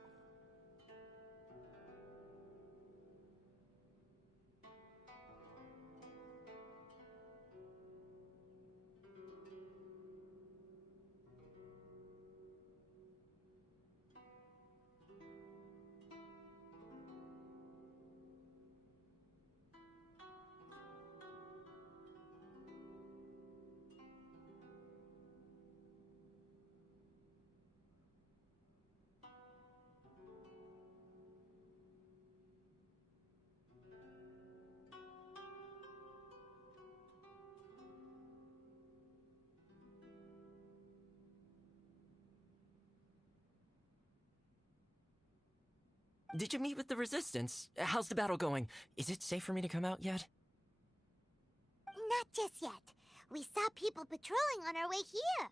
Did you meet with the Resistance? How's the battle going? Is it safe for me to come out yet? Not just yet. We saw people patrolling on our way here.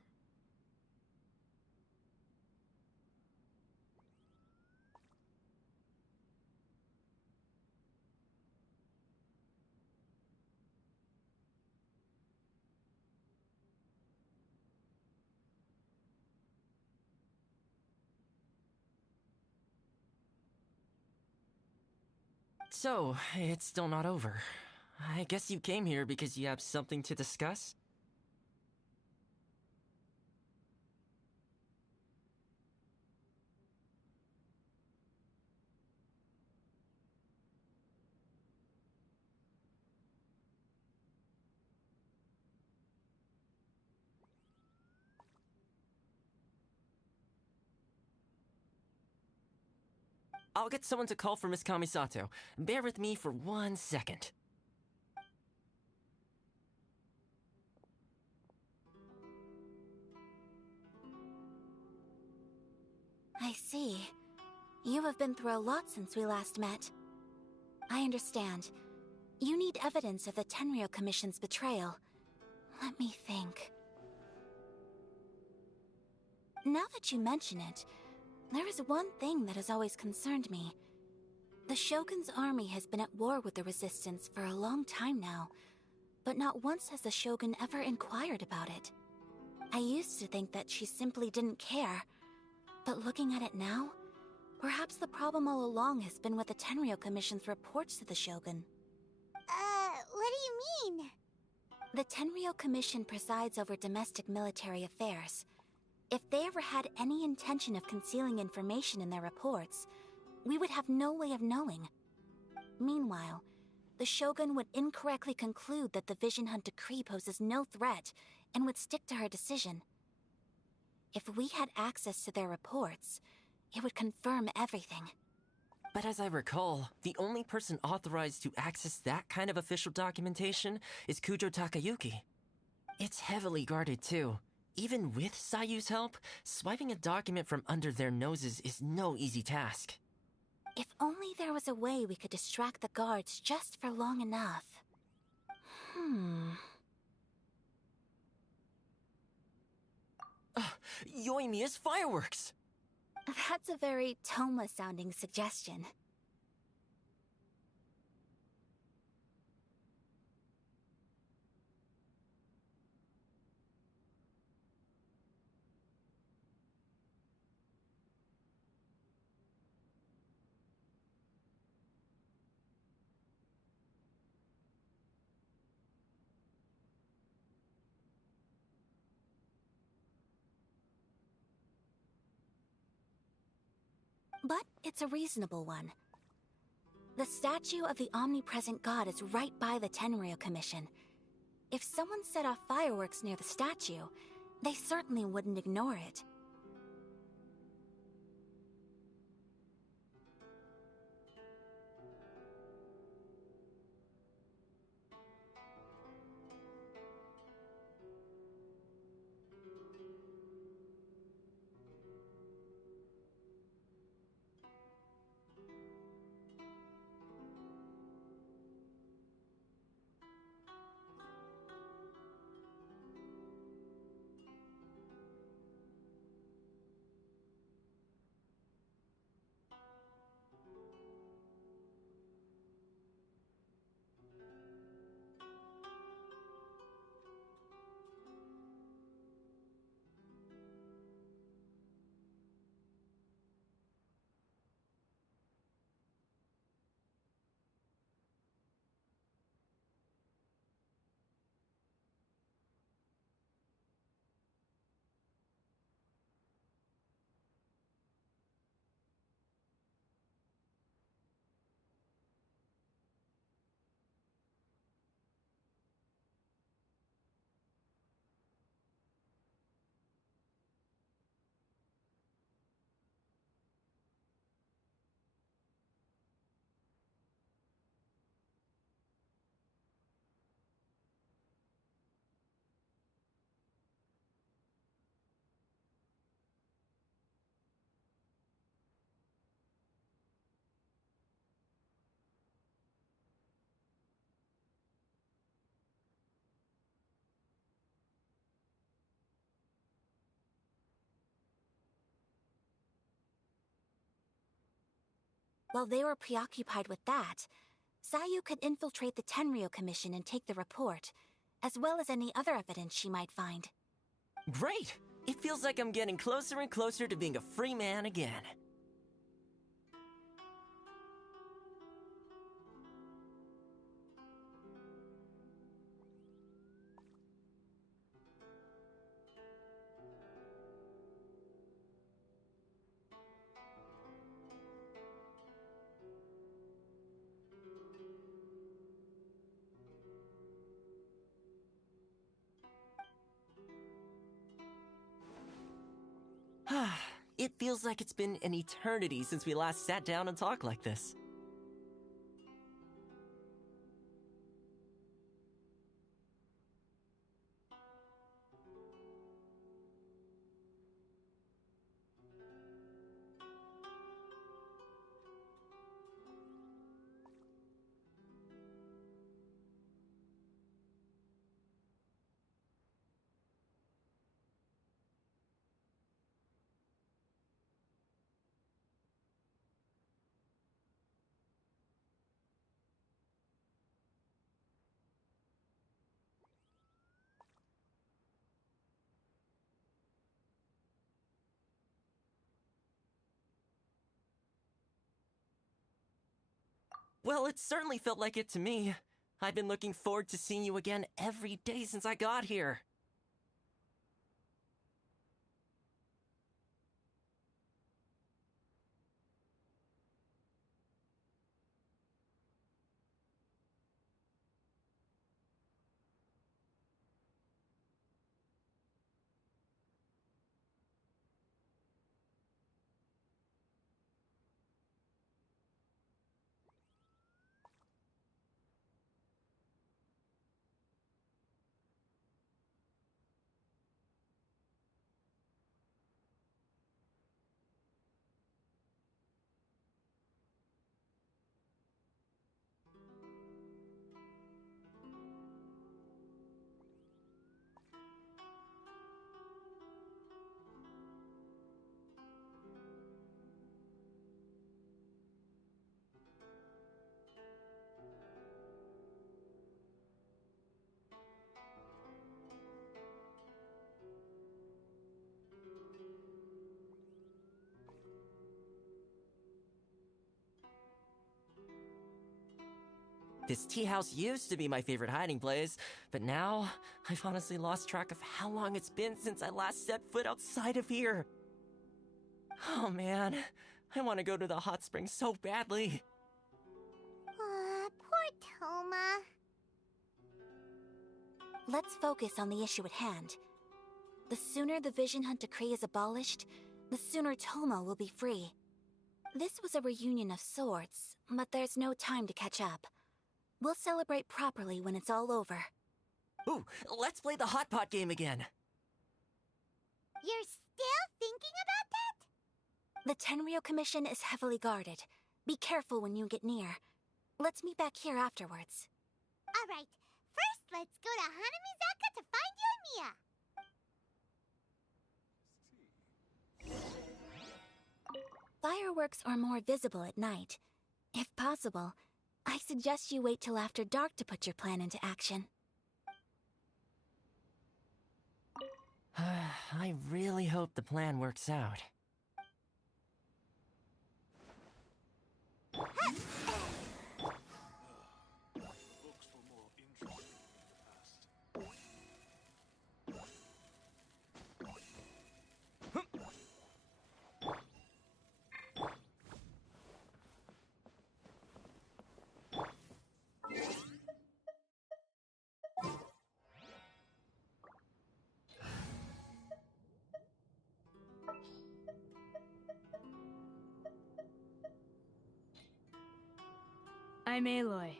So, it's still not over. I guess you came here because you have something to discuss? I'll get someone to call for Miss Kamisato. Bear with me for 1 second. I see. You have been through a lot since we last met. I understand. You need evidence of the Tenryou Commission's betrayal. Let me think. Now that you mention it, there is one thing that has always concerned me. The Shogun's army has been at war with the Resistance for a long time now, but not once has the Shogun ever inquired about it. I used to think that she simply didn't care, but looking at it now, perhaps the problem all along has been with the Tenryou Commission's reports to the Shogun. What do you mean? The Tenryou Commission presides over domestic military affairs. If they ever had any intention of concealing information in their reports, we would have no way of knowing. Meanwhile, the Shogun would incorrectly conclude that the Vision Hunt decree poses no threat and would stick to her decision. If we had access to their reports, it would confirm everything. But as I recall, the only person authorized to access that kind of official documentation is Kujo Takayuki. It's heavily guarded too. Even with Sayu's help, swiping a document from under their noses is no easy task. If only there was a way we could distract the guards just for long enough. Yoimiya's fireworks! That's a very Toma-sounding suggestion. But it's a reasonable one. The statue of the omnipresent god is right by the Tenryou Commission. If someone set off fireworks near the statue, they certainly wouldn't ignore it. While they were preoccupied with that, Sayu could infiltrate the Tenryo Commission and take the report, as well as any other evidence she might find. Great! It feels like I'm getting closer and closer to being a free man again. It feels like it's been an eternity since we last sat down and talked like this. Well, it certainly felt like it to me. I've been looking forward to seeing you again every day since I got here. This tea house used to be my favorite hiding place, but now I've honestly lost track of how long it's been since I last set foot outside of here. Oh man, I want to go to the hot springs so badly. Poor Toma. Let's focus on the issue at hand. The sooner the Vision Hunt Decree is abolished, the sooner Toma will be free. This was a reunion of sorts, but there's no time to catch up. We'll celebrate properly when it's all over. Ooh, let's play the hot pot game again. You're still thinking about that? The Tenryo Commission is heavily guarded. Be careful when you get near. Let's meet back here afterwards. Alright, first let's go to Hanamizaka to find Yoimiya. Fireworks are more visible at night. If possible, I suggest you wait till after dark to put your plan into action. I really hope the plan works out. I'm Aloy.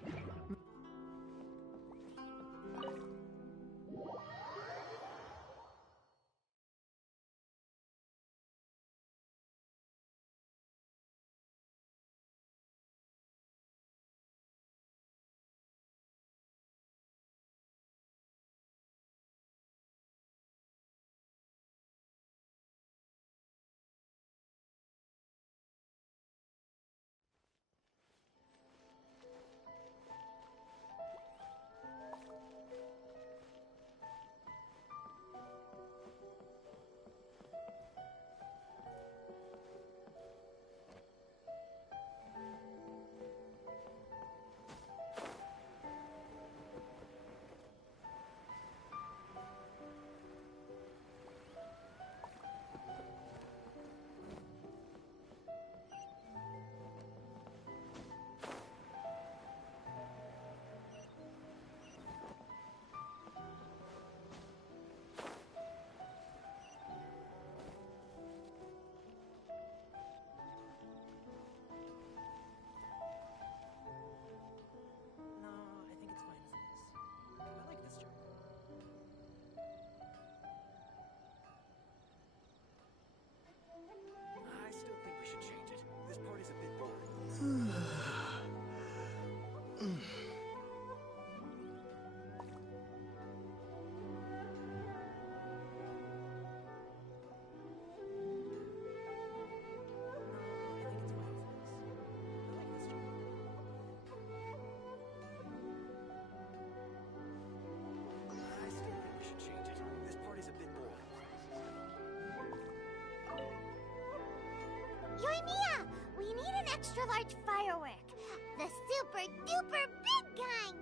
duper big kind!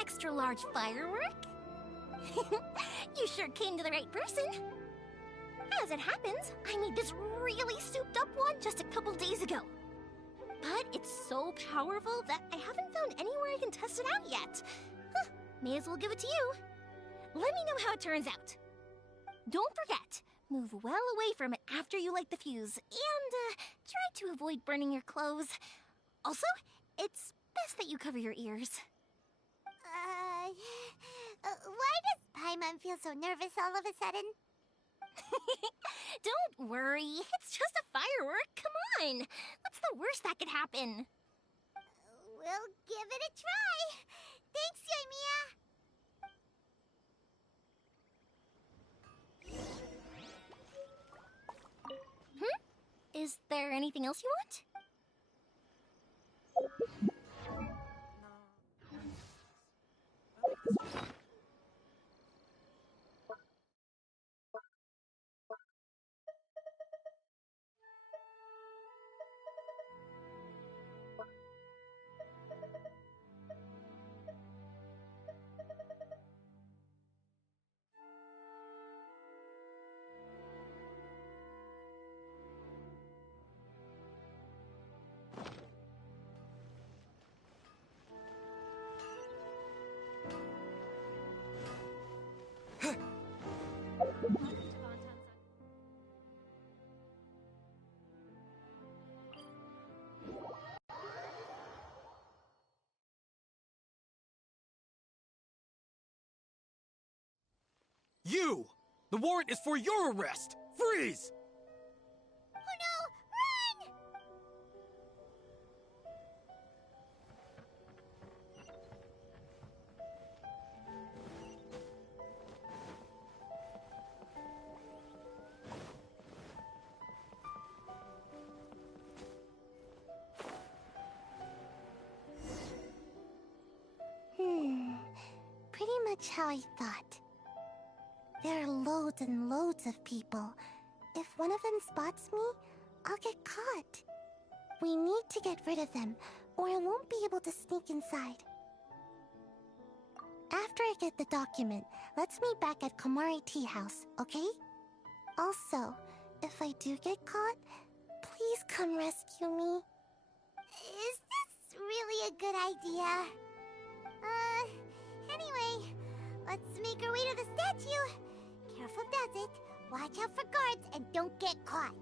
Extra large firework? You sure came to the right person. As it happens, I made this really souped up one just a couple days ago. But it's so powerful that I haven't found anywhere I can test it out yet. Huh, may as well give it to you. Let me know how it turns out. Don't forget, move well away from it after you light the fuse, and try to avoid burning your clothes. Also, it's best that you cover your ears. Why does Paimon feel so nervous all of a sudden? Don't worry, it's just a firework, come on! What's the worst that could happen? We'll give it a try. Thanks, Yoimiya. Is there anything else you want? You! The warrant is for your arrest! Freeze! Oh no! Run! Pretty much how I thought. There are loads and loads of people. If one of them spots me, I'll get caught. We need to get rid of them, or I won't be able to sneak inside. After I get the document, let's meet back at Komari Tea House, okay? Also, if I do get caught, please come rescue me. Is this really a good idea? Anyway, let's make our way to the statue. Careful does it. Watch out for guards and don't get caught.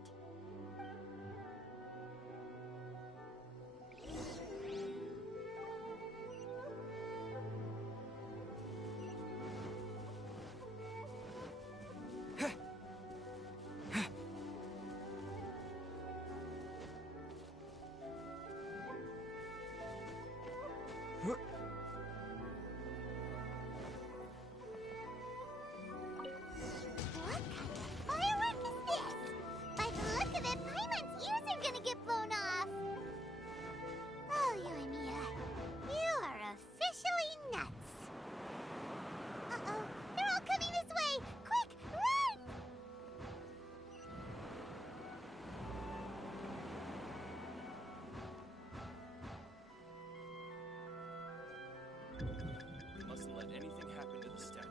Mustn't let anything happen to the statue.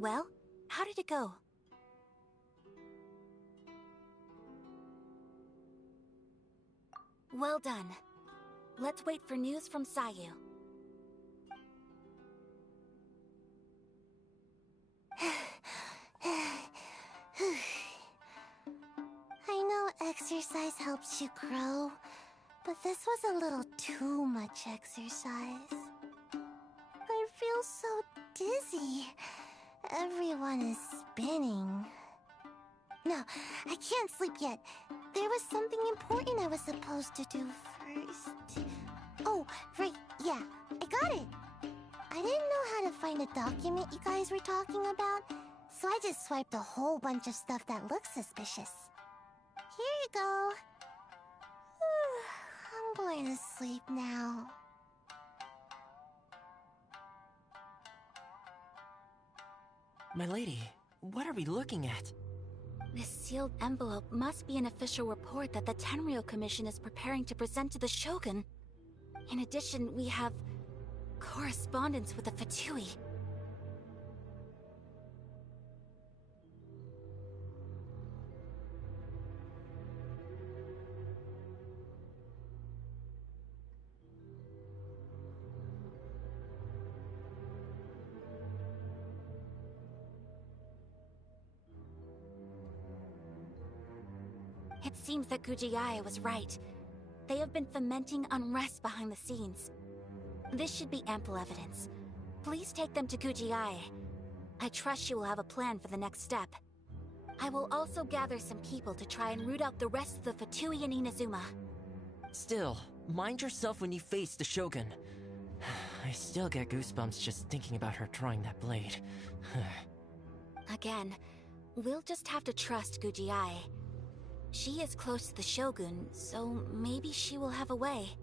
Well, how did it go? Well done. Let's wait for news from Sayu. I know exercise helps you grow, But this was a little too much exercise. I feel so dizzy. Everyone is spinning. No, I can't sleep yet. There was something important I was supposed to do first. Oh, right, yeah, I got it. I didn't know how to find a document you guys were talking about, so I just swiped a whole bunch of stuff that looks suspicious. Here you go. I'm going to sleep now. My lady, what are we looking at? This sealed envelope must be an official report that the Tenryou Commission is preparing to present to the Shogun. In addition, we have correspondence with the Fatui. It seems that Gujiae was right. They have been fomenting unrest behind the scenes. This should be ample evidence. Please take them to Gujiae. I trust she will have a plan for the next step. I will also gather some people to try and root out the rest of the Fatui and Inazuma. Still, mind yourself when you face the Shogun. I still get goosebumps just thinking about her drawing that blade. Again, we'll just have to trust Gujiae. She is close to the Shogun, so maybe she will have a way.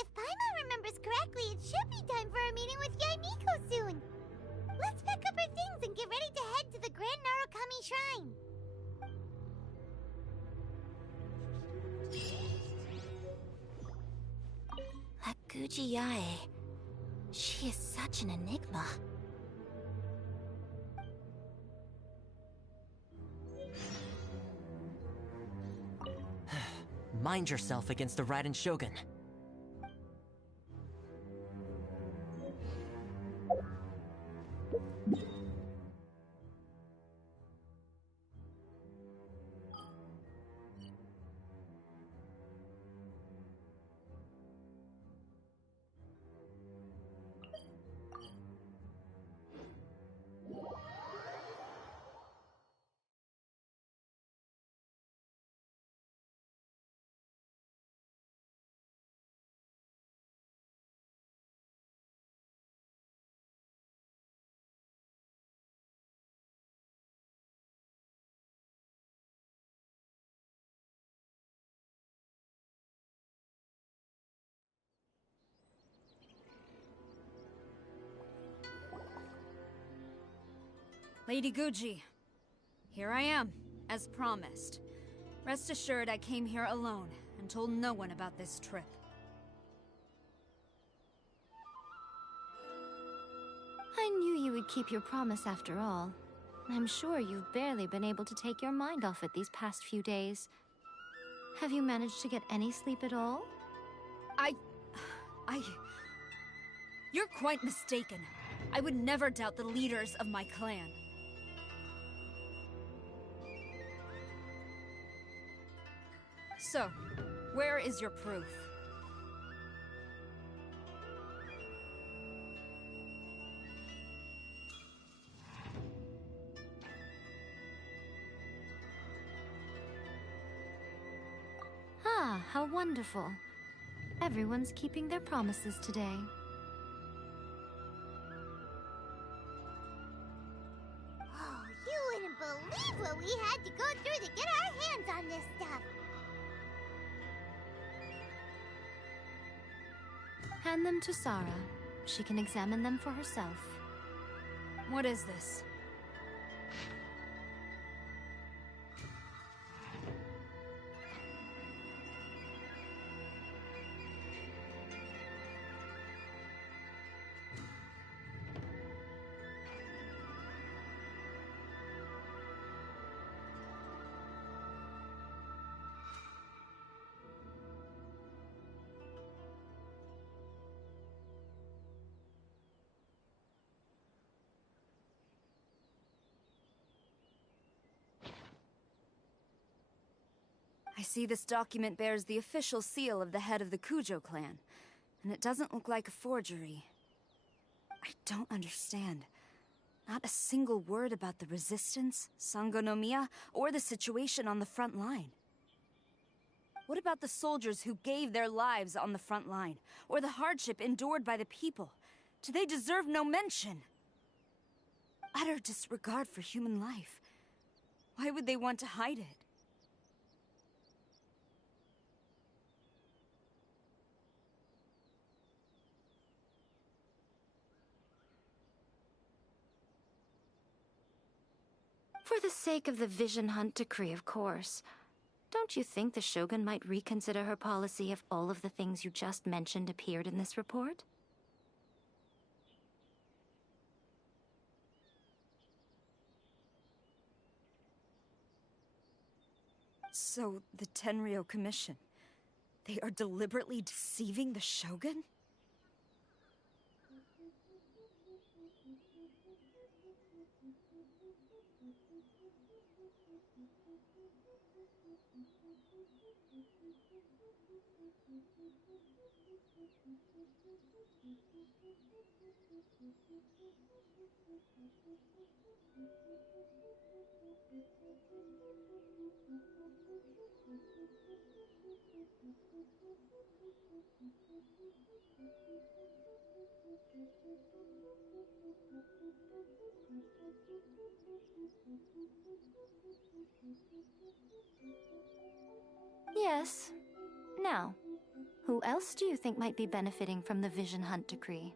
If Paimon remembers correctly, it should be time for a meeting with Yaimiko soon. Let's pack up our things and get ready to head to the Grand Narukami Shrine. That Gujiae, she is such an enigma. Mind yourself against the Raiden Shogun. Lady Guji, here I am, as promised. Rest assured I came here alone and told no one about this trip. I knew you would keep your promise after all. I'm sure you've barely been able to take your mind off it these past few days. Have you managed to get any sleep at all? You're quite mistaken. I would never doubt the leaders of my clan. So, where is your proof? Ah, how wonderful. Everyone's keeping their promises today. Oh, you wouldn't believe what we had to go through to get our hands on this stuff. Hand them to Sarah. She can examine them for herself. What is this? I see this document bears the official seal of the head of the Kujo clan, and it doesn't look like a forgery. I don't understand. Not a single word about the resistance, Sangonomiya, or the situation on the front line. What about the soldiers who gave their lives on the front line, or the hardship endured by the people? Do they deserve no mention? Utter disregard for human life. Why would they want to hide it? For the sake of the Vision Hunt decree, of course. Don't you think the Shogun might reconsider her policy if all of the things you just mentioned appeared in this report? So, the Tenryou Commission, they are deliberately deceiving the Shogun? Yes. Now, who else do you think might be benefiting from the Vision Hunt decree?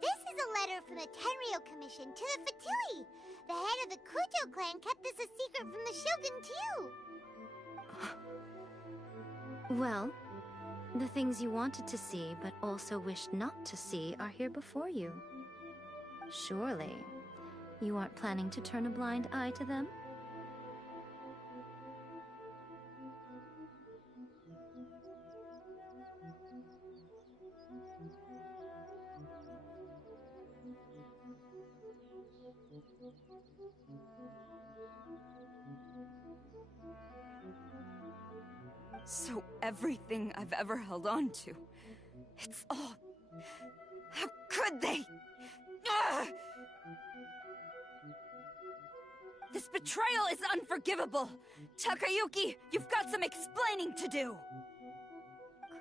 This is a letter from the Tenryou Commission to the Fatui. The head of the Kujo clan kept this a secret from the Shogun, too. Well, the things you wanted to see but also wished not to see are here before you. Surely, you aren't planning to turn a blind eye to them? So everything I've ever held on to, it's all... How could they? Ugh! This betrayal is unforgivable! Takayuki, you've got some explaining to do!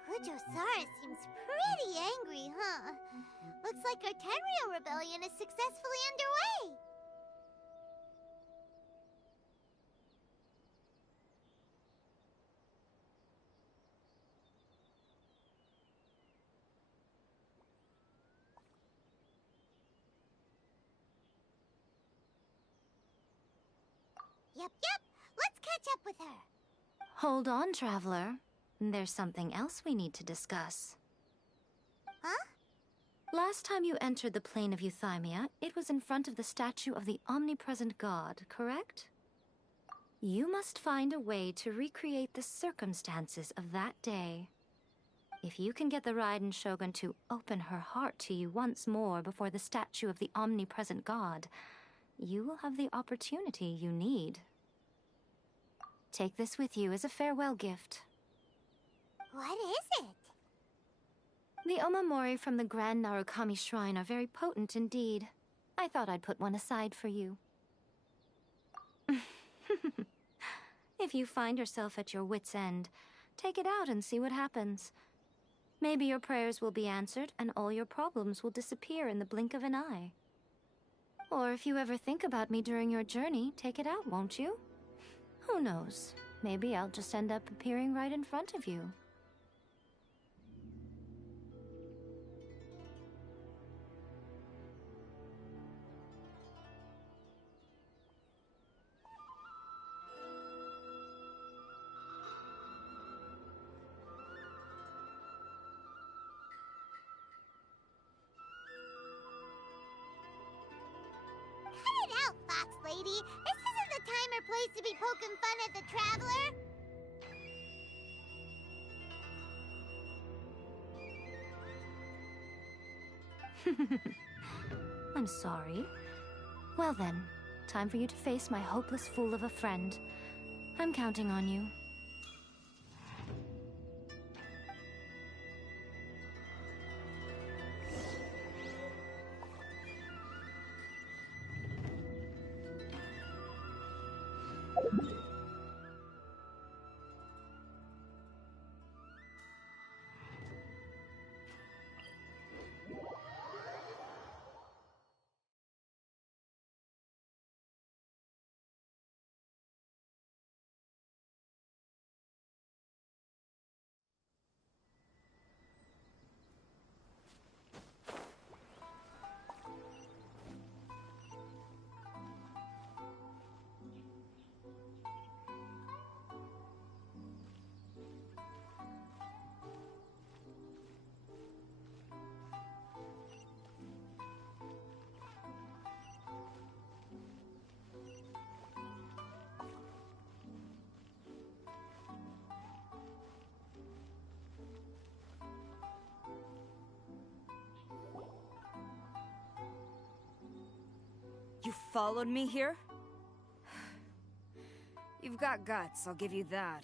Kujo-Sara seems pretty angry, huh? Looks like our Tenryou rebellion is successfully underway! Yep. Let's catch up with her. Hold on, Traveler. There's something else we need to discuss. Huh? Last time you entered the plane of Euthymia, it was in front of the statue of the omnipresent god, correct? You must find a way to recreate the circumstances of that day. If you can get the Raiden Shogun to open her heart to you once more before the statue of the omnipresent god, you will have the opportunity you need. Take this with you as a farewell gift. What is it? The omamori from the Grand Narukami Shrine are very potent indeed. I thought I'd put one aside for you. If you find yourself at your wit's end, take it out and see what happens. Maybe your prayers will be answered and all your problems will disappear in the blink of an eye. Or if you ever think about me during your journey, take it out, won't you? Who knows? Maybe I'll just end up appearing right in front of you. lady. This isn't the time or place to be poking fun at the Traveler. I'm sorry. Well then, time for you to face my hopeless fool of a friend. I'm counting on you. You followed me here? You've got guts, I'll give you that.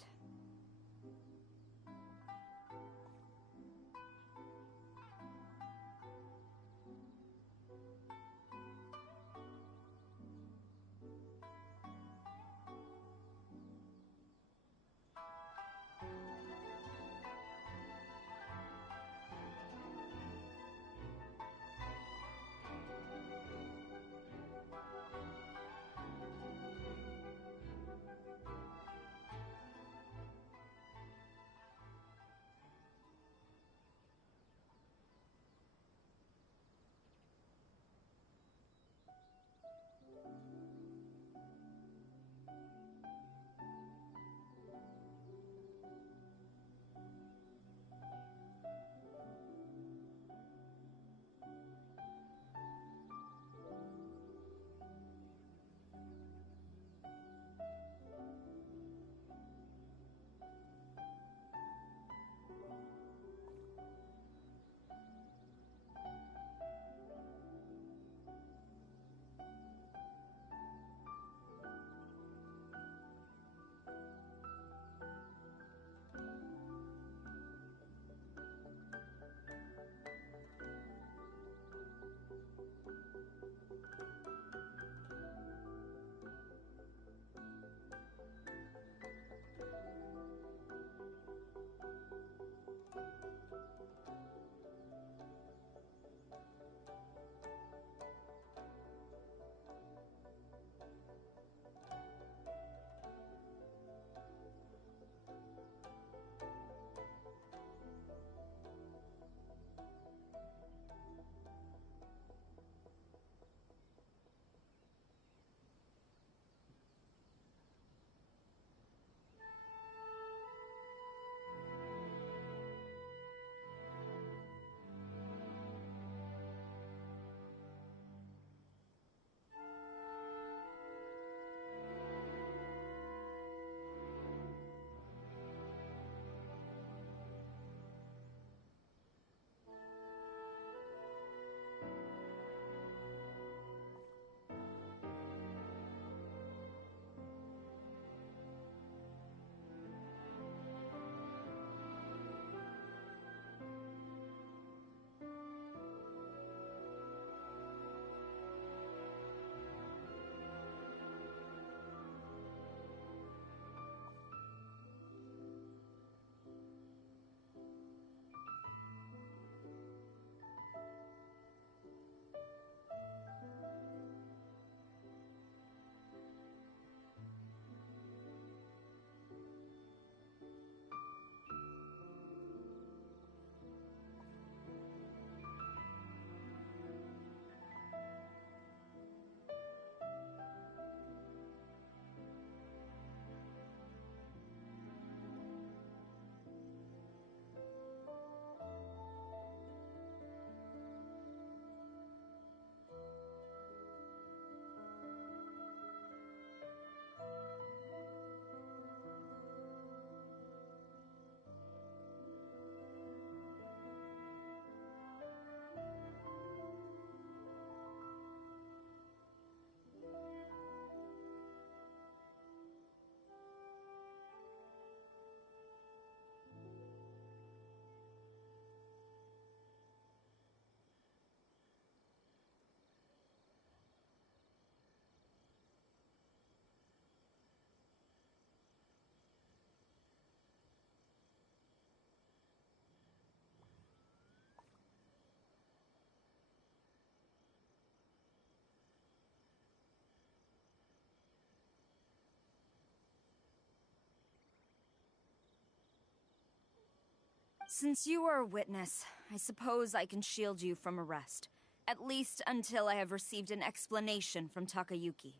Since you are a witness, I suppose I can shield you from arrest. At least until I have received an explanation from Takayuki.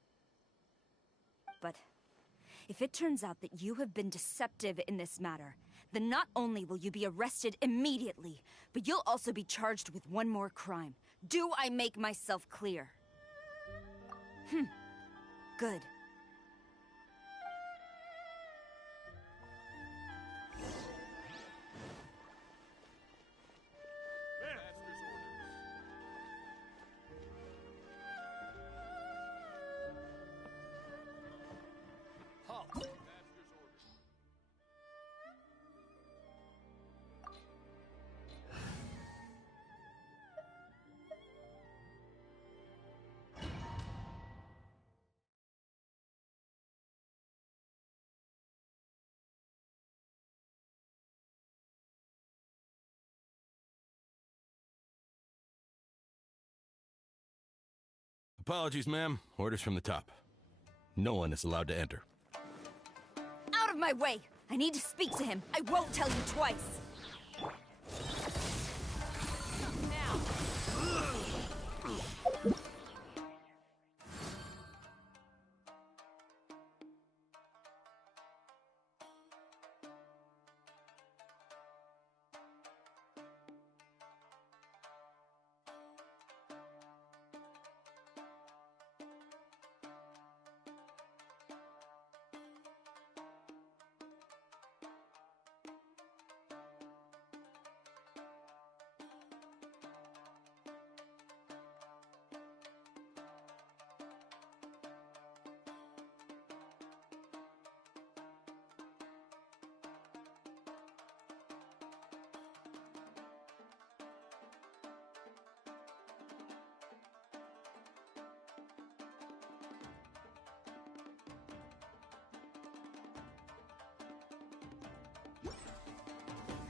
But if it turns out that you have been deceptive in this matter, then not only will you be arrested immediately, but you'll also be charged with one more crime. Do I make myself clear? Good. Apologies, ma'am. Orders from the top. No one is allowed to enter. Out of my way! I need to speak to him. I won't tell you twice. Now.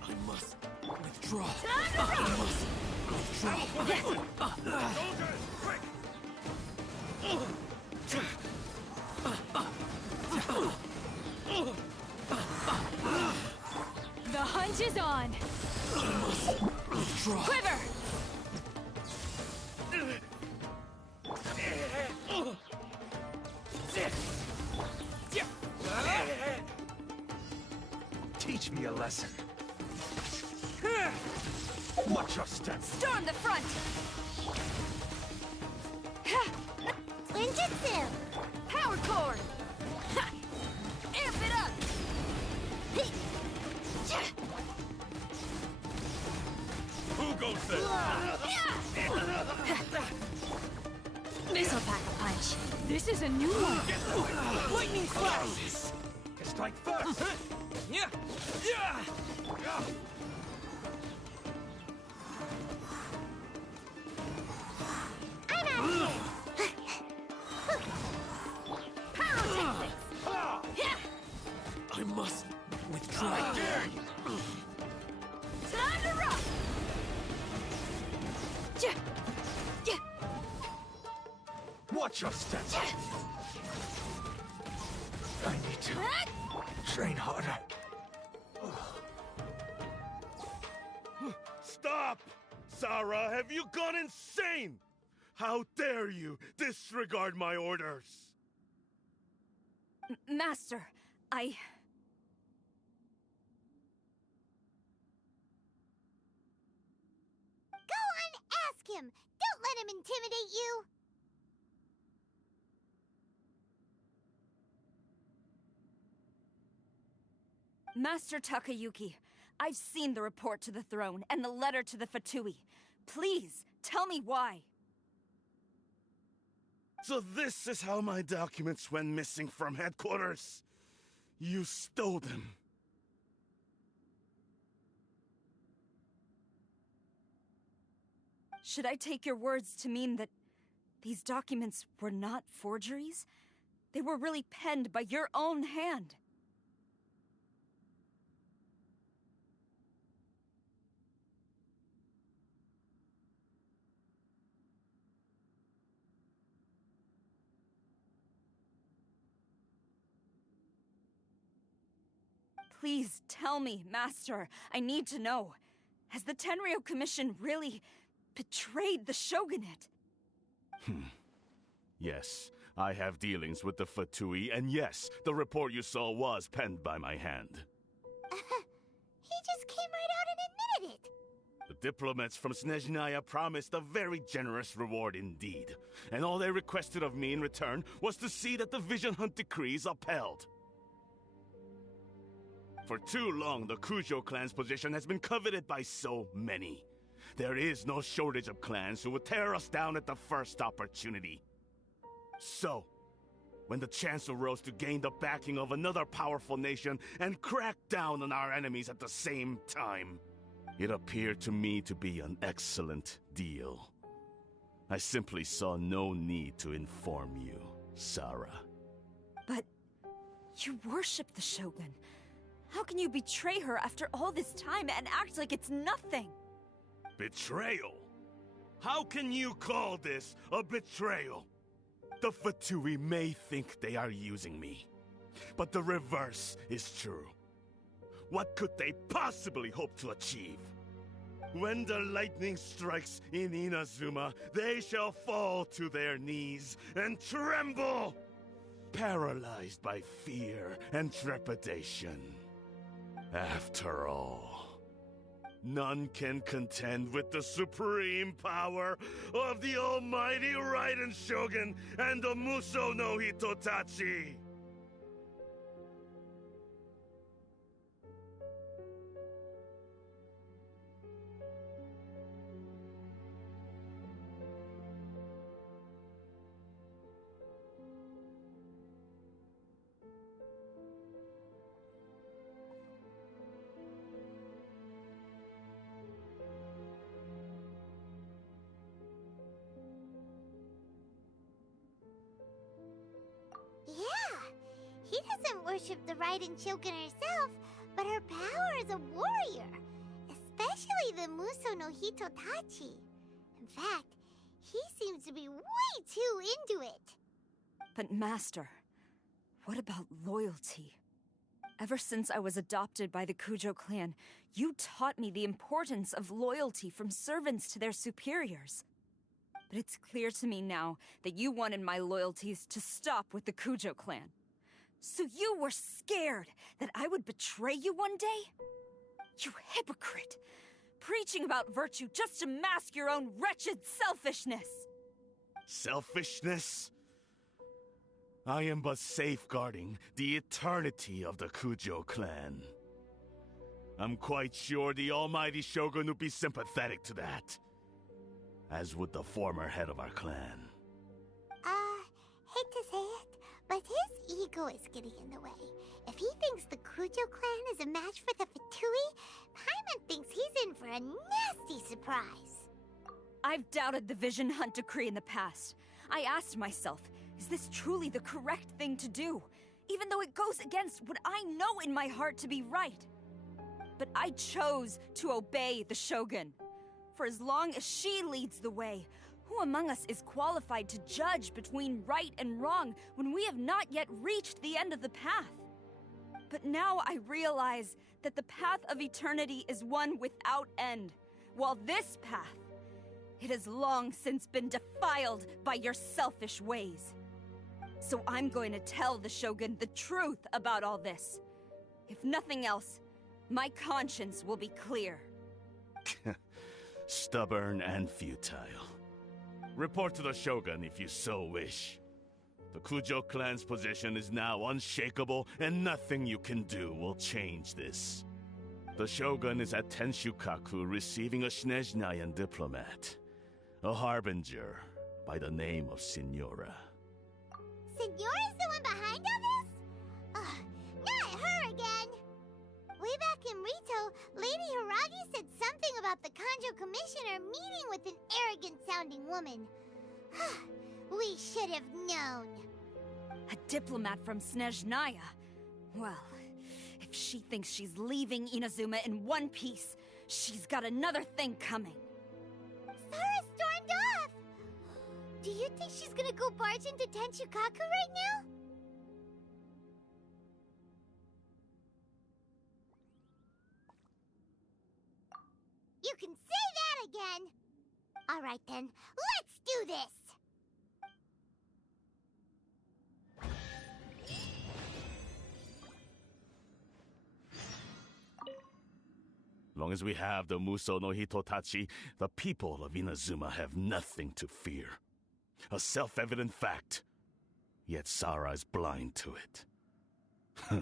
I must withdraw. I must withdraw. Soldiers, quick! The hunt is on. I must withdraw. Quiver! Teach me a lesson. Watch your step. Storm the front! Ninjutsu! Power cord! Amp it up! Who goes there? This'll pack a punch. This is a new one. Lightning flash! Strike first! Yeah! Yeah! I'm out of here! I must withdraw. I dare you! Time to rock! Watch your steps! I need to train harder. Stop! Sarah, have you gone insane? How dare you disregard my orders? Master, I... Go on, ask him! Don't let him intimidate you! Master Takayuki, I've seen the report to the throne and the letter to the Fatui. Please, tell me why. So this is how my documents went missing from headquarters. You stole them. Should I take your words to mean that these documents were not forgeries? They were really penned by your own hand. Please tell me, Master. I need to know. Has the Tenryou Commission really betrayed the Shogunate? Yes, I have dealings with the Fatui, and yes, the report you saw was penned by my hand. He just came right out and admitted it. The diplomats from Snezhnaya promised a very generous reward indeed, and all they requested of me in return was to see that the Vision Hunt decrees upheld. For too long, the Kujo clan's position has been coveted by so many. There is no shortage of clans who would tear us down at the first opportunity. So, when the chance arose to gain the backing of another powerful nation and crack down on our enemies at the same time, it appeared to me to be an excellent deal. I simply saw no need to inform you, Sarah. But you worship the Shogun. How can you betray her after all this time and act like it's nothing? Betrayal? How can you call this a betrayal? The Fatui may think they are using me, but the reverse is true. What could they possibly hope to achieve? When the lightning strikes in Inazuma, they shall fall to their knees and tremble, paralyzed by fear and trepidation. After all, none can contend with the supreme power of the almighty Raiden Shogun and the Muso no Hitotachi! Yeah, he doesn't worship the Raiden Shogun herself, but her power as a warrior, especially the Muso no Hitotachi. In fact, he seems to be way too into it. But Master, what about loyalty? Ever since I was adopted by the Kujo clan, you taught me the importance of loyalty from servants to their superiors. But it's clear to me now that you wanted my loyalties to stop with the Kujo clan. So you were scared that I would betray you one day? You hypocrite! Preaching about virtue just to mask your own wretched selfishness! Selfishness? I am but safeguarding the eternity of the Kujo clan. I'm quite sure the almighty Shogun would be sympathetic to that. As would the former head of our clan. Hate to say it, but his ego is getting in the way. If he thinks the Kujo clan is a match for the Fatui, Paimon thinks he's in for a nasty surprise. I've doubted the Vision Hunt decree in the past. I asked myself, is this truly the correct thing to do? Even though it goes against what I know in my heart to be right. But I chose to obey the Shogun. For as long as she leads the way, who among us is qualified to judge between right and wrong when we have not yet reached the end of the path? But now I realize that the path of eternity is one without end, while this path, it has long since been defiled by your selfish ways. So I'm going to tell the Shogun the truth about all this. If nothing else, my conscience will be clear. Stubborn and futile. Report to the Shogun if you so wish. The Kujo clan's position is now unshakable, and nothing you can do will change this. The Shogun is at Tenshukaku receiving a Snezhnayan diplomat. A harbinger by the name of Signora. Signora's the one behind all this? Ugh, not her again! Way back in Rito, Lady Hiragi said something about the Kanjo Commissioner meeting with an arrogant-sounding woman. We should have known. A diplomat from Snezhnaya? Well, if she thinks she's leaving Inazuma in one piece, she's got another thing coming. Sarah stormed off! Do you think she's gonna go barge into Tenshukaku right now? You can say that again! Alright then, let's do this! Long as we have the Muso no Hitotachi, the people of Inazuma have nothing to fear. A self-evident fact. Yet Sara is blind to it. Huh.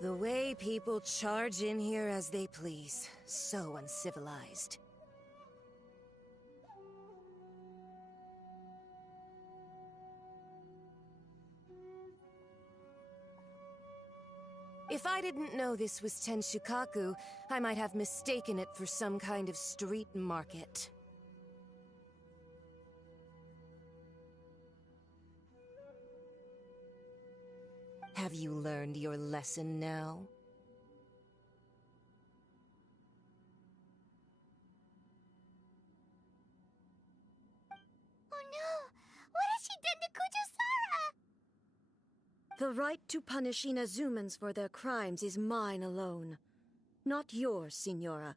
The way people charge in here as they please. So uncivilized. If I didn't know this was Tenshukaku, I might have mistaken it for some kind of street market. Have you learned your lesson now? Oh no! What has she done to Kujo-Sara? The right to punish Inazumans for their crimes is mine alone. Not yours, Signora.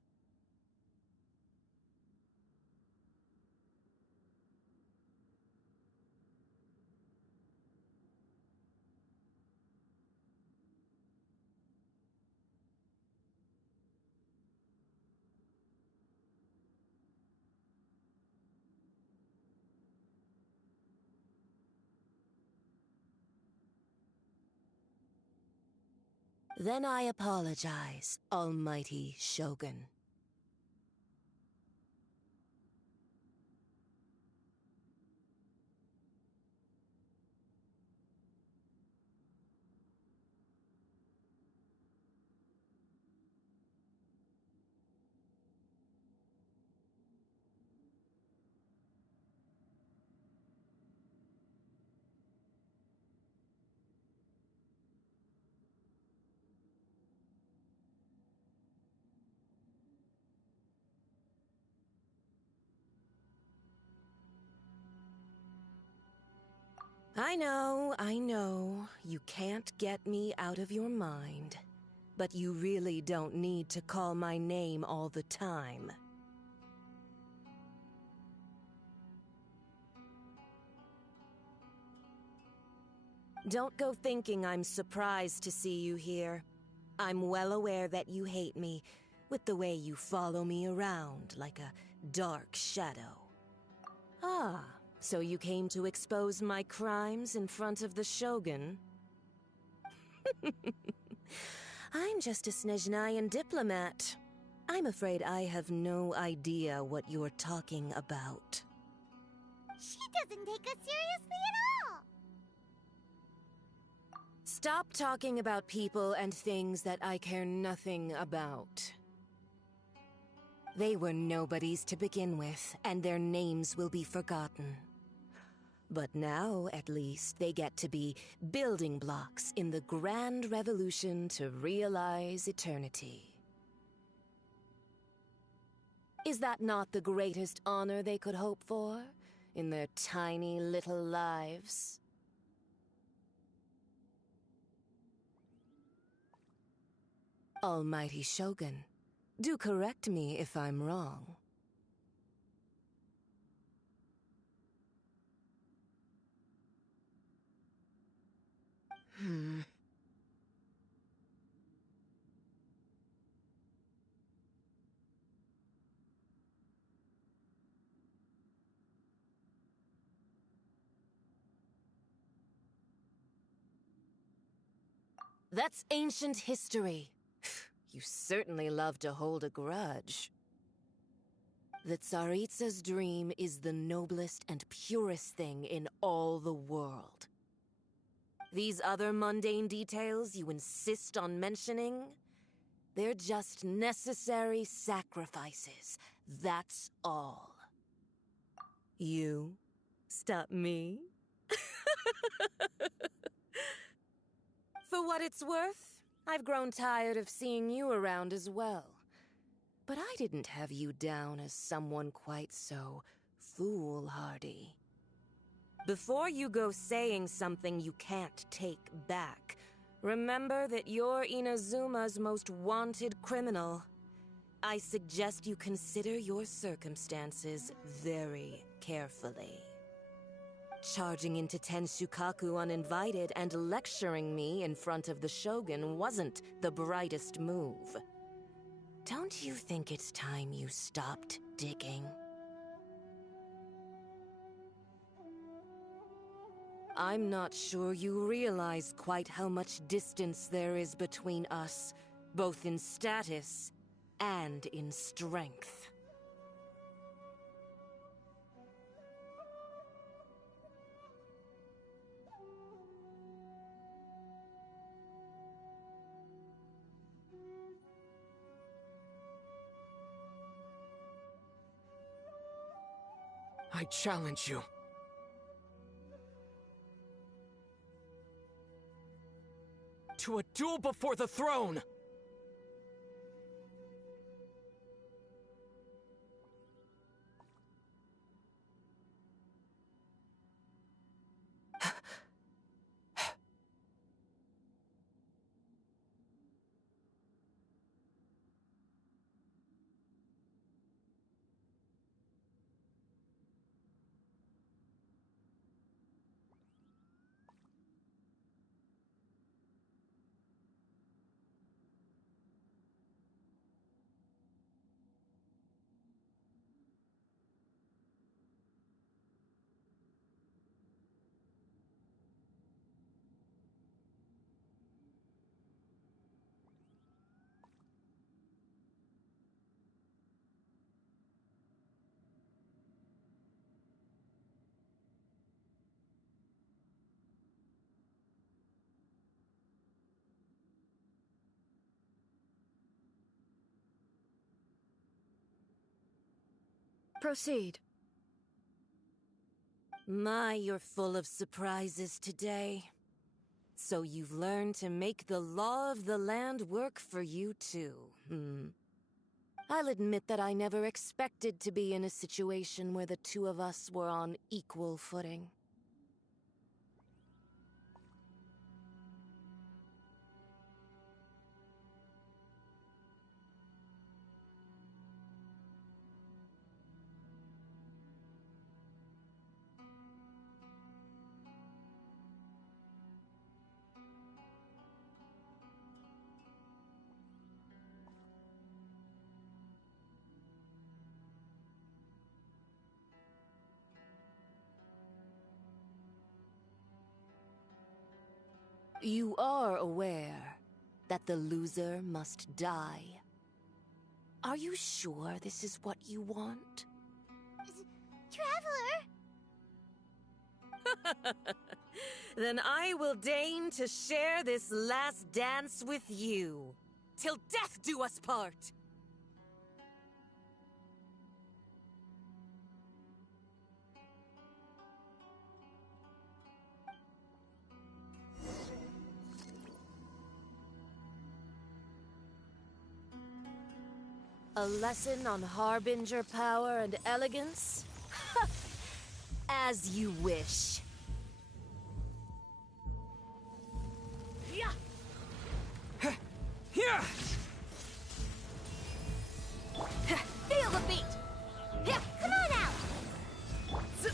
Then I apologize, Almighty Shogun. I know. You can't get me out of your mind. But you really don't need to call my name all the time. Don't go thinking I'm surprised to see you here. I'm well aware that you hate me, with the way you follow me around like a dark shadow. Ah, so you came to expose my crimes in front of the Shogun? I'm just a Snezhnayan diplomat. I'm afraid I have no idea what you're talking about. She doesn't take us seriously at all! Stop talking about people and things that I care nothing about. They were nobodies to begin with, and their names will be forgotten. But now, at least, they get to be building blocks in the grand revolution to realize eternity. Is that not the greatest honor they could hope for in their tiny little lives? Almighty Shogun, do correct me if I'm wrong. That's ancient history. You certainly love to hold a grudge. The Tsaritsa's dream is the noblest and purest thing in all the world. These other mundane details you insist on mentioning, they're just necessary sacrifices. That's all. You stop me? For what it's worth, I've grown tired of seeing you around as well. But I didn't have you down as someone quite so foolhardy. Before you go saying something you can't take back, remember that you're Inazuma's most wanted criminal. I suggest you consider your circumstances very carefully. Charging into Tenshukaku uninvited and lecturing me in front of the Shogun wasn't the brightest move. Don't you think it's time you stopped digging? I'm not sure you realize quite how much distance there is between us, both in status and in strength. I challenge you. To a duel before the throne! Proceed. My, you're full of surprises today. So you've learned to make the law of the land work for you too, I'll admit that I never expected to be in a situation where the two of us were on equal footing. You are aware that the loser must die. Are you sure this is what you want? Traveler! Then I will deign to share this last dance with you. Till death do us part! A lesson on Harbinger power and elegance? As you wish. Feel the beat! Come on out!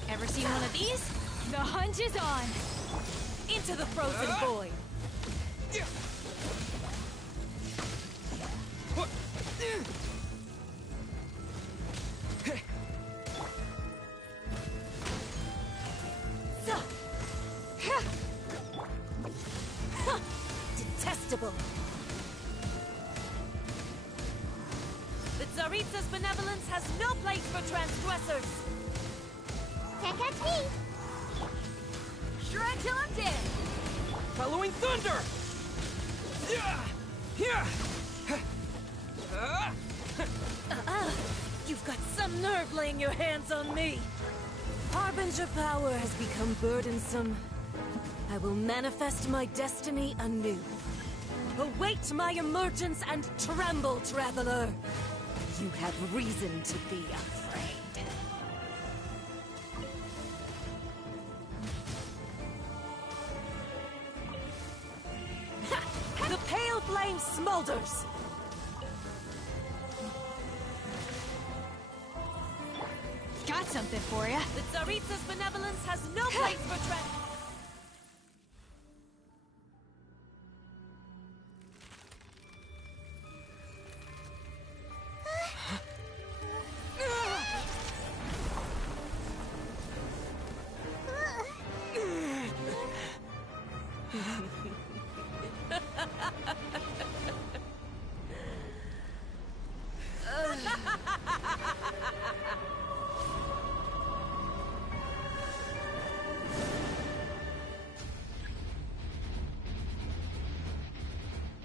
Ever seen one of these? The hunt is on! Into the frozen void! Detestable! The Tsaritsa's benevolence has no place for transgressors! Can't catch me! Shred till I'm dead! Following thunder! You've got some nerve laying your hands on me! Harbinger power has become burdensome. I will manifest my destiny anew. Await my emergence and tremble, traveler! You have reason to be afraid. The pale flame smolders! Got something for ya. The Tsaritsa's benevolence has no place for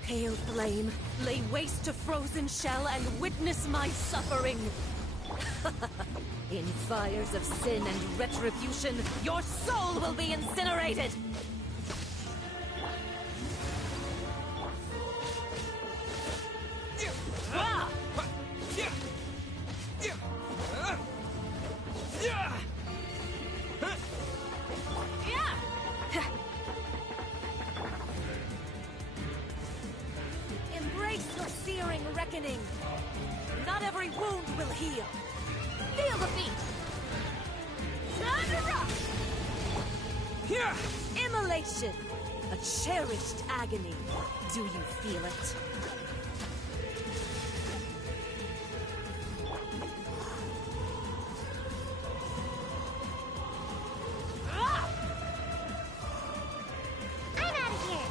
Pale flame, lay waste to frozen shell and witness my suffering. In fires of sin and retribution, your soul will be incinerated! Embrace your searing reckoning. Not every wound will heal. Feel the beat! Time to rock! Immolation! A cherished agony. Do you feel it? I'm out of here!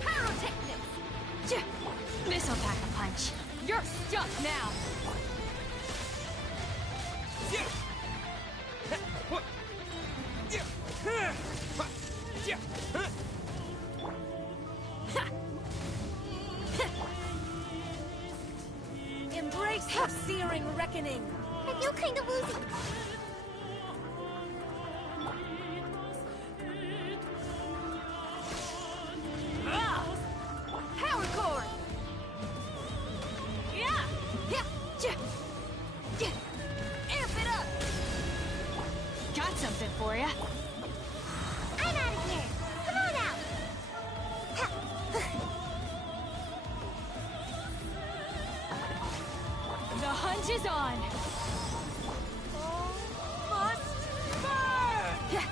Pyrotechnics! Missile pack a punch. You're stuck now! Embrace your searing reckoning. I feel kind of woozy. Power cord! Amp it up! Got something for ya. I'm out of here! Come on out! The hunt is on! Must burn!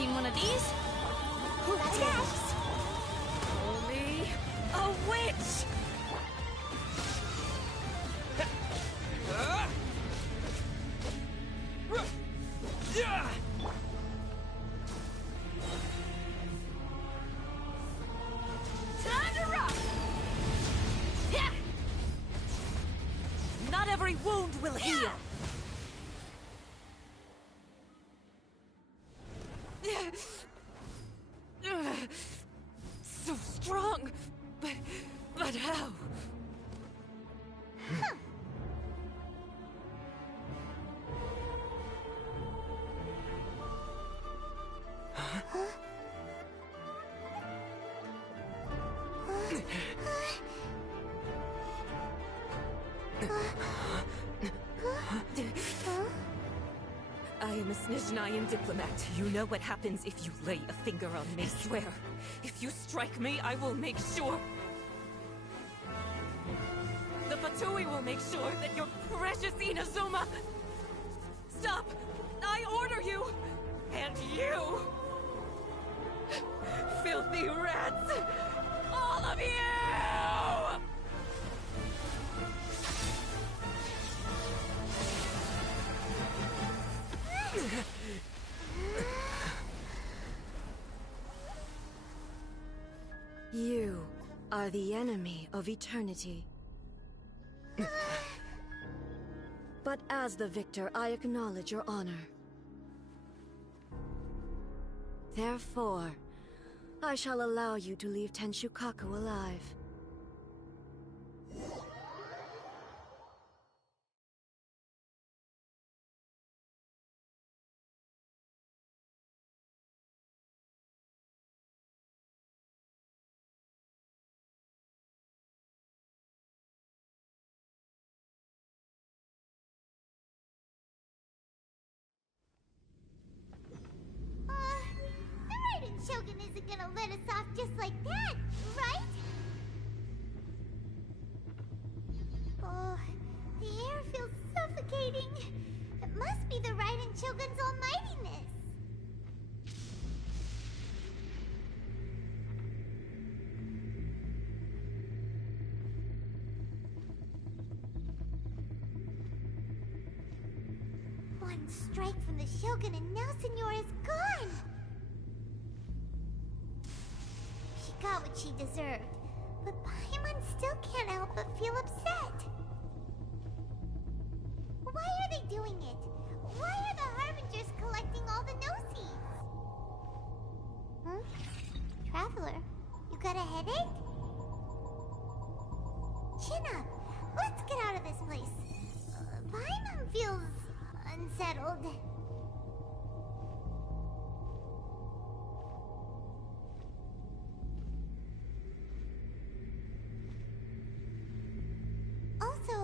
seen one of these? Who cares? Only a witch! Time to rock! Not every wound will heal. So strong, but how? I am a Snezhnayan diplomat. You know what happens if you lay a finger on me. I swear, if you strike me, I will make sure. The Fatui will make sure that your precious Inazuma... Stop! I order you! And you! Filthy rats! All of you! You are the enemy of eternity. But as the victor, I acknowledge your honor. Therefore, I shall allow you to leave Tenshukaku alive. The Raiden Shogun isn't gonna let us off just like that, right? Oh, the air feels suffocating. It must be the Raiden Shogun's almightiness. One strike from the Shogun and now Senora is gone! She got what she deserved, but Paimon still can't help but feel upset. Why are they doing it? Why are the Harbingers collecting all the no-seeds? Huh? Traveler, you got a headache? Chin up! Let's get out of this place. Paimon feels... unsettled. Also,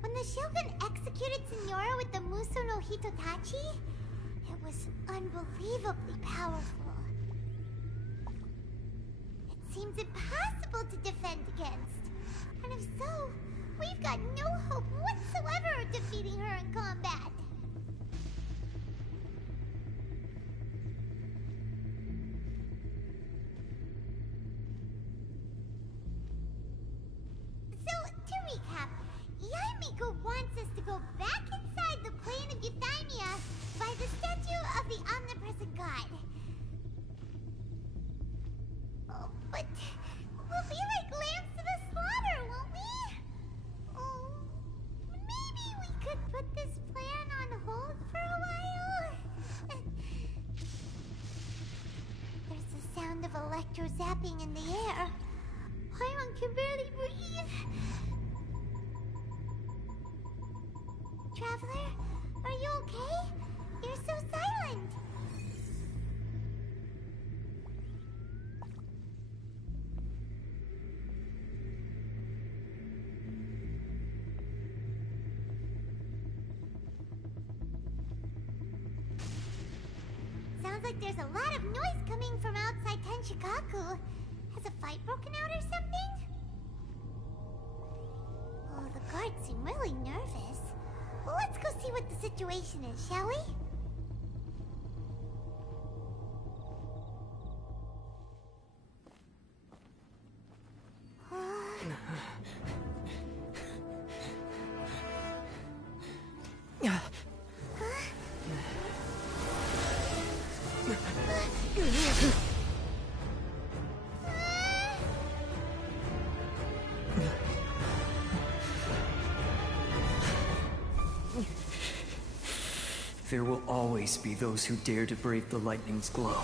when the Shogun executed Senora with the Muso no Hitotachi, it was unbelievably powerful. It seems impossible to defend against. And if so, we've got no hope whatsoever of defeating her in combat. So, to recap, Yaimiko wants us to go back inside the plane of Euthymia by the statue of the omnipresent god. Oh, but we'll be like lambs to the slaughter, won't we? Oh, maybe we could put this plan on hold for a while? There's the sound of electro zapping in the air. Paimon can barely breathe. Traveler, are you okay? You're so silent. Sounds like there's a lot of noise coming from outside Tenshukaku. Has a fight broken out or something? Oh, the guards seem really nervous. Well, let's go see what the situation is, shall we? There will always be those who dare to brave the lightning's glow.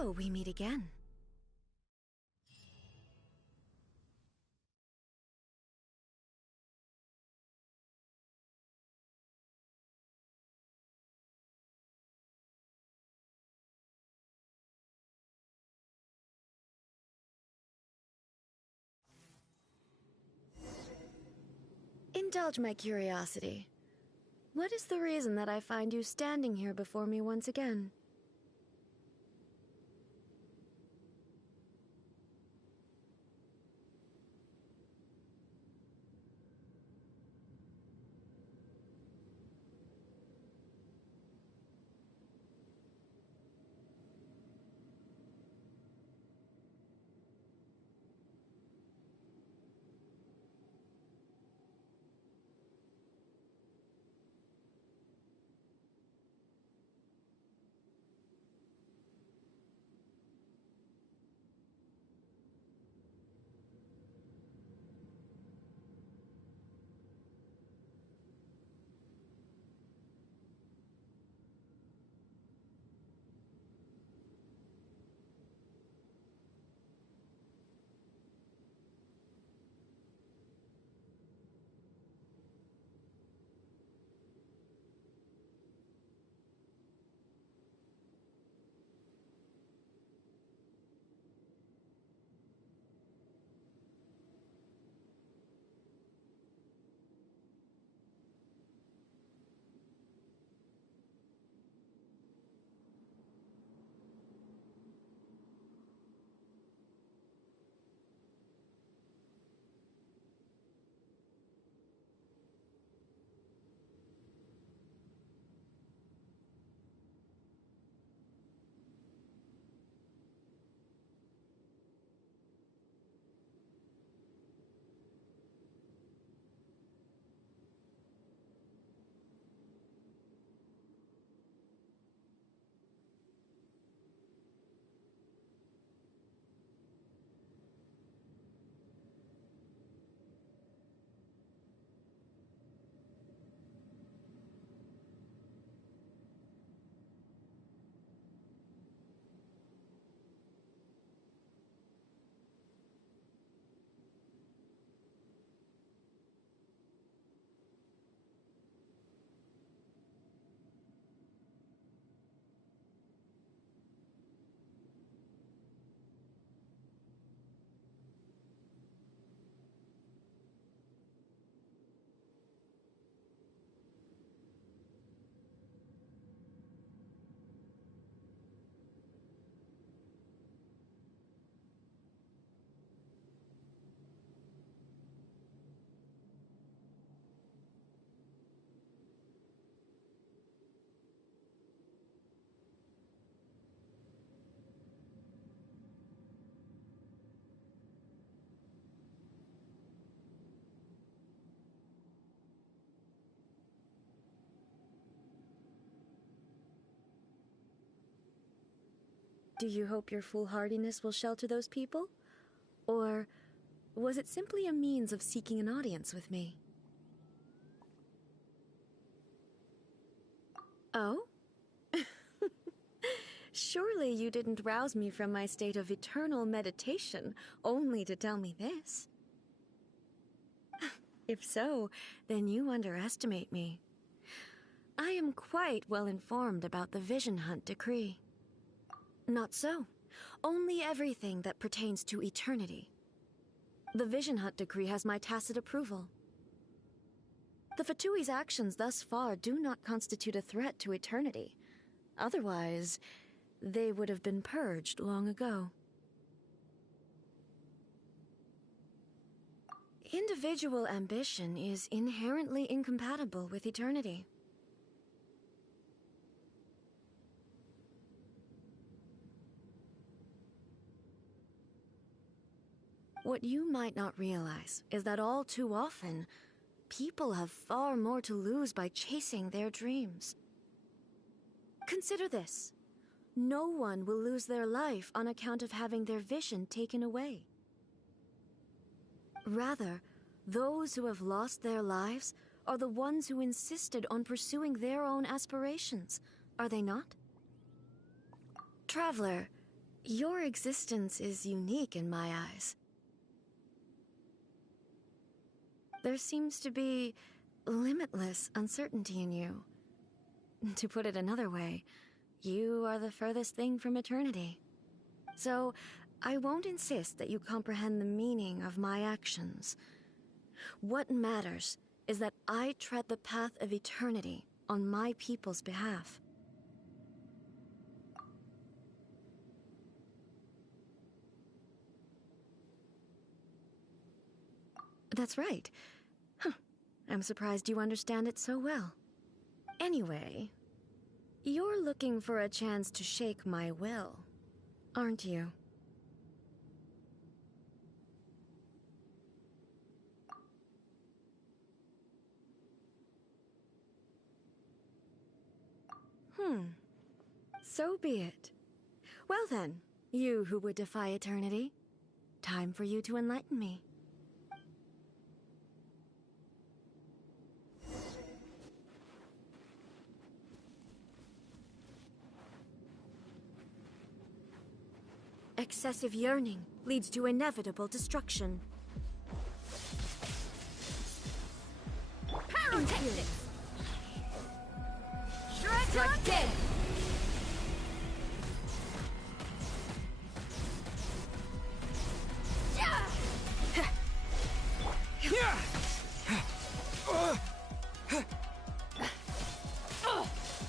So, we meet again. Indulge my curiosity. What is the reason that I find you standing here before me once again? Do you hope your foolhardiness will shelter those people? Or was it simply a means of seeking an audience with me? Oh? Surely you didn't rouse me from my state of eternal meditation only to tell me this. If so, then you underestimate me. I am quite well informed about the Vision Hunt decree. Not so. Only everything that pertains to eternity. The Vision Hunt decree has my tacit approval. The Fatui's actions thus far do not constitute a threat to eternity. Otherwise, they would have been purged long ago. Individual ambition is inherently incompatible with eternity. What you might not realize is that all too often, people have far more to lose by chasing their dreams. Consider this. No one will lose their life on account of having their vision taken away. Rather, those who have lost their lives are the ones who insisted on pursuing their own aspirations, are they not? Traveler, your existence is unique in my eyes. There seems to be limitless uncertainty in you. To put it another way, you are the furthest thing from eternity. So, I won't insist that you comprehend the meaning of my actions. What matters is that I tread the path of eternity on my people's behalf. That's right. Huh. I'm surprised you understand it so well. Anyway, you're looking for a chance to shake my will, aren't you? So be it. Well then, you who would defy eternity, time for you to enlighten me. Excessive yearning leads to inevitable destruction. Pyrotechnics! Strike dead!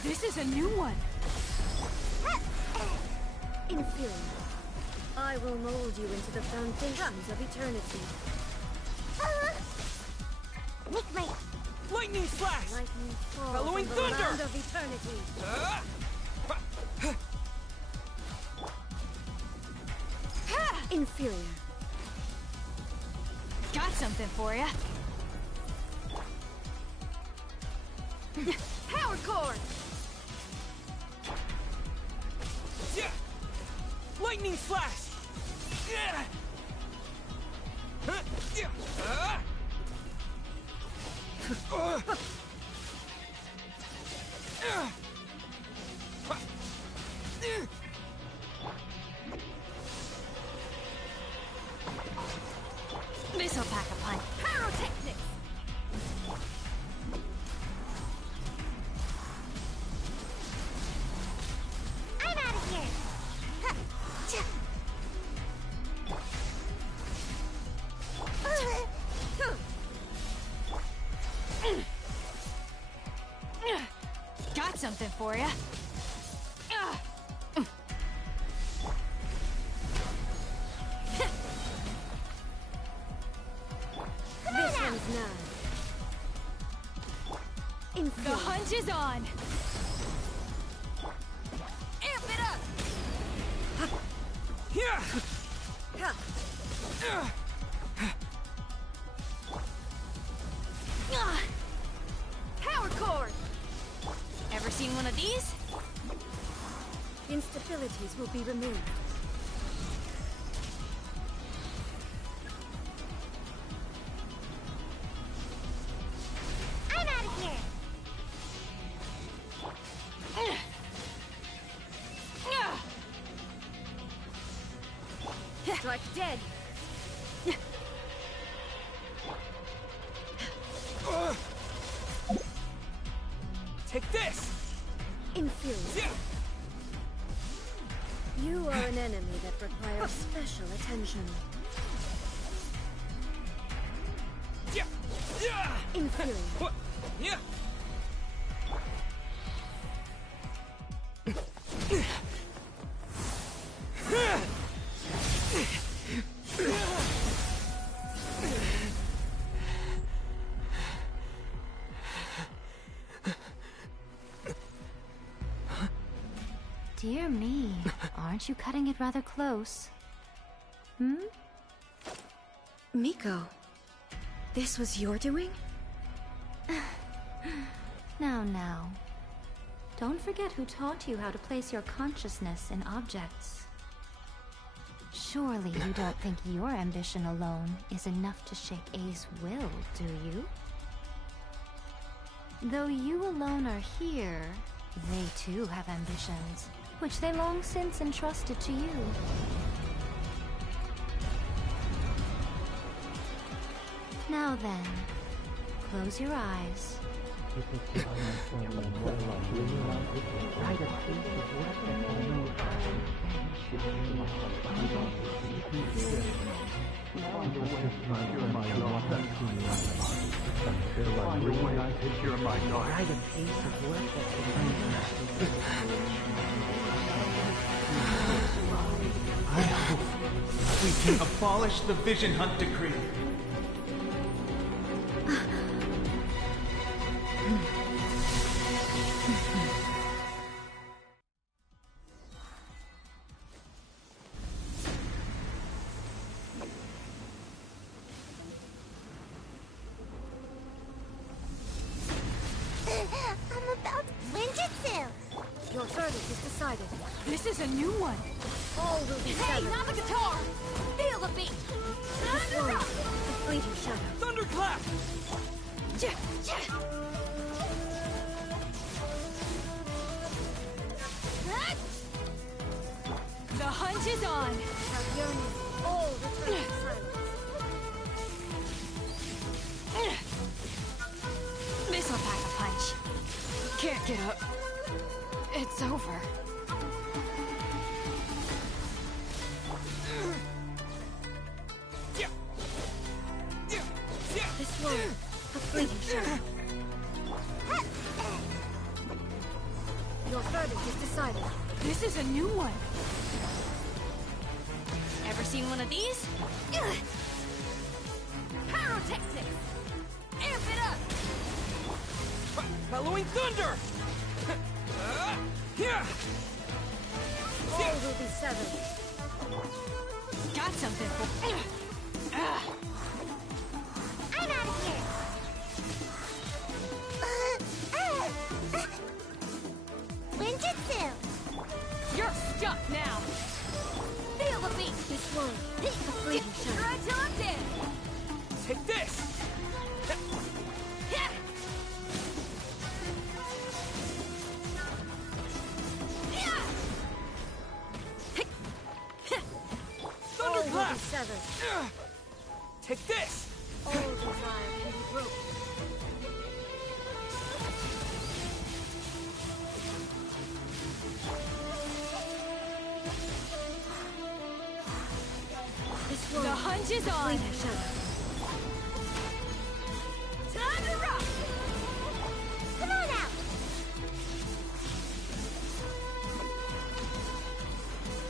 This is a new one. Inferior. I will mold you into the foundations of eternity. Make my Lightning slash! Lightning fall Following from the thunder! land of eternity. Inferior. Got something for ya. Power core! Lightning slash! Missile pack a punch. Pyrotechnics! I'm out of here. Got something for ya. This one's none. The hunt is on. Amp it up. Power cord. Ever seen one of these? Instabilities will be removed. I'm out of here! Strike dead. Take this! Infuriate. You are an enemy that requires special attention. Infuriate. Dear me, aren't you cutting it rather close? Hmm? Miko, this was your doing? Now. Don't forget who taught you how to place your consciousness in objects. Surely you don't think your ambition alone is enough to shake A's will, do you? Though you alone are here, they too have ambitions, which they long since entrusted to you. Now then, close your eyes. I hope we can abolish the Vision Hunt Decree. I'm about Ninjutsu! Your verdict is decided. This is a new one. All will be Hey, severed. not the guitar! Feel the beat! One, a fleeting shadow. Thunderclap! The hunt is on! Without yearning, all return to silence. This'll pack a punch. Can't get up. It's over. This one, a fleeting shadow. Your verdict is decided. This is a new one. Ever seen one of these? Pyrotechnics! Amp it up! Bellowing thunder! All will be severed. Got something for... I'm out of here! Ninjutsu! You're stuck now! Feel the beat! This one, a fleeting shadow. Try till I'm dead! Take this! All will be Thunderclap! severed. Take this! All desire can be broken. This one, The hunt is on! fleeting shadow. Time to rock! Come on out!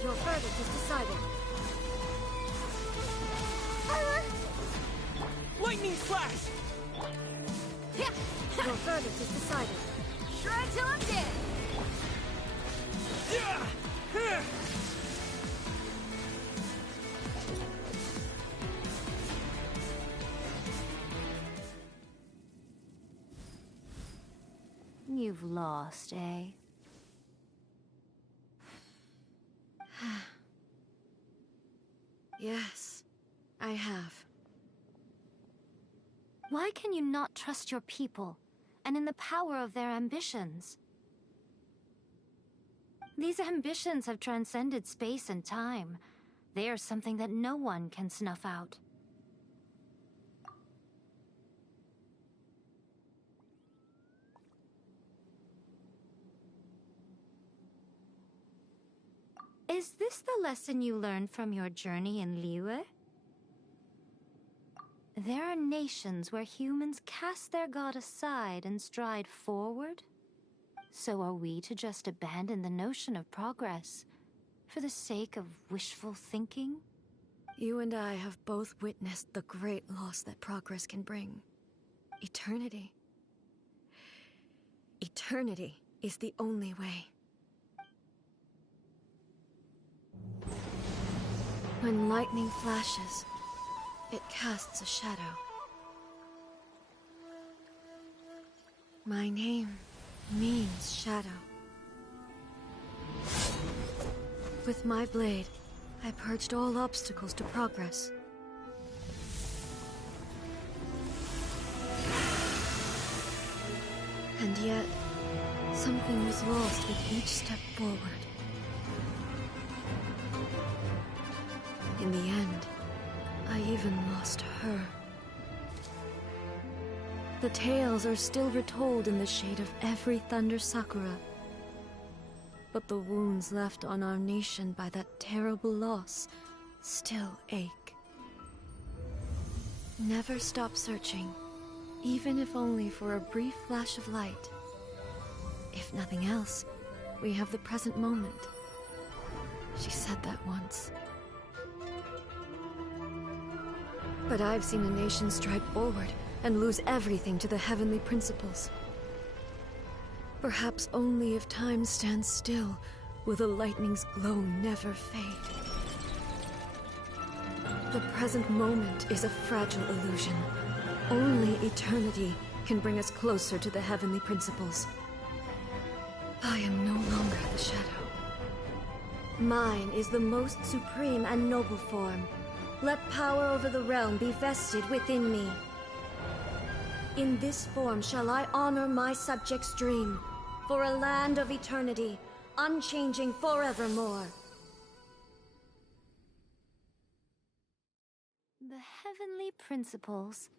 Your verdict is decided. Lightning slash! Your verdict is decided. Try till I'm dead! You've lost, eh? Yes, I have. Why can you not trust your people, and in the power of their ambitions? These ambitions have transcended space and time. They are something that no one can snuff out. Is this the lesson you learned from your journey in Liyue? There are nations where humans cast their god aside and stride forward. So are we to just abandon the notion of progress for the sake of wishful thinking? You and I have both witnessed the great loss that progress can bring. Eternity. Eternity is the only way. When lightning flashes, it casts a shadow. My name means shadow. With my blade, I purged all obstacles to progress. And yet, something was lost with each step forward. In the end, I even lost her. The tales are still retold in the shade of every Thunder Sakura. But the wounds left on our nation by that terrible loss still ache. Never stop searching, even if only for a brief flash of light. If nothing else, we have the present moment. She said that once. But I've seen a nation stride forward and lose everything to the heavenly principles. Perhaps only if time stands still will the lightning's glow never fade. The present moment is a fragile illusion. Only eternity can bring us closer to the heavenly principles. I am no longer the shadow. Mine is the most supreme and noble form. Let power over the realm be vested within me. In this form shall I honor my subjects' dream, for a land of eternity, unchanging forevermore. The heavenly principles.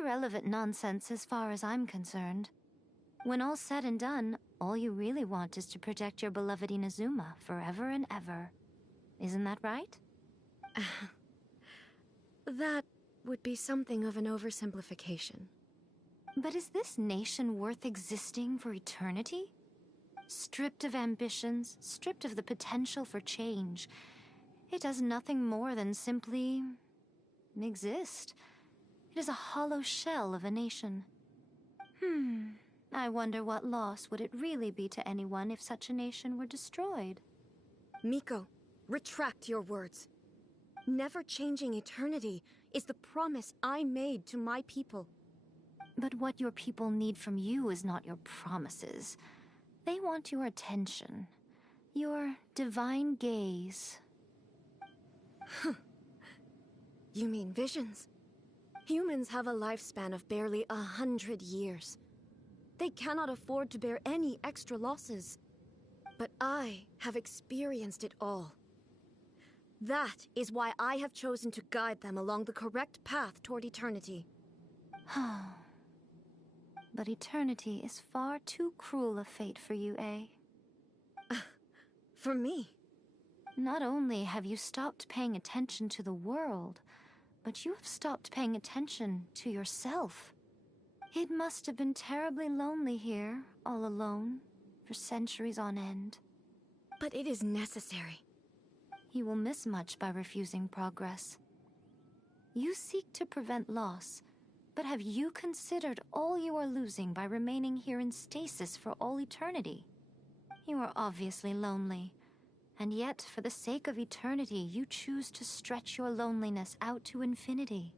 Irrelevant nonsense as far as I'm concerned. When all's said and done, all you really want is to protect your beloved Inazuma forever and ever. Isn't that right? That would be something of an oversimplification. But is this nation worth existing for eternity? Stripped of ambitions, stripped of the potential for change, it does nothing more than simply exist. It is a hollow shell of a nation. I wonder what loss would it really be to anyone if such a nation were destroyed? Miko, retract your words. Never changing eternity is the promise I made to my people. But what your people need from you is not your promises. They want your attention. Your divine gaze. You mean visions? Humans have a lifespan of barely 100 years. They cannot afford to bear any extra losses. But I have experienced it all. That is why I have chosen to guide them along the correct path toward eternity. But eternity is far too cruel a fate for you, eh? For me? Not only have you stopped paying attention to the world, but you have stopped paying attention to yourself. It must have been terribly lonely here, all alone, for centuries on end. But it is necessary. You will miss much by refusing progress. You seek to prevent loss, but have you considered all you are losing by remaining here in stasis for all eternity? You are obviously lonely, and yet for the sake of eternity you choose to stretch your loneliness out to infinity.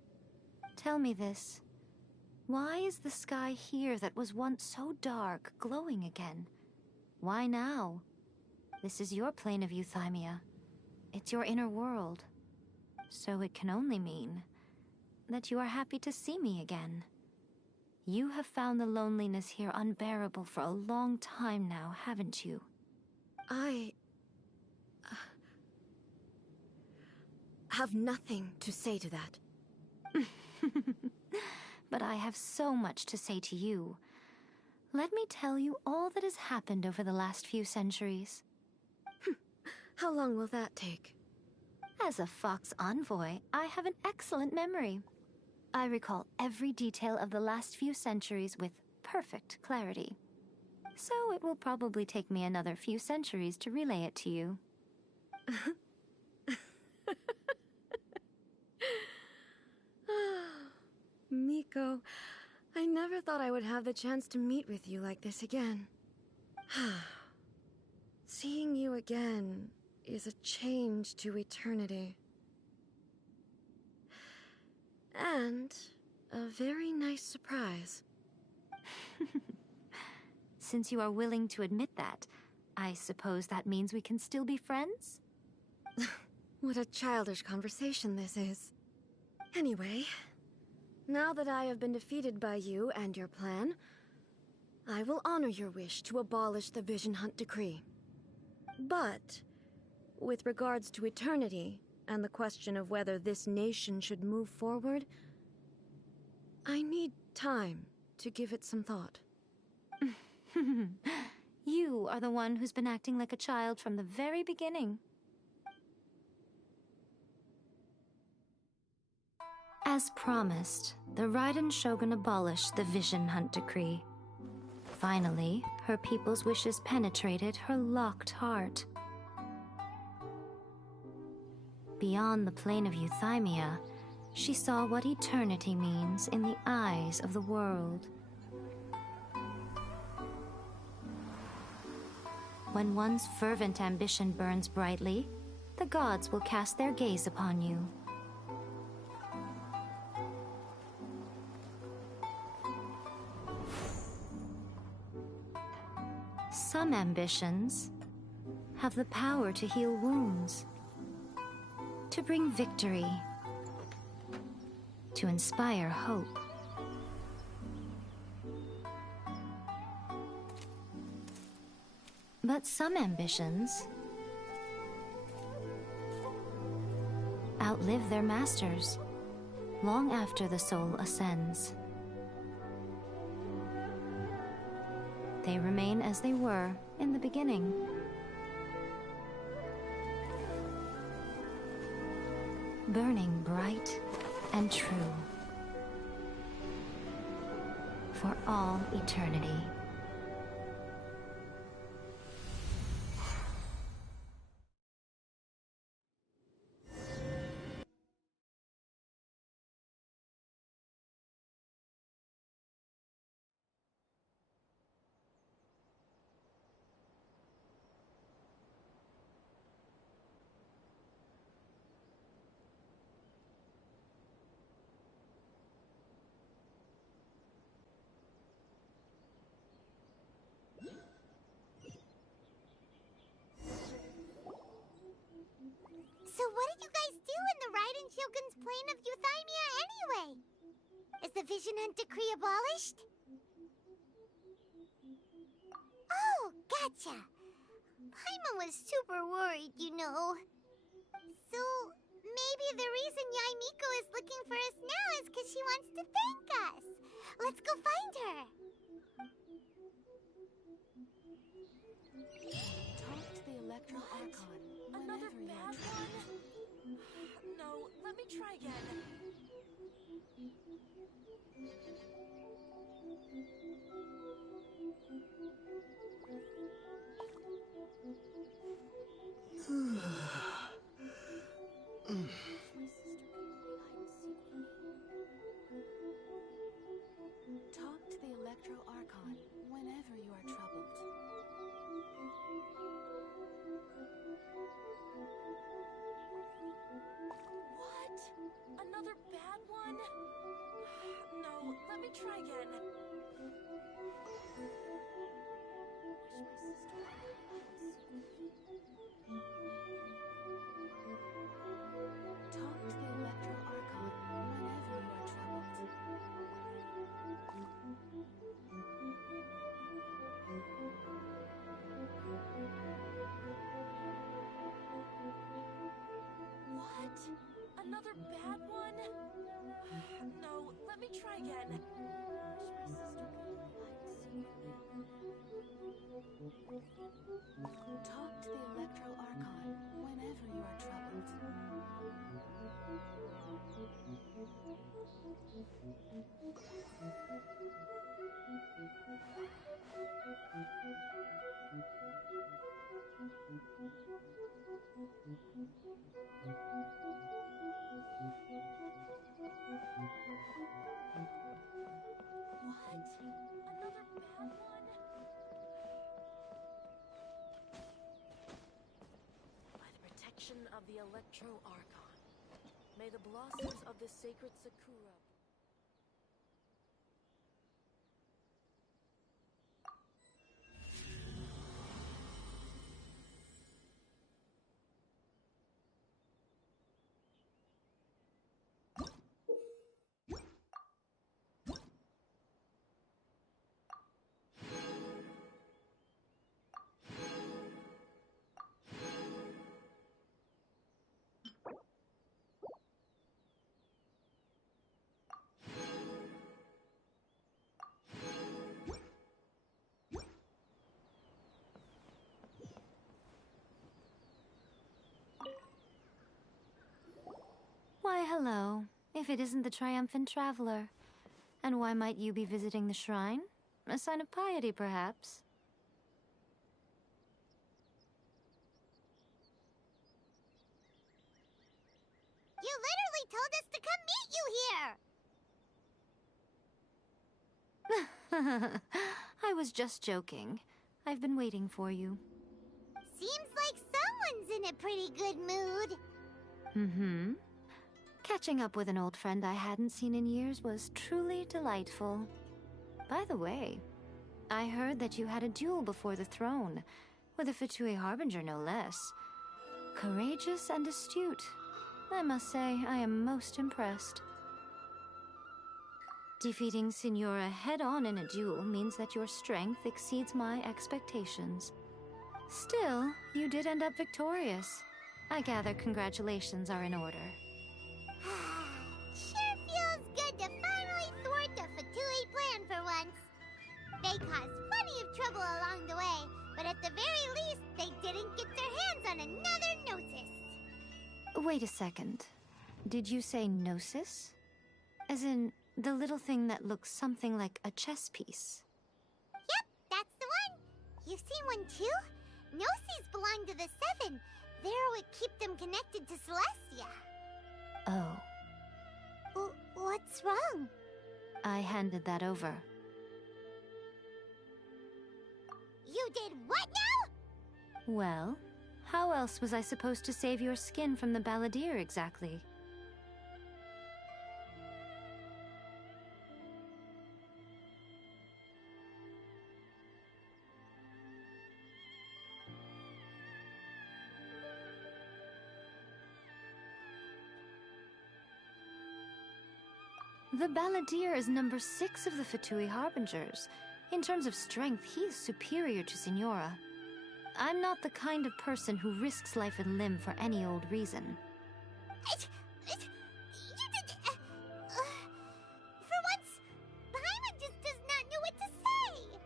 Tell me this. Why is the sky here that was once so dark glowing again? Why now? This is your plane of euthymia. It's your inner world. So it can only mean that you are happy to see me again. You have found the loneliness here unbearable for a long time now, haven't you? I have nothing to say to that. But I have so much to say to you. Let me tell you all that has happened over the last few centuries. How long will that take? As a Fox envoy, I have an excellent memory. I recall every detail of the last few centuries with perfect clarity. So it will probably take me another few centuries to relay it to you. Miko, I never thought I would have the chance to meet with you like this again. Seeing you again is a change to eternity. And a very nice surprise. Since you are willing to admit that, I suppose that means we can still be friends? What a childish conversation this is. Anyway, now that I have been defeated by you and your plan, I will honor your wish to abolish the Vision Hunt Decree. But, with regards to eternity, and the question of whether this nation should move forward, I need time to give it some thought. You are the one who's been acting like a child from the very beginning. As promised, the Raiden Shogun abolished the Vision Hunt Decree. Finally, her people's wishes penetrated her locked heart. Beyond the plane of euthymia, she saw what eternity means in the eyes of the world. When one's fervent ambition burns brightly, the gods will cast their gaze upon you. Some ambitions have the power to heal wounds, to bring victory, to inspire hope. But some ambitions outlive their masters long after the soul ascends. They remain as they were in the beginning. Burning bright and true for all eternity. So what did you guys do in the Raiden Shogun's plane of euthymia anyway? Is the Vision Hunt Decree abolished? Oh, gotcha. Paimon was super worried, you know. So, maybe the reason Yae Miko is looking for us now is because she wants to thank us. Let's go find her. Talk to the Electro Archon. Another bad one? No, let me try again. Talk to the Electro Archon whenever you are troubled. What? Another bad one? No, let me try again. Talk to the Another bad one? No, let me try again. Wish my sister could talk to the Electro Archon whenever you are troubled. What? Another bad one? By the protection of the Electro Archon, may the blossoms of the sacred Sakura. Why, hello. If it isn't the triumphant traveler. And why might you be visiting the shrine? A sign of piety, perhaps? You literally told us to come meet you here! I was just joking. I've been waiting for you. Seems like someone's in a pretty good mood. Mm-hmm. Catching up with an old friend I hadn't seen in years was truly delightful. By the way, I heard that you had a duel before the throne, with a Fatui Harbinger no less. Courageous and astute. I must say, I am most impressed. Defeating Signora head-on in a duel means that your strength exceeds my expectations. Still, you did end up victorious. I gather congratulations are in order. Sure feels good to finally thwart the Fatui plan for once. They caused plenty of trouble along the way, but at the very least, they didn't get their hands on another Gnosis. Wait a second. Did you say Gnosis? As in, the little thing that looks something like a chess piece? Yep, that's the one. You've seen one too? Gnosis belong to the Seven. They're what keep them connected to Celestia. Oh. What's wrong? I handed that over. You did what now? Well, how else was I supposed to save your skin from the balladeer exactly? The balladeer is number 6 of the Fatui Harbingers. In terms of strength, he is superior to Signora. I'm not the kind of person who risks life and limb for any old reason. For once, Paimon just does not know what to say.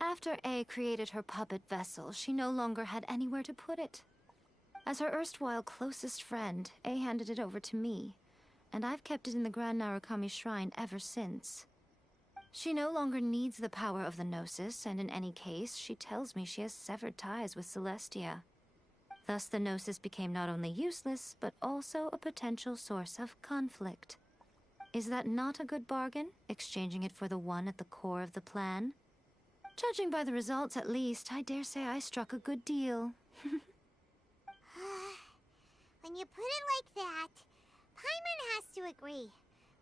After A created her puppet vessel, she no longer had anywhere to put it. As her erstwhile closest friend, A handed it over to me, and I've kept it in the Grand Narukami Shrine ever since. She no longer needs the power of the Gnosis, and in any case, she tells me she has severed ties with Celestia. Thus the Gnosis became not only useless, but also a potential source of conflict. Is that not a good bargain, exchanging it for the one at the core of the plan? Judging by the results, at least, I dare say I struck a good deal. When you put it like that, Paimon has to agree.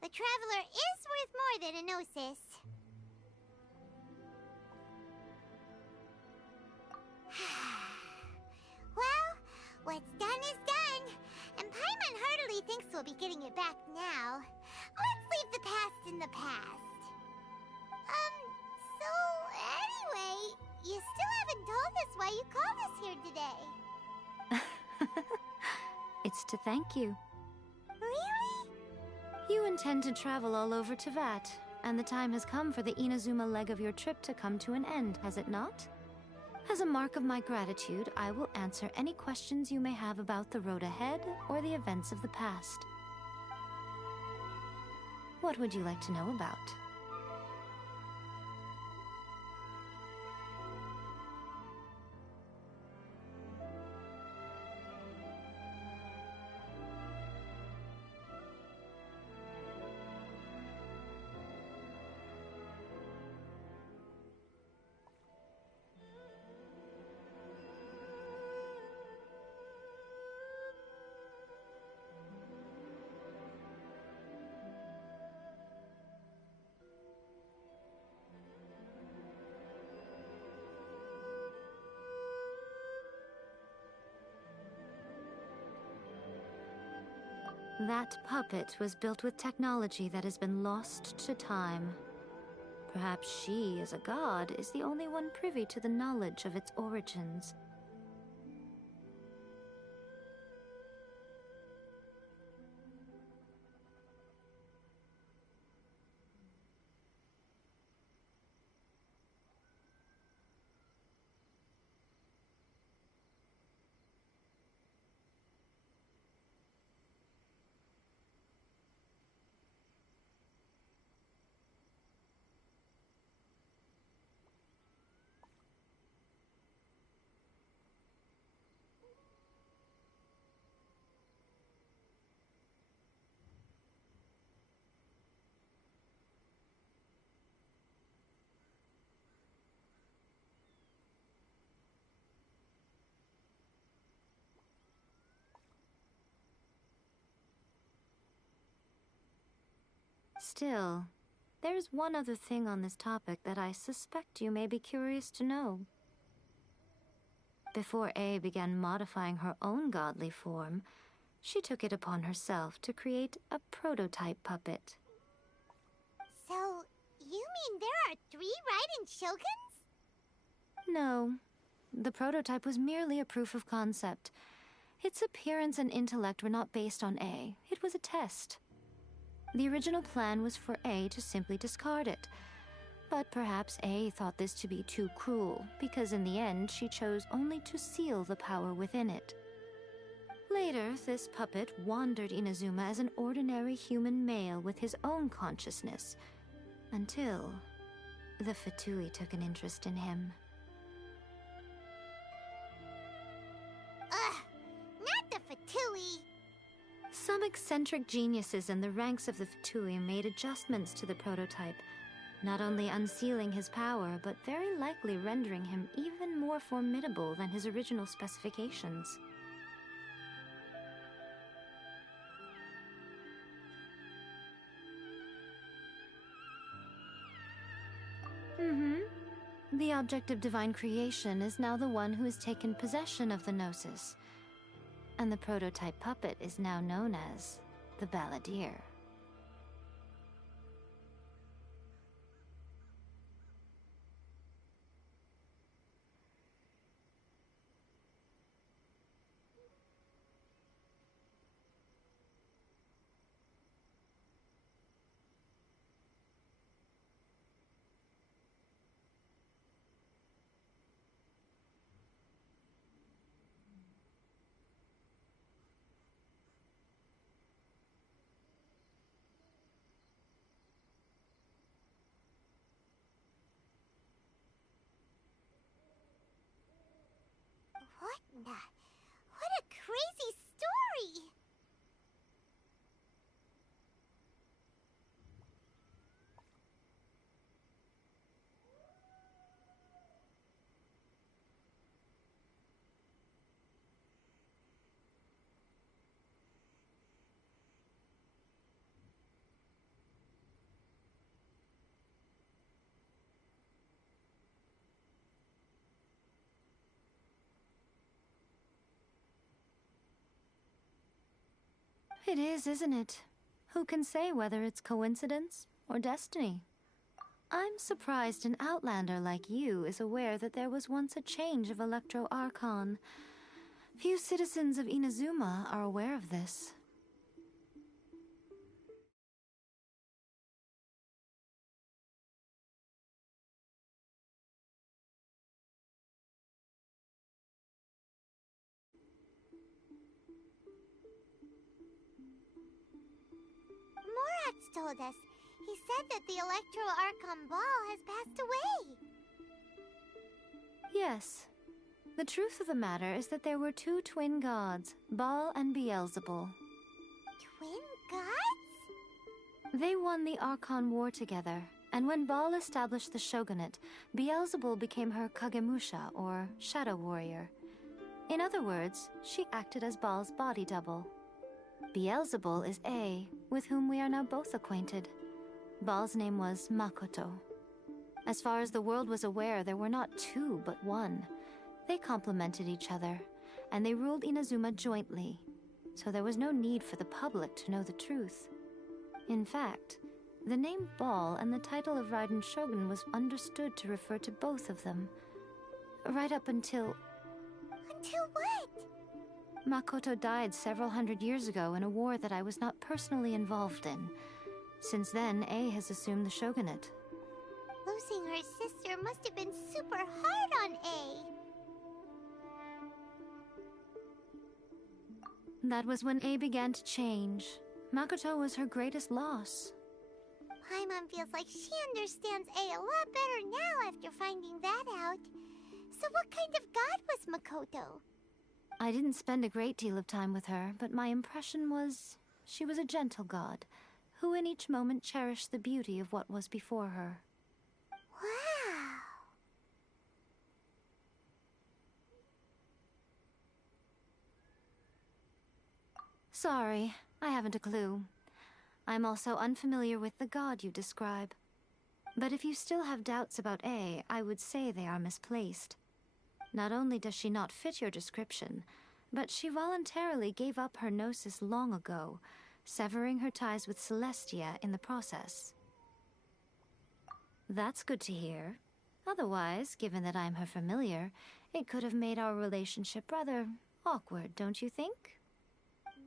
The Traveler is worth more than a Gnosis. Well, what's done is done, and Paimon heartily thinks we'll be getting it back now. Let's leave the past in the past. So anyway, you still haven't told us why you called us here today. It's to thank you. Really? You intend to travel all over Teyvat, and the time has come for the Inazuma leg of your trip to come to an end, has it not? As a mark of my gratitude, I will answer any questions you may have about the road ahead or the events of the past. What would you like to know about? That puppet was built with technology that has been lost to time. Perhaps she, as a god, is the only one privy to the knowledge of its origins. Still, there's one other thing on this topic that I suspect you may be curious to know. Before A began modifying her own godly form, she took it upon herself to create a prototype puppet. So, you mean there are 3 Raiden Shoguns? No. The prototype was merely a proof of concept. Its appearance and intellect were not based on A. It was a test. The original plan was for A to simply discard it. But perhaps A thought this to be too cruel, because in the end she chose only to seal the power within it. Later, this puppet wandered Inazuma as an ordinary human male with his own consciousness, until the Fatui took an interest in him. Ugh! Not the Fatui! Some eccentric geniuses in the ranks of the Fatui made adjustments to the prototype, not only unsealing his power, but very likely rendering him even more formidable than his original specifications. The object of divine creation is now the one who has taken possession of the Gnosis, and the prototype puppet is now known as the Balladeer. What a crazy story! It is, isn't it? Who can say whether it's coincidence or destiny? I'm surprised an outlander like you is aware that there was once a change of Electro Archon. Few citizens of Inazuma are aware of this. Morat's told us. He said that the Electro Archon Ball has passed away. Yes. The truth of the matter is that there were two twin gods, Baal and Beelzebul. Twin gods? They won the Archon War together, and when Baal established the shogunate, Beelzebul became her Kagemusha, or shadow warrior. In other words, she acted as Baal's body double. Beelzebul is A, with whom we are now both acquainted. Baal's name was Makoto. As far as the world was aware, there were not two, but one. They complemented each other, and they ruled Inazuma jointly, so there was no need for the public to know the truth. In fact, the name Baal and the title of Raiden Shogun was understood to refer to both of them. Right up until... Until what? Makoto died several hundred years ago in a war that I was not personally involved in. Since then, A has assumed the shogunate. Losing her sister must have been super hard on A. That was when A began to change. Makoto was her greatest loss. Paimon feels like she understands A lot better now after finding that out. So what kind of god was Makoto? I didn't spend a great deal of time with her, but my impression was she was a gentle god, who in each moment cherished the beauty of what was before her. Wow! Sorry, I haven't a clue. I'm also unfamiliar with the god you describe. But if you still have doubts about A, I would say they are misplaced. Not only does she not fit your description, but she voluntarily gave up her gnosis long ago, severing her ties with Celestia in the process. That's good to hear. Otherwise, given that I'm her familiar, it could have made our relationship rather awkward, don't you think?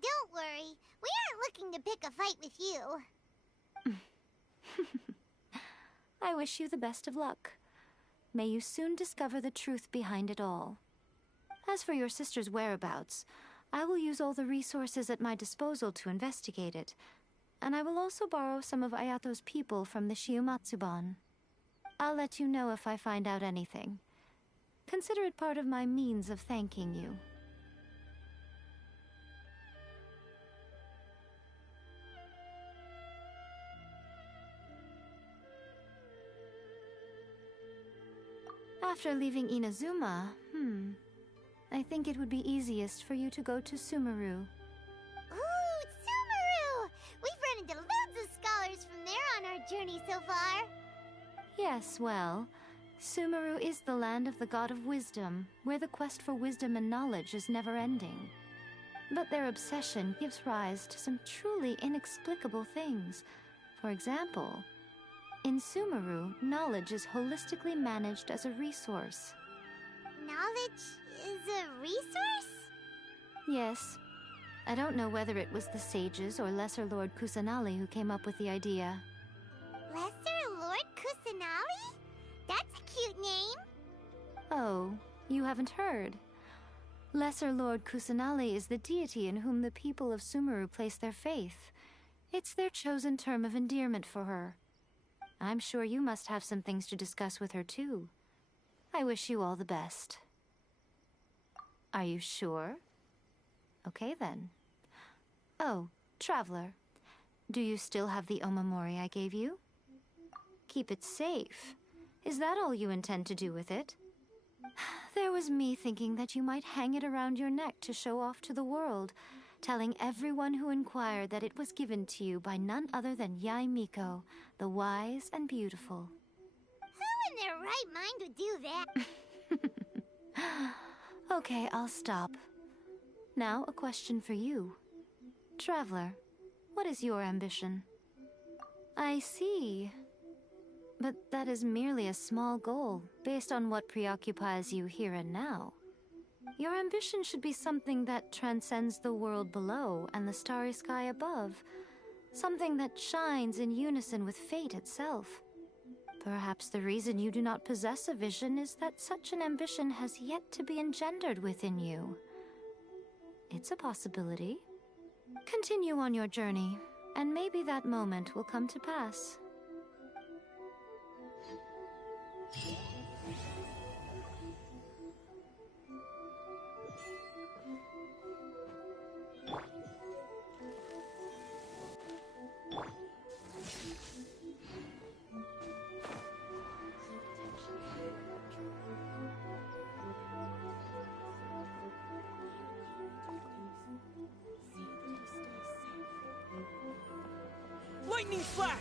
Don't worry, we aren't looking to pick a fight with you. I wish you the best of luck. May you soon discover the truth behind it all. As for your sister's whereabouts, I will use all the resources at my disposal to investigate it, and I will also borrow some of Ayato's people from the Shiumatsuban. I'll let you know if I find out anything. Consider it part of my means of thanking you. After leaving Inazuma, I think it would be easiest for you to go to Sumeru. Ooh, Sumeru! We've run into loads of scholars from there on our journey so far. Yes, well, Sumeru is the land of the god of wisdom, where the quest for wisdom and knowledge is never-ending. But their obsession gives rise to some truly inexplicable things. For example, in Sumeru, knowledge is holistically managed as a resource. Knowledge is a resource? Yes. I don't know whether it was the sages or Lesser Lord Kusanali who came up with the idea. Lesser Lord Kusanali? That's a cute name. Oh, you haven't heard. Lesser Lord Kusanali is the deity in whom the people of Sumeru place their faith. It's their chosen term of endearment for her. I'm sure you must have some things to discuss with her, too. I wish you all the best. Are you sure? Okay, then. Oh, Traveler. Do you still have the omamori I gave you? Keep it safe. Is that all you intend to do with it? There was me thinking that you might hang it around your neck to show off to the world, telling everyone who inquired that it was given to you by none other than Yae Miko, the wise and beautiful. Who in their right mind would do that? Okay, I'll stop. Now, a question for you. Traveler, what is your ambition? I see. But that is merely a small goal, based on what preoccupies you here and now. Your ambition should be something that transcends the world below and the starry sky above. Something that shines in unison with fate itself. Perhaps the reason you do not possess a vision is that such an ambition has yet to be engendered within you. It's a possibility. Continue on your journey, and maybe that moment will come to pass. Lightning flash!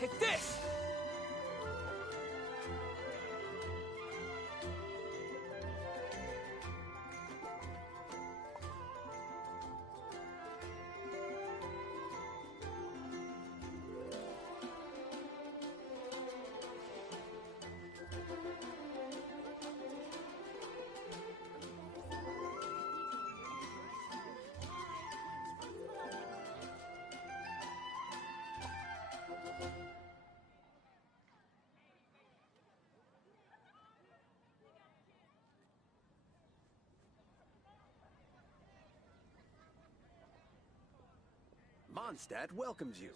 Take this! Mondstadt welcomes you.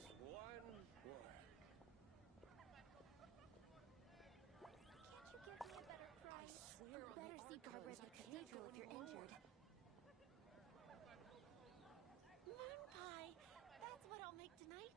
Better see Barbara at the cathedral if you're injured. Moon pie! That's what I'll make tonight.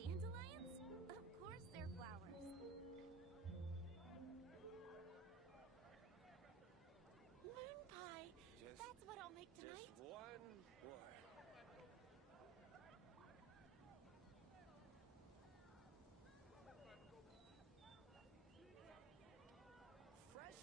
Dandelions? Of course they're flowers. Moon pie! That's what I'll make tonight. Just one more. Fresh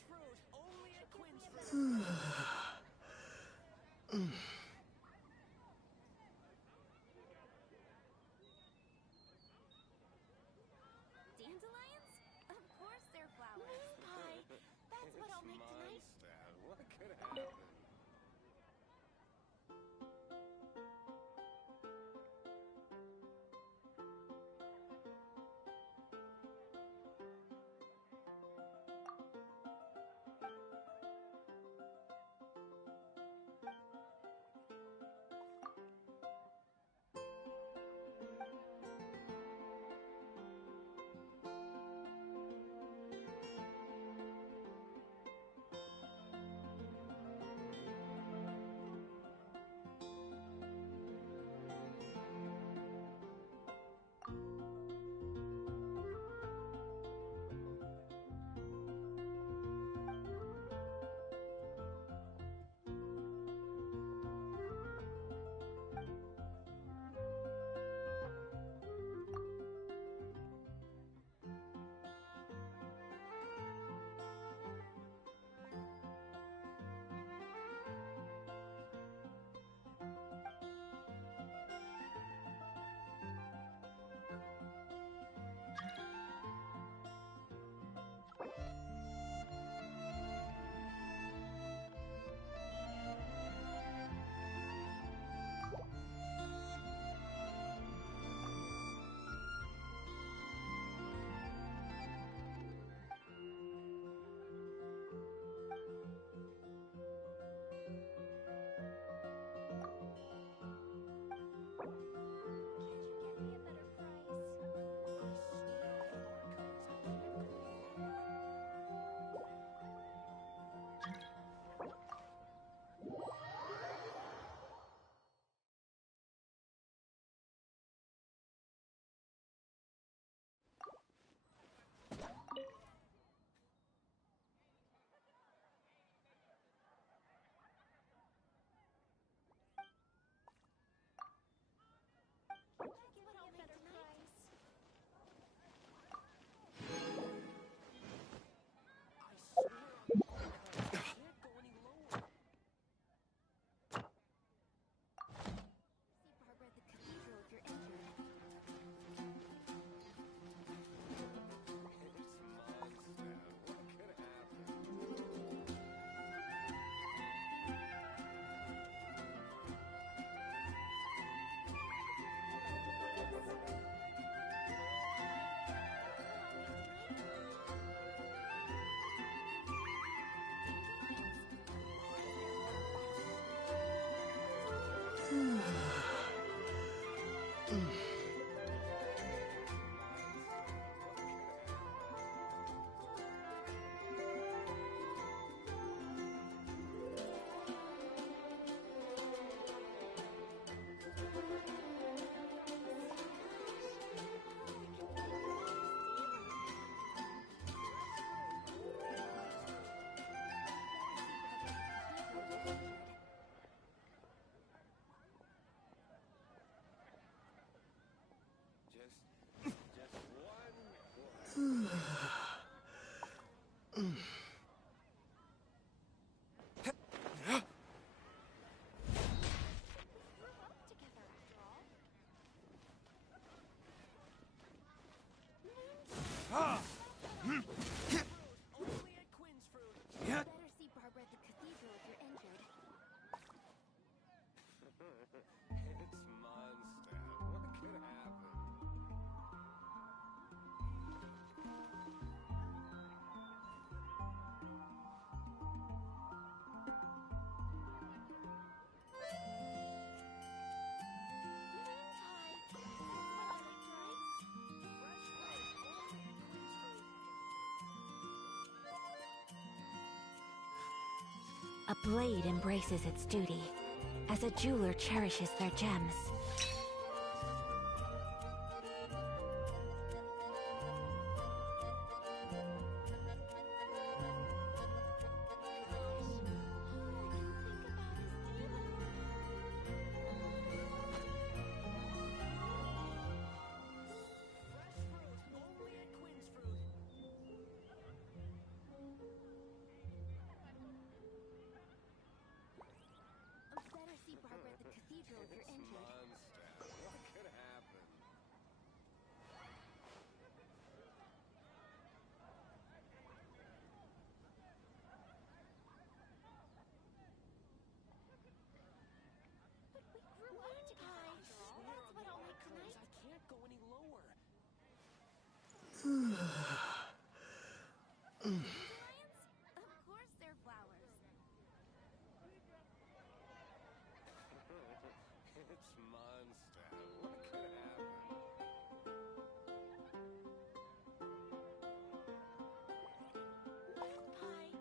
A blade embraces its duty, as a jeweler cherishes their gems. Better see Barbara at the cathedral if you're injured. What could happen? But we grew up together after all. That's what I'll make tonight. I can't go any lower. Of course they're flowers. It's Mondstadt. What could happen? Milk pie.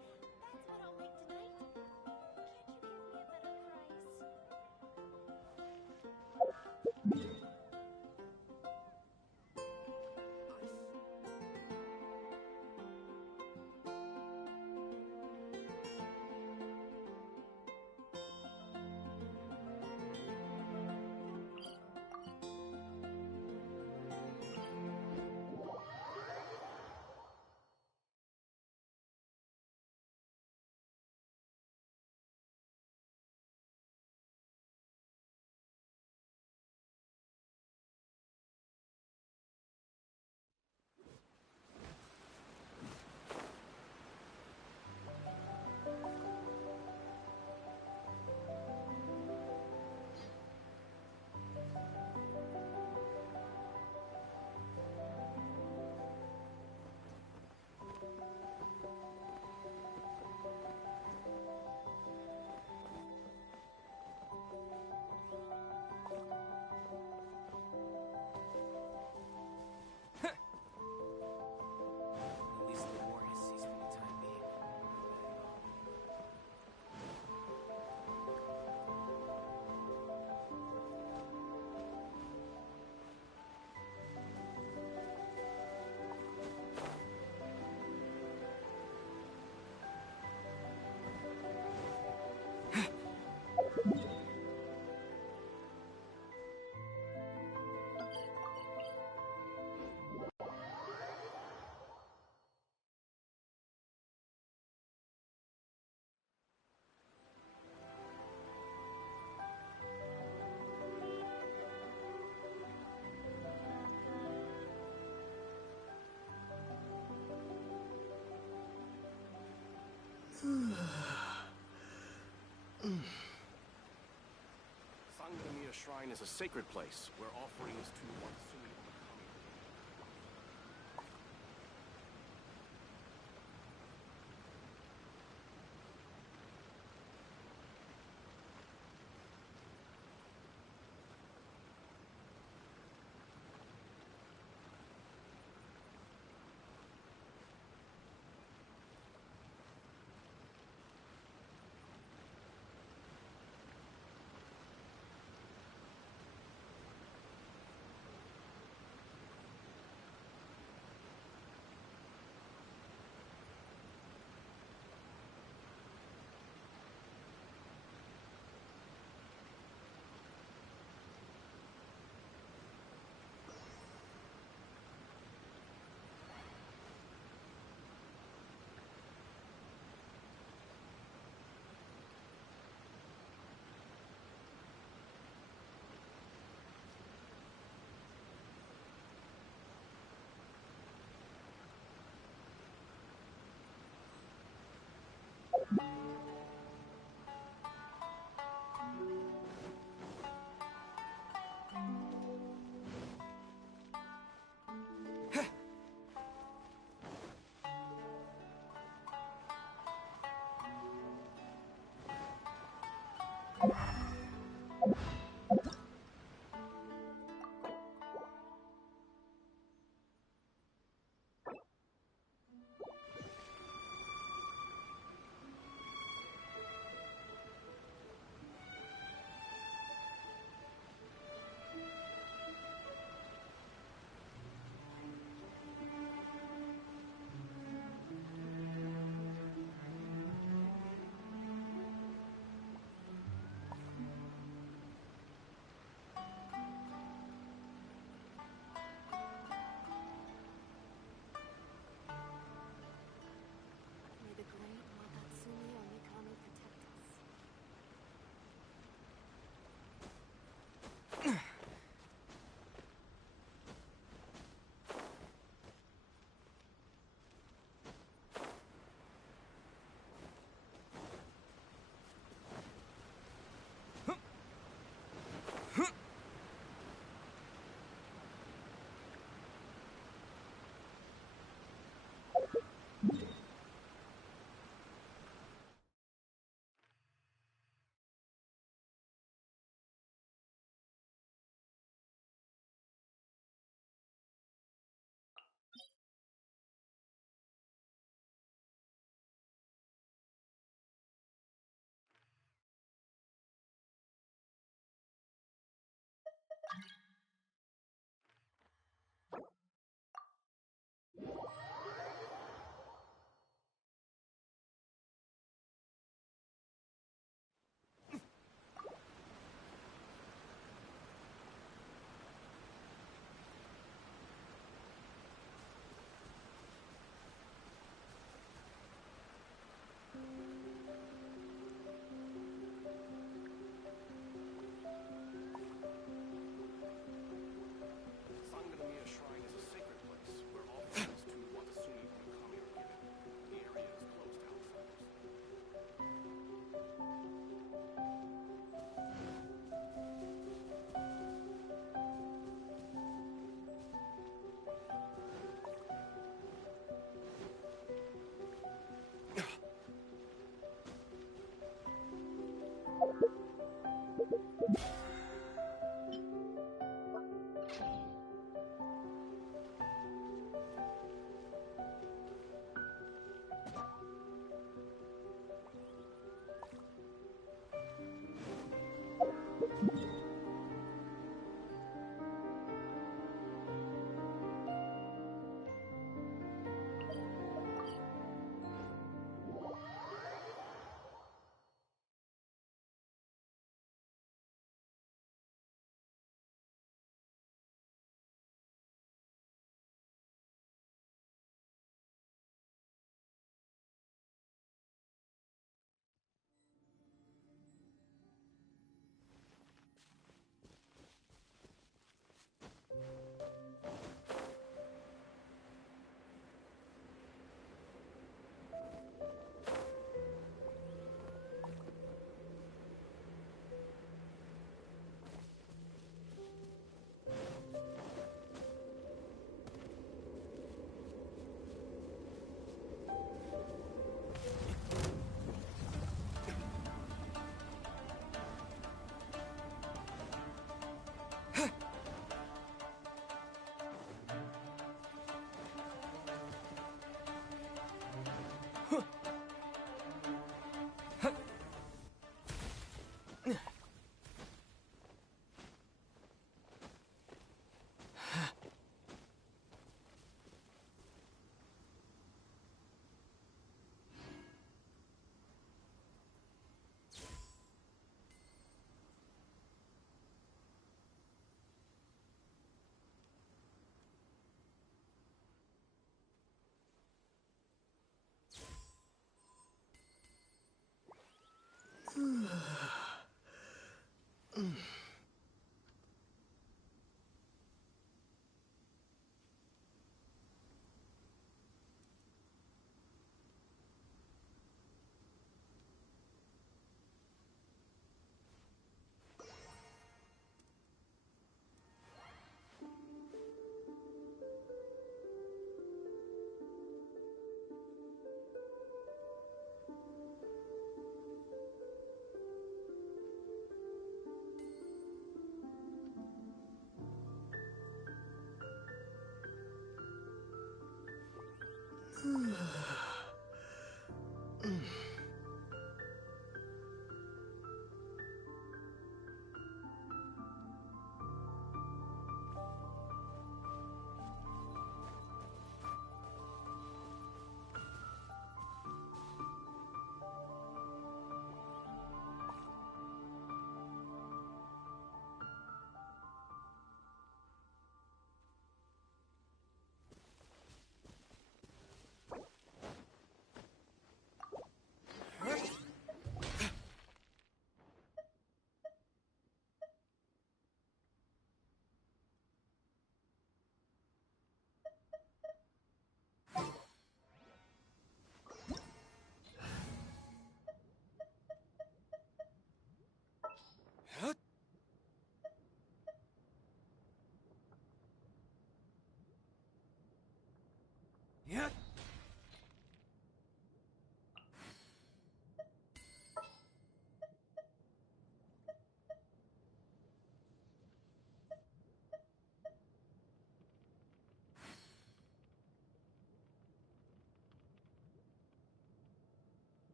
That's what I'll make tonight. Can't you give me a better price? At least the war has ceased for the time being. Sangamiya Shrine is a sacred place where offerings to Watsumi are coming. Yeah.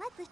Let the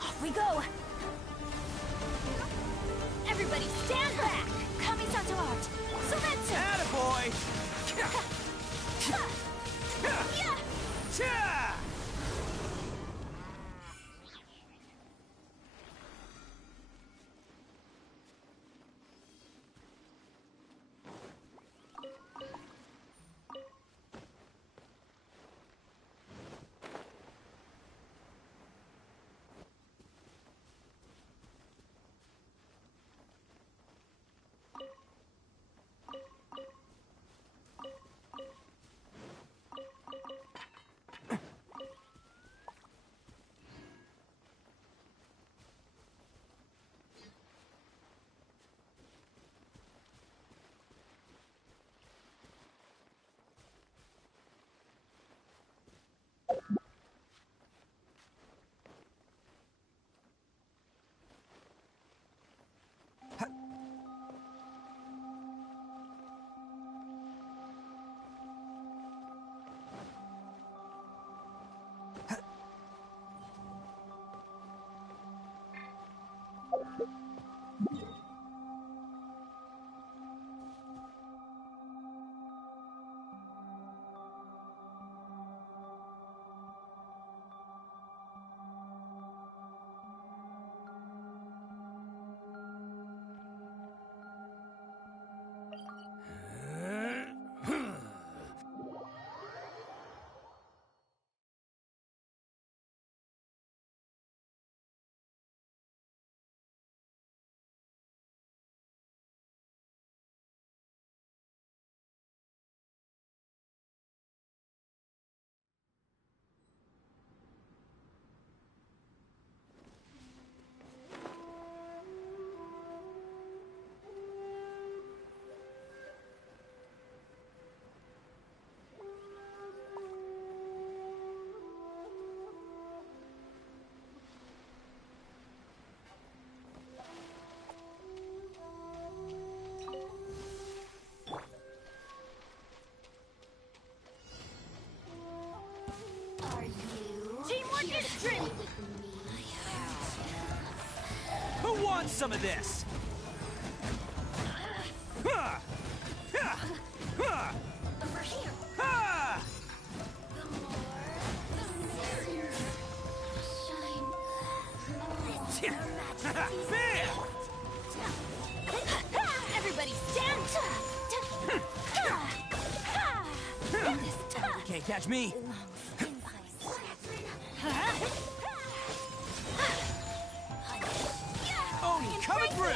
Off we go! Everybody stand back! Kamisato art! Sovetsu! Attaboy! Who wants some of this? Over here. Catch me! Oh, coming through!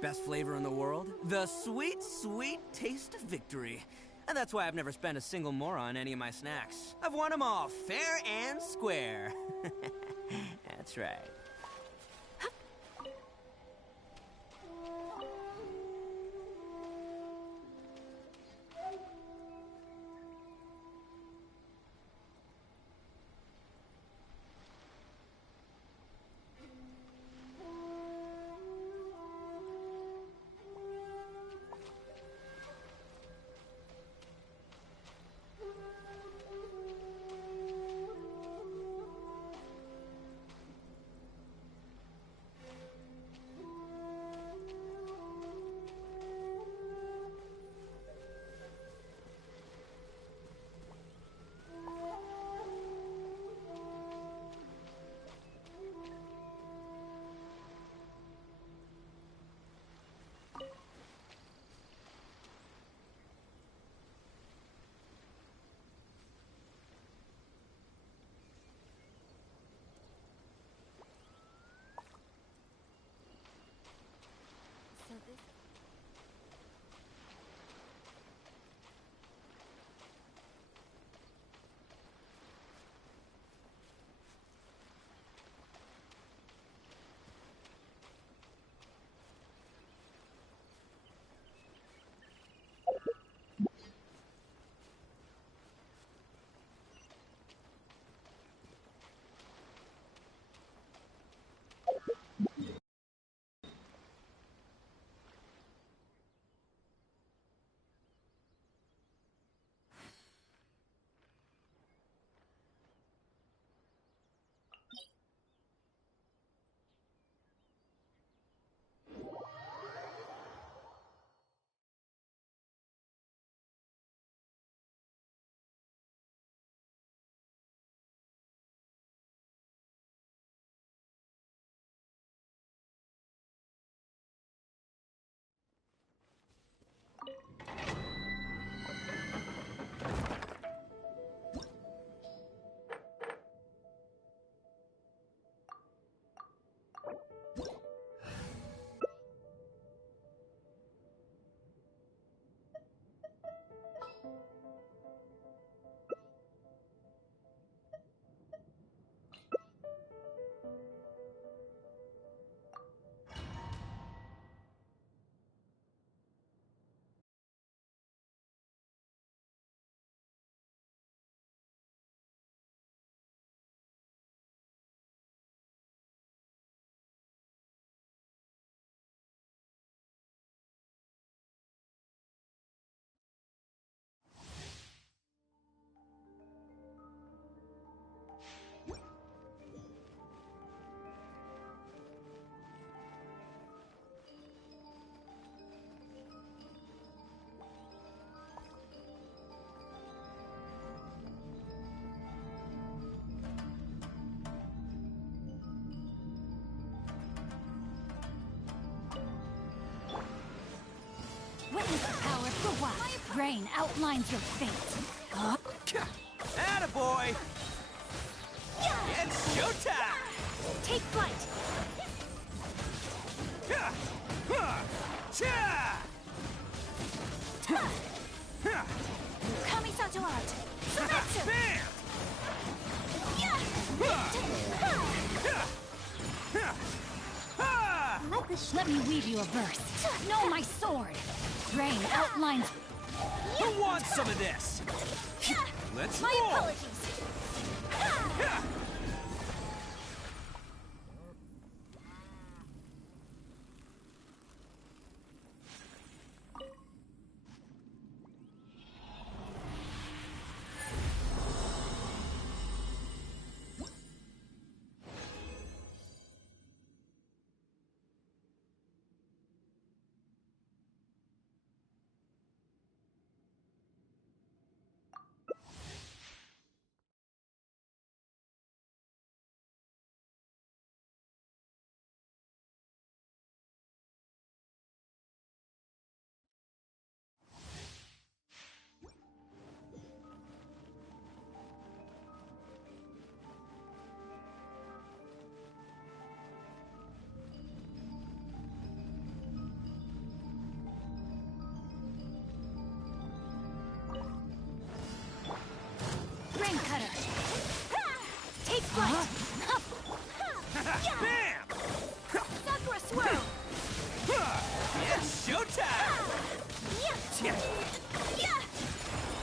Best flavor in the world? The sweet, sweet taste of victory. And that's why I've never spent a single more on any of my snacks. I've won them all fair and square. That's right. Witness the power of the wild. Rain outlines your fate. Attaboy! It's showtime! Take flight! Kamisato out! Sumetsu! Bam! Let me weave you a verse. Know my sword. Rain outlines. Who wants some of this? Let's My roll! apologies! Rain cutter. Take flight. Bam! Sakura swirl! It's showtime!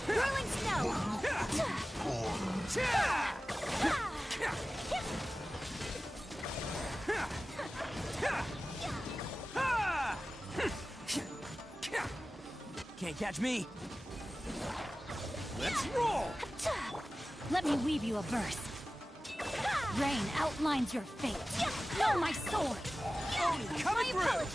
Whirling snow! Can't catch me! Let's roll! Let me weave you a verse. Rain outlines your fate. Know my sword. Oni coming My through!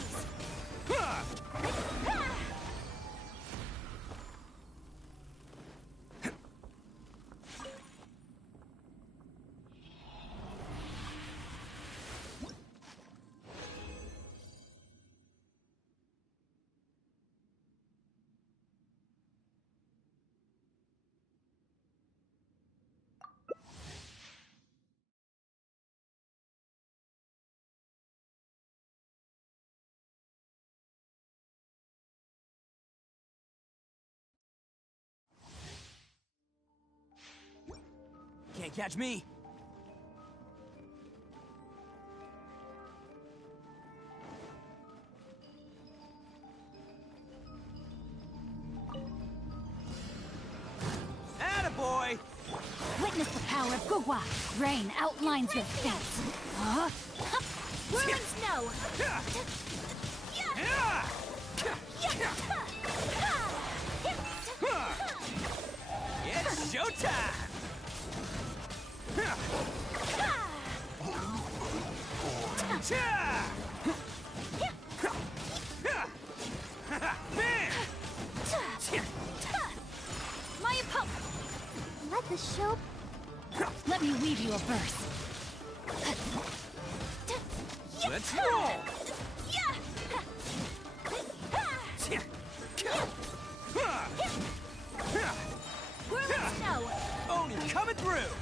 Can't catch me! Attaboy! Witness the power of Gugwa. Rain outlines your fate. Whirling snow! It's showtime! My opponent! Let the show... Let me weave you a verse. Let's roll! Whirling snow! Oni coming through!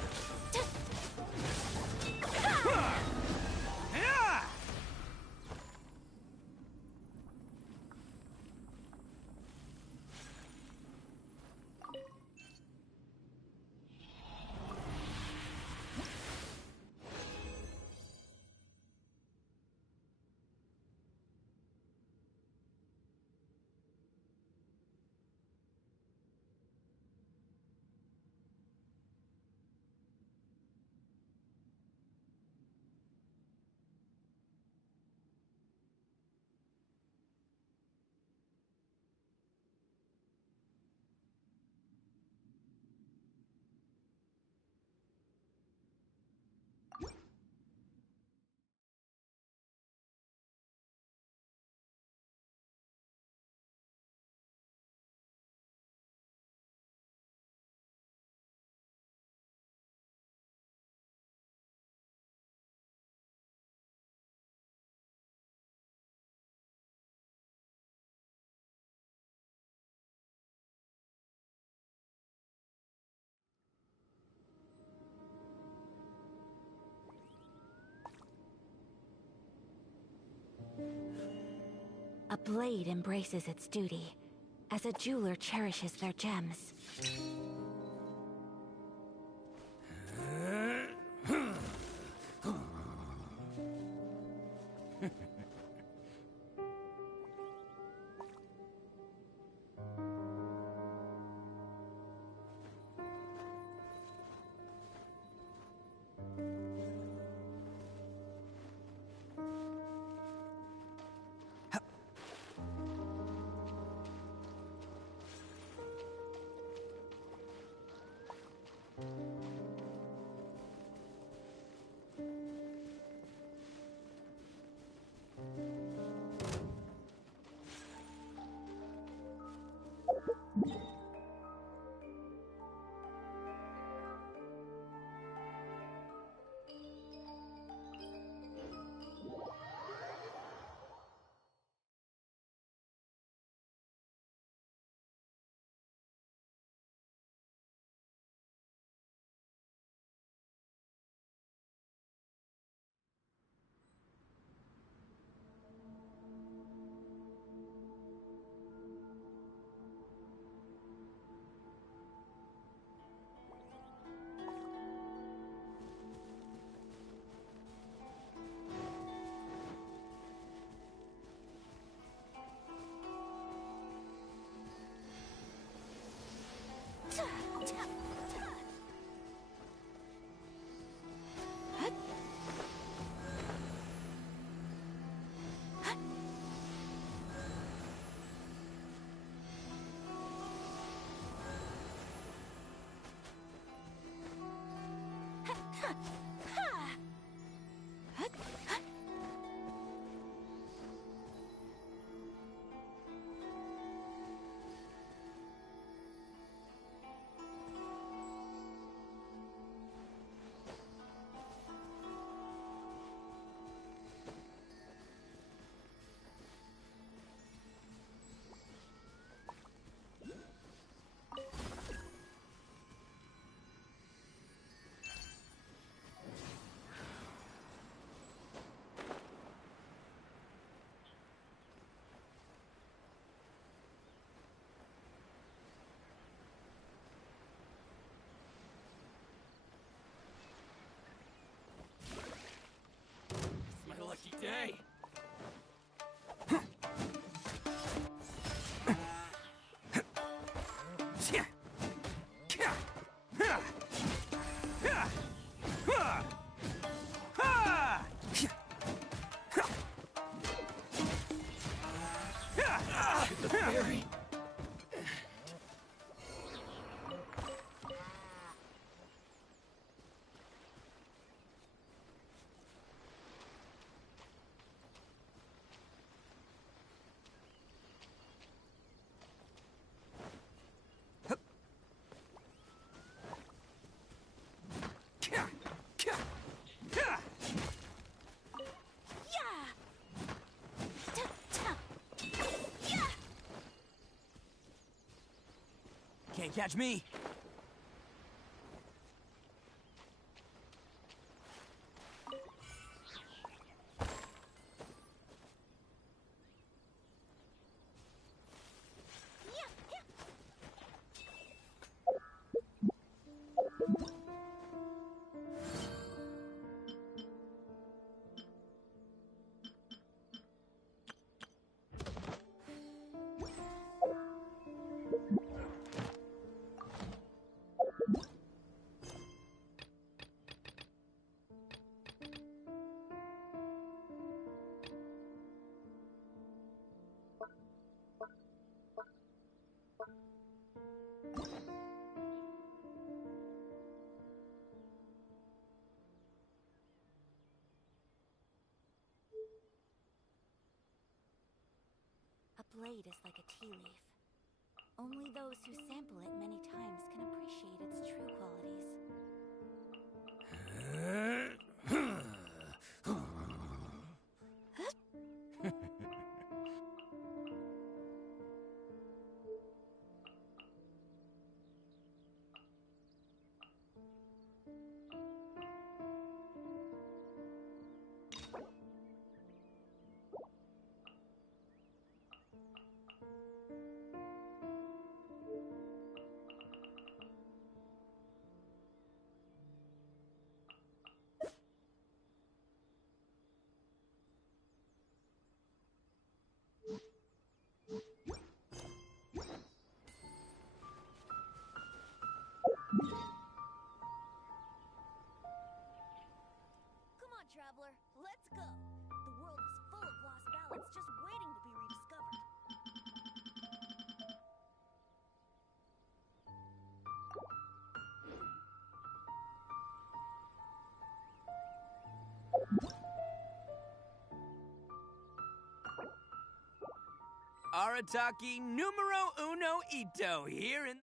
blade embraces its duty, as a jeweler cherishes their gems. Lucky day. The fairy. Can't catch me. A blade is like a tea leaf. Only those who sample it many times can appreciate its true qualities. Arataki numero uno Ito here in...